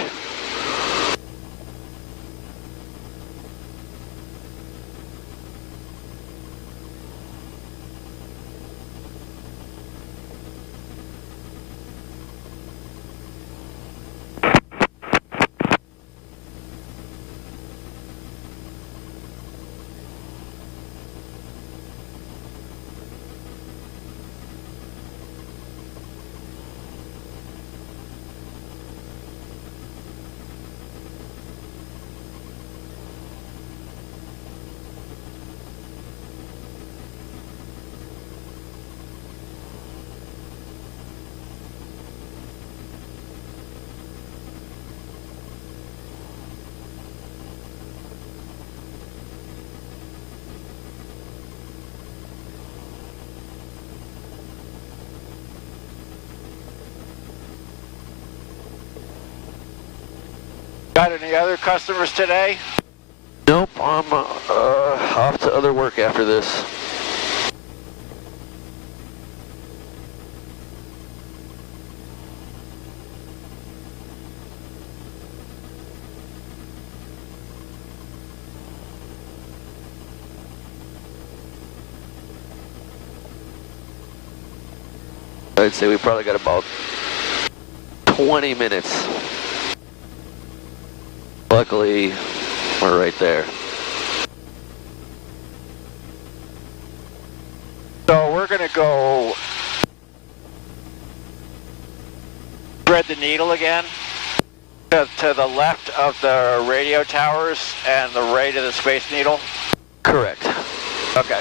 Got any other customers today? Nope, I'm off to other work after this. I'd say we probably got about 20 minutes. Luckily, we're right there. So we're going to go thread the needle again to the left of the radio towers and the right of the Space Needle? Correct. Okay.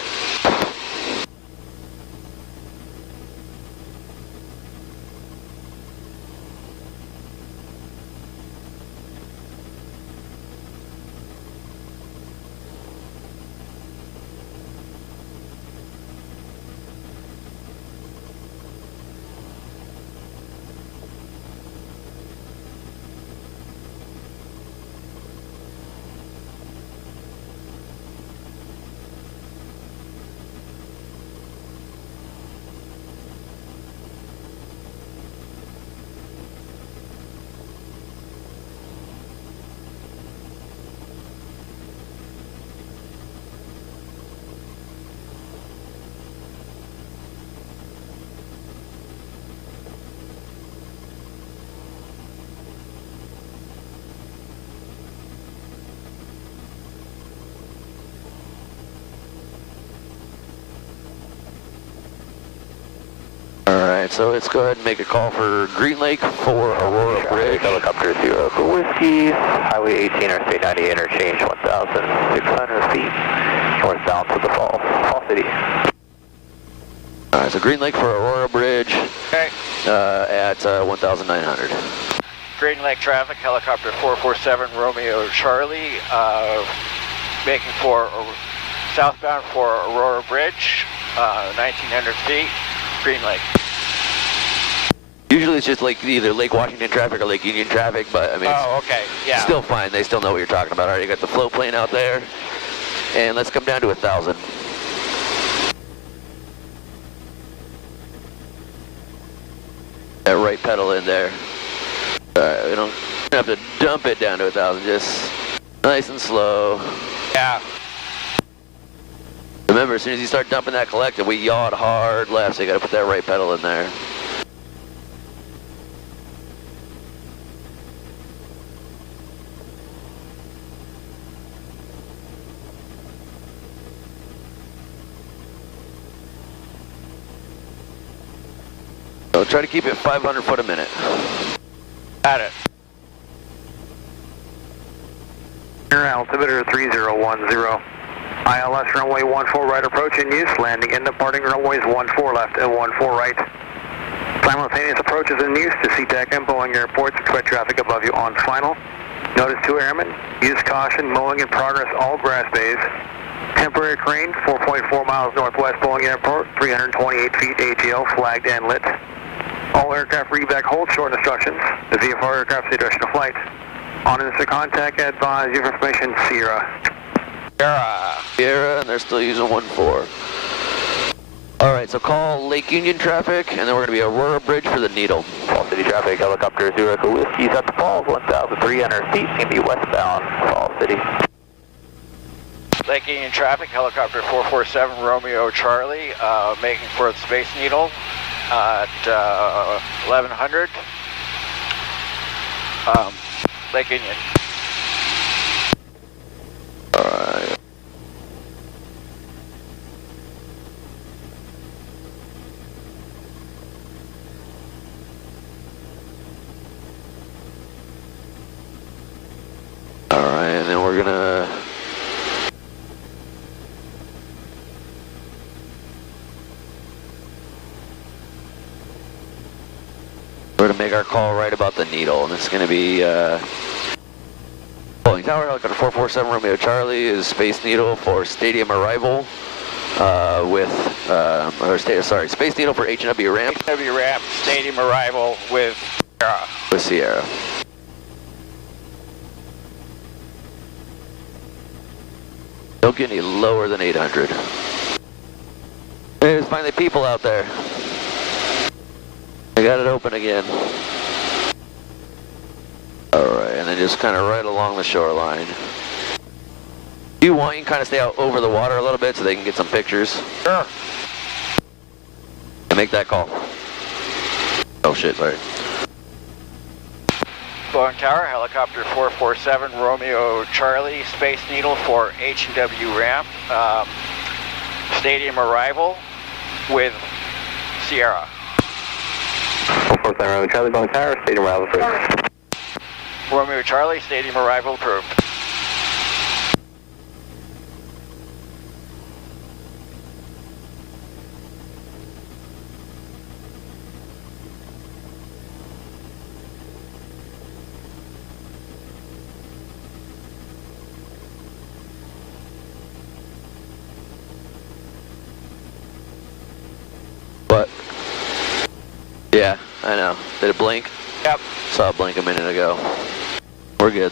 Alright, so let's go ahead and make a call for Green Lake for Aurora Bridge. Helicopter 0 for Whiskey, Highway 18 or State 90 interchange 1,600 feet northbound to the Fall City. Alright, so Green Lake for Aurora Bridge. Okay. At 1,900. Green Lake traffic, helicopter 447 Romeo Charlie, making for southbound for Aurora Bridge, 1,900 feet, Green Lake. Usually it's just like either Lake Washington traffic or Lake Union traffic, but I mean, oh, okay, yeah. Still fine. They still know what you're talking about. All right, you got the float plane out there, and let's come down to 1,000. That right pedal in there. All right, we don't have to dump it down to 1,000. Just nice and slow. Yeah. Remember, as soon as you start dumping that collector, we yawed hard left, so you got to put that right pedal in there. So try to keep it 500 foot a minute. Got it. Air altimeter 3010. ILS runway 14 right approach in use. Landing and departing runways 14 left and 14 right. Simultaneous approaches in use to SeaTac and Boeing airports. Expect traffic above you on final. Notice to airmen. Use caution. Mowing in progress all grass bays. Temporary crane 4.4 miles northwest Boeing Airport. 328 feet ATL flagged and lit. All aircraft reback hold short instructions. The VFR aircraft the direction of flight. On instant contact, advise you for information, Sierra. Sierra, and they're still using 1-4. All right, so call Lake Union traffic, and then we're going to be Aurora Bridge for the Needle. Fall City traffic, helicopter 0 for Whiskey's at the Falls, 1,300 feet, going to be westbound, Fall City. Lake Union traffic, helicopter 447 Romeo Charlie, making for the Space Needle at 1,100. Lake Union. All right. All right, and then we're gonna make our call right about the Needle, and it's gonna be Boeing Tower helicopter 447 Romeo Charlie is Space Needle for stadium arrival Space Needle for H&W ramp. H&W ramp, stadium arrival with Sierra. With Sierra. Don't get any lower than 800. There's finally people out there. I got it open again. Alright, and then just kind of right along the shoreline. If you want, you can kind of stay out over the water a little bit so they can get some pictures. Sure. Make that call. Oh shit, sorry. Boeing Tower, helicopter 447, Romeo Charlie, Space Needle for H&W ramp. Stadium arrival with Sierra. 447 Romeo Charlie, Boeing Tower, stadium arrival approved. Romeo Charlie, stadium arrival approved. What? Yeah, I know. Did it blink? Yep. Saw it blink a minute ago. We're good.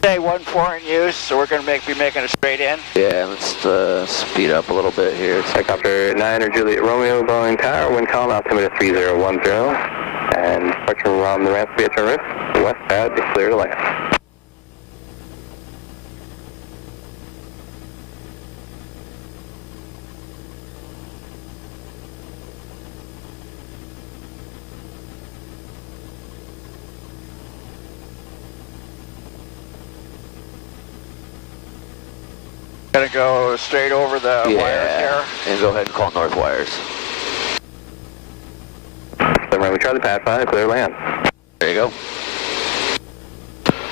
Day 14 in use, so we're going to be making a straight in. Yeah, let's speed up a little bit here. Helicopter 9 or Juliet Romeo, Boeing Tower, wind calm, altimeter 3010, and departure around the ramp via turn risk, west pad, be clear to land. Gonna go straight over the wires here. And go ahead and call north wires. 7 Romeo Charlie, pad 5, clear land. There you go.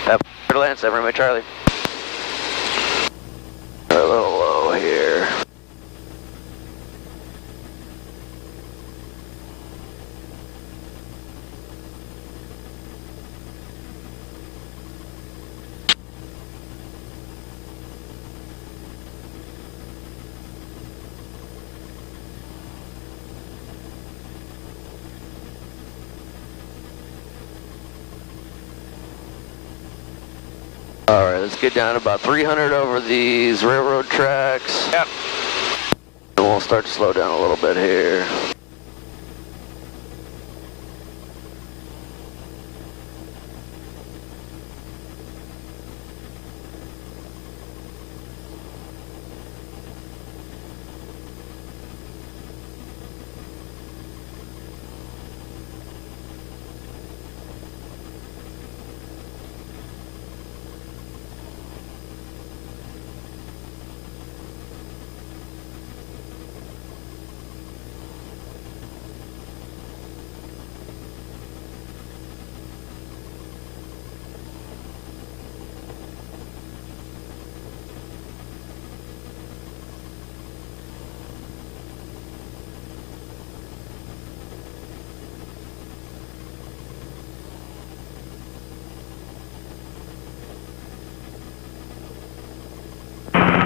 Clear to land, 7 Romeo Charlie. A little low here. Alright, let's get down to about 300 over these railroad tracks. Yep. And we'll start to slow down a little bit here.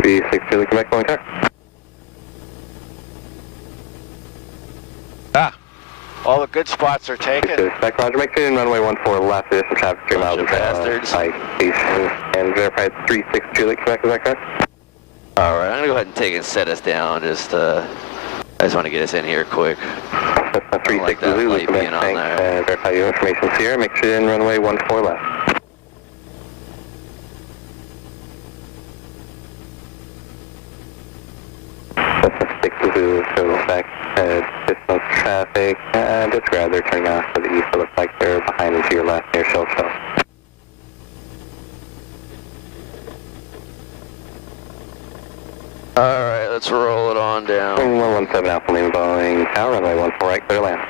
B6 Julie, Quebec, Boeing Tower. All the good spots are taken. Back Roger, make sure in runway 14 left, there's some traffic 3 miles bastards. And verify 36 Julie, Quebec, is that correct? Alright, I'm gonna go ahead and take and set us down. I just want to get us in here quick. That's 36 Zulu, Quebec, thanks. Verify your information here, make sure in runway 14 left. That's 6 Zulu, so back distance traffic, disregard, they're turning off to the east, it looks like they're behind and to your left near Shell Shell. Alright, let's roll it on down. 117 Alpha Lima Boeing Tower, runway 14 right, clear to land.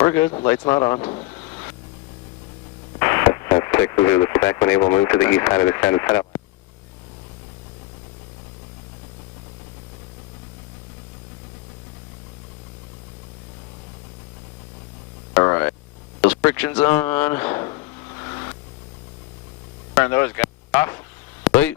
We're good, light's not on. That's 6 Zulu, Quebec, when able to move to the east side of the extended setup. Those frictions on. Turn those guys off. Wait.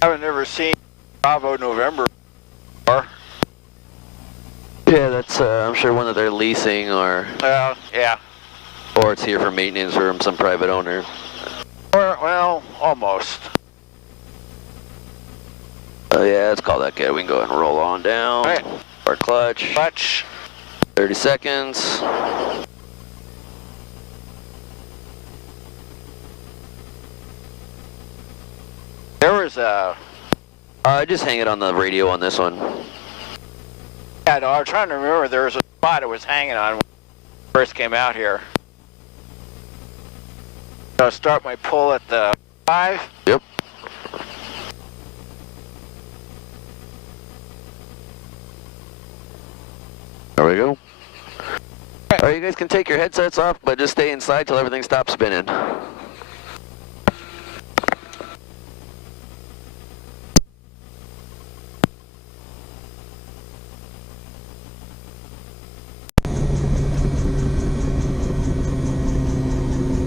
I've never seen Bravo November before. Yeah, that's I'm sure one that they're leasing, or yeah, or it's here for maintenance from some private owner. Or well, almost. Oh yeah, let's call that good. We can go ahead and roll on down. Right. Our clutch. Clutch. 30 seconds. There was a. Just hang it on the radio on this one. Yeah, no, I was trying to remember. There was a spot it was hanging on when I first came out here. I'll start my pull at the 5. Yep. There we go. Alright, you guys can take your headsets off, but just stay inside till everything stops spinning.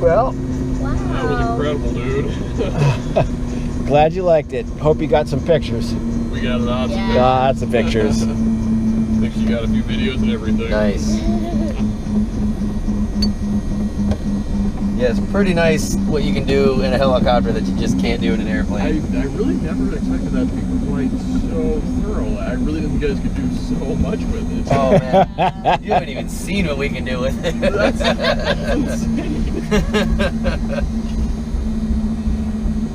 Well, that was incredible, dude. Glad you liked it. Hope you got some pictures. We got lots of pictures. Lots of pictures. I think you got a few videos and everything. Nice. Yeah, it's pretty nice what you can do in a helicopter that you just can't do in an airplane. I really never expected that to be quite so thorough. I really didn't think you guys could do so much with it. Oh man, you haven't even seen what we can do with it. That's insane.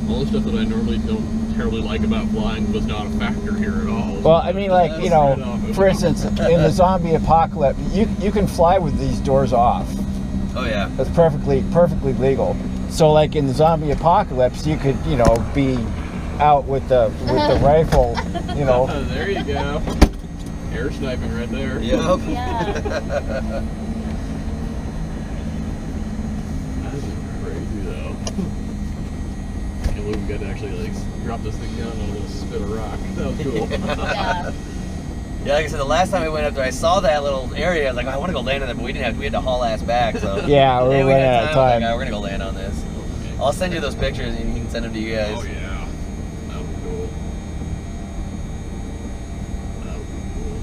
All the stuff that I normally don't terribly like about flying was not a factor here at all. Well, I mean, like, you know, for instance, in the zombie apocalypse, you can fly with these doors off. Oh yeah. That's perfectly legal. So like in the zombie apocalypse, you could, you know, be out with the rifle, you know. There you go. Air sniping right there. Yep. Yeah. That's crazy though. I can't believe we got to actually like drop this thing down on a little spit of rock. That was cool. Yeah. Yeah, like I said, the last time we went up there, I saw that little area. I was like, oh, I want to go land on there, but we didn't have. We had to haul ass back. So yeah, we ran out of time. Like, we're gonna go land on this. I'll send you those pictures, and you can send them to you guys. Oh yeah, that would be cool. That would be cool.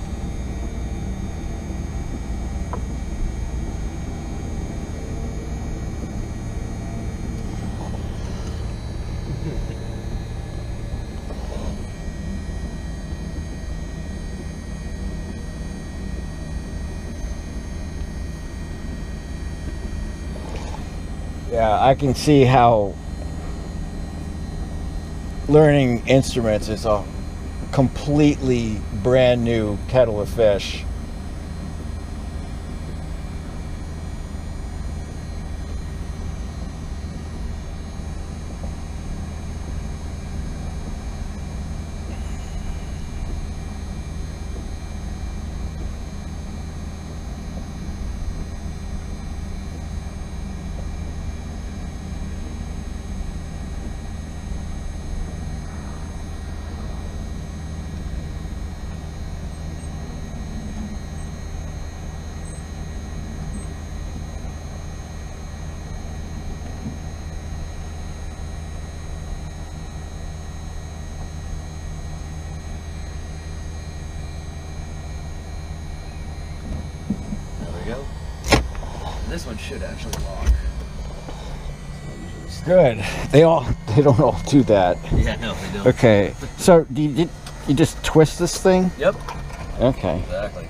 Yeah, I can see how learning instruments is a completely brand new kettle of fish. This one should actually lock. Good. They don't all do that. Yeah, no, they don't. Okay. So you just twist this thing? Yep. Okay. Exactly.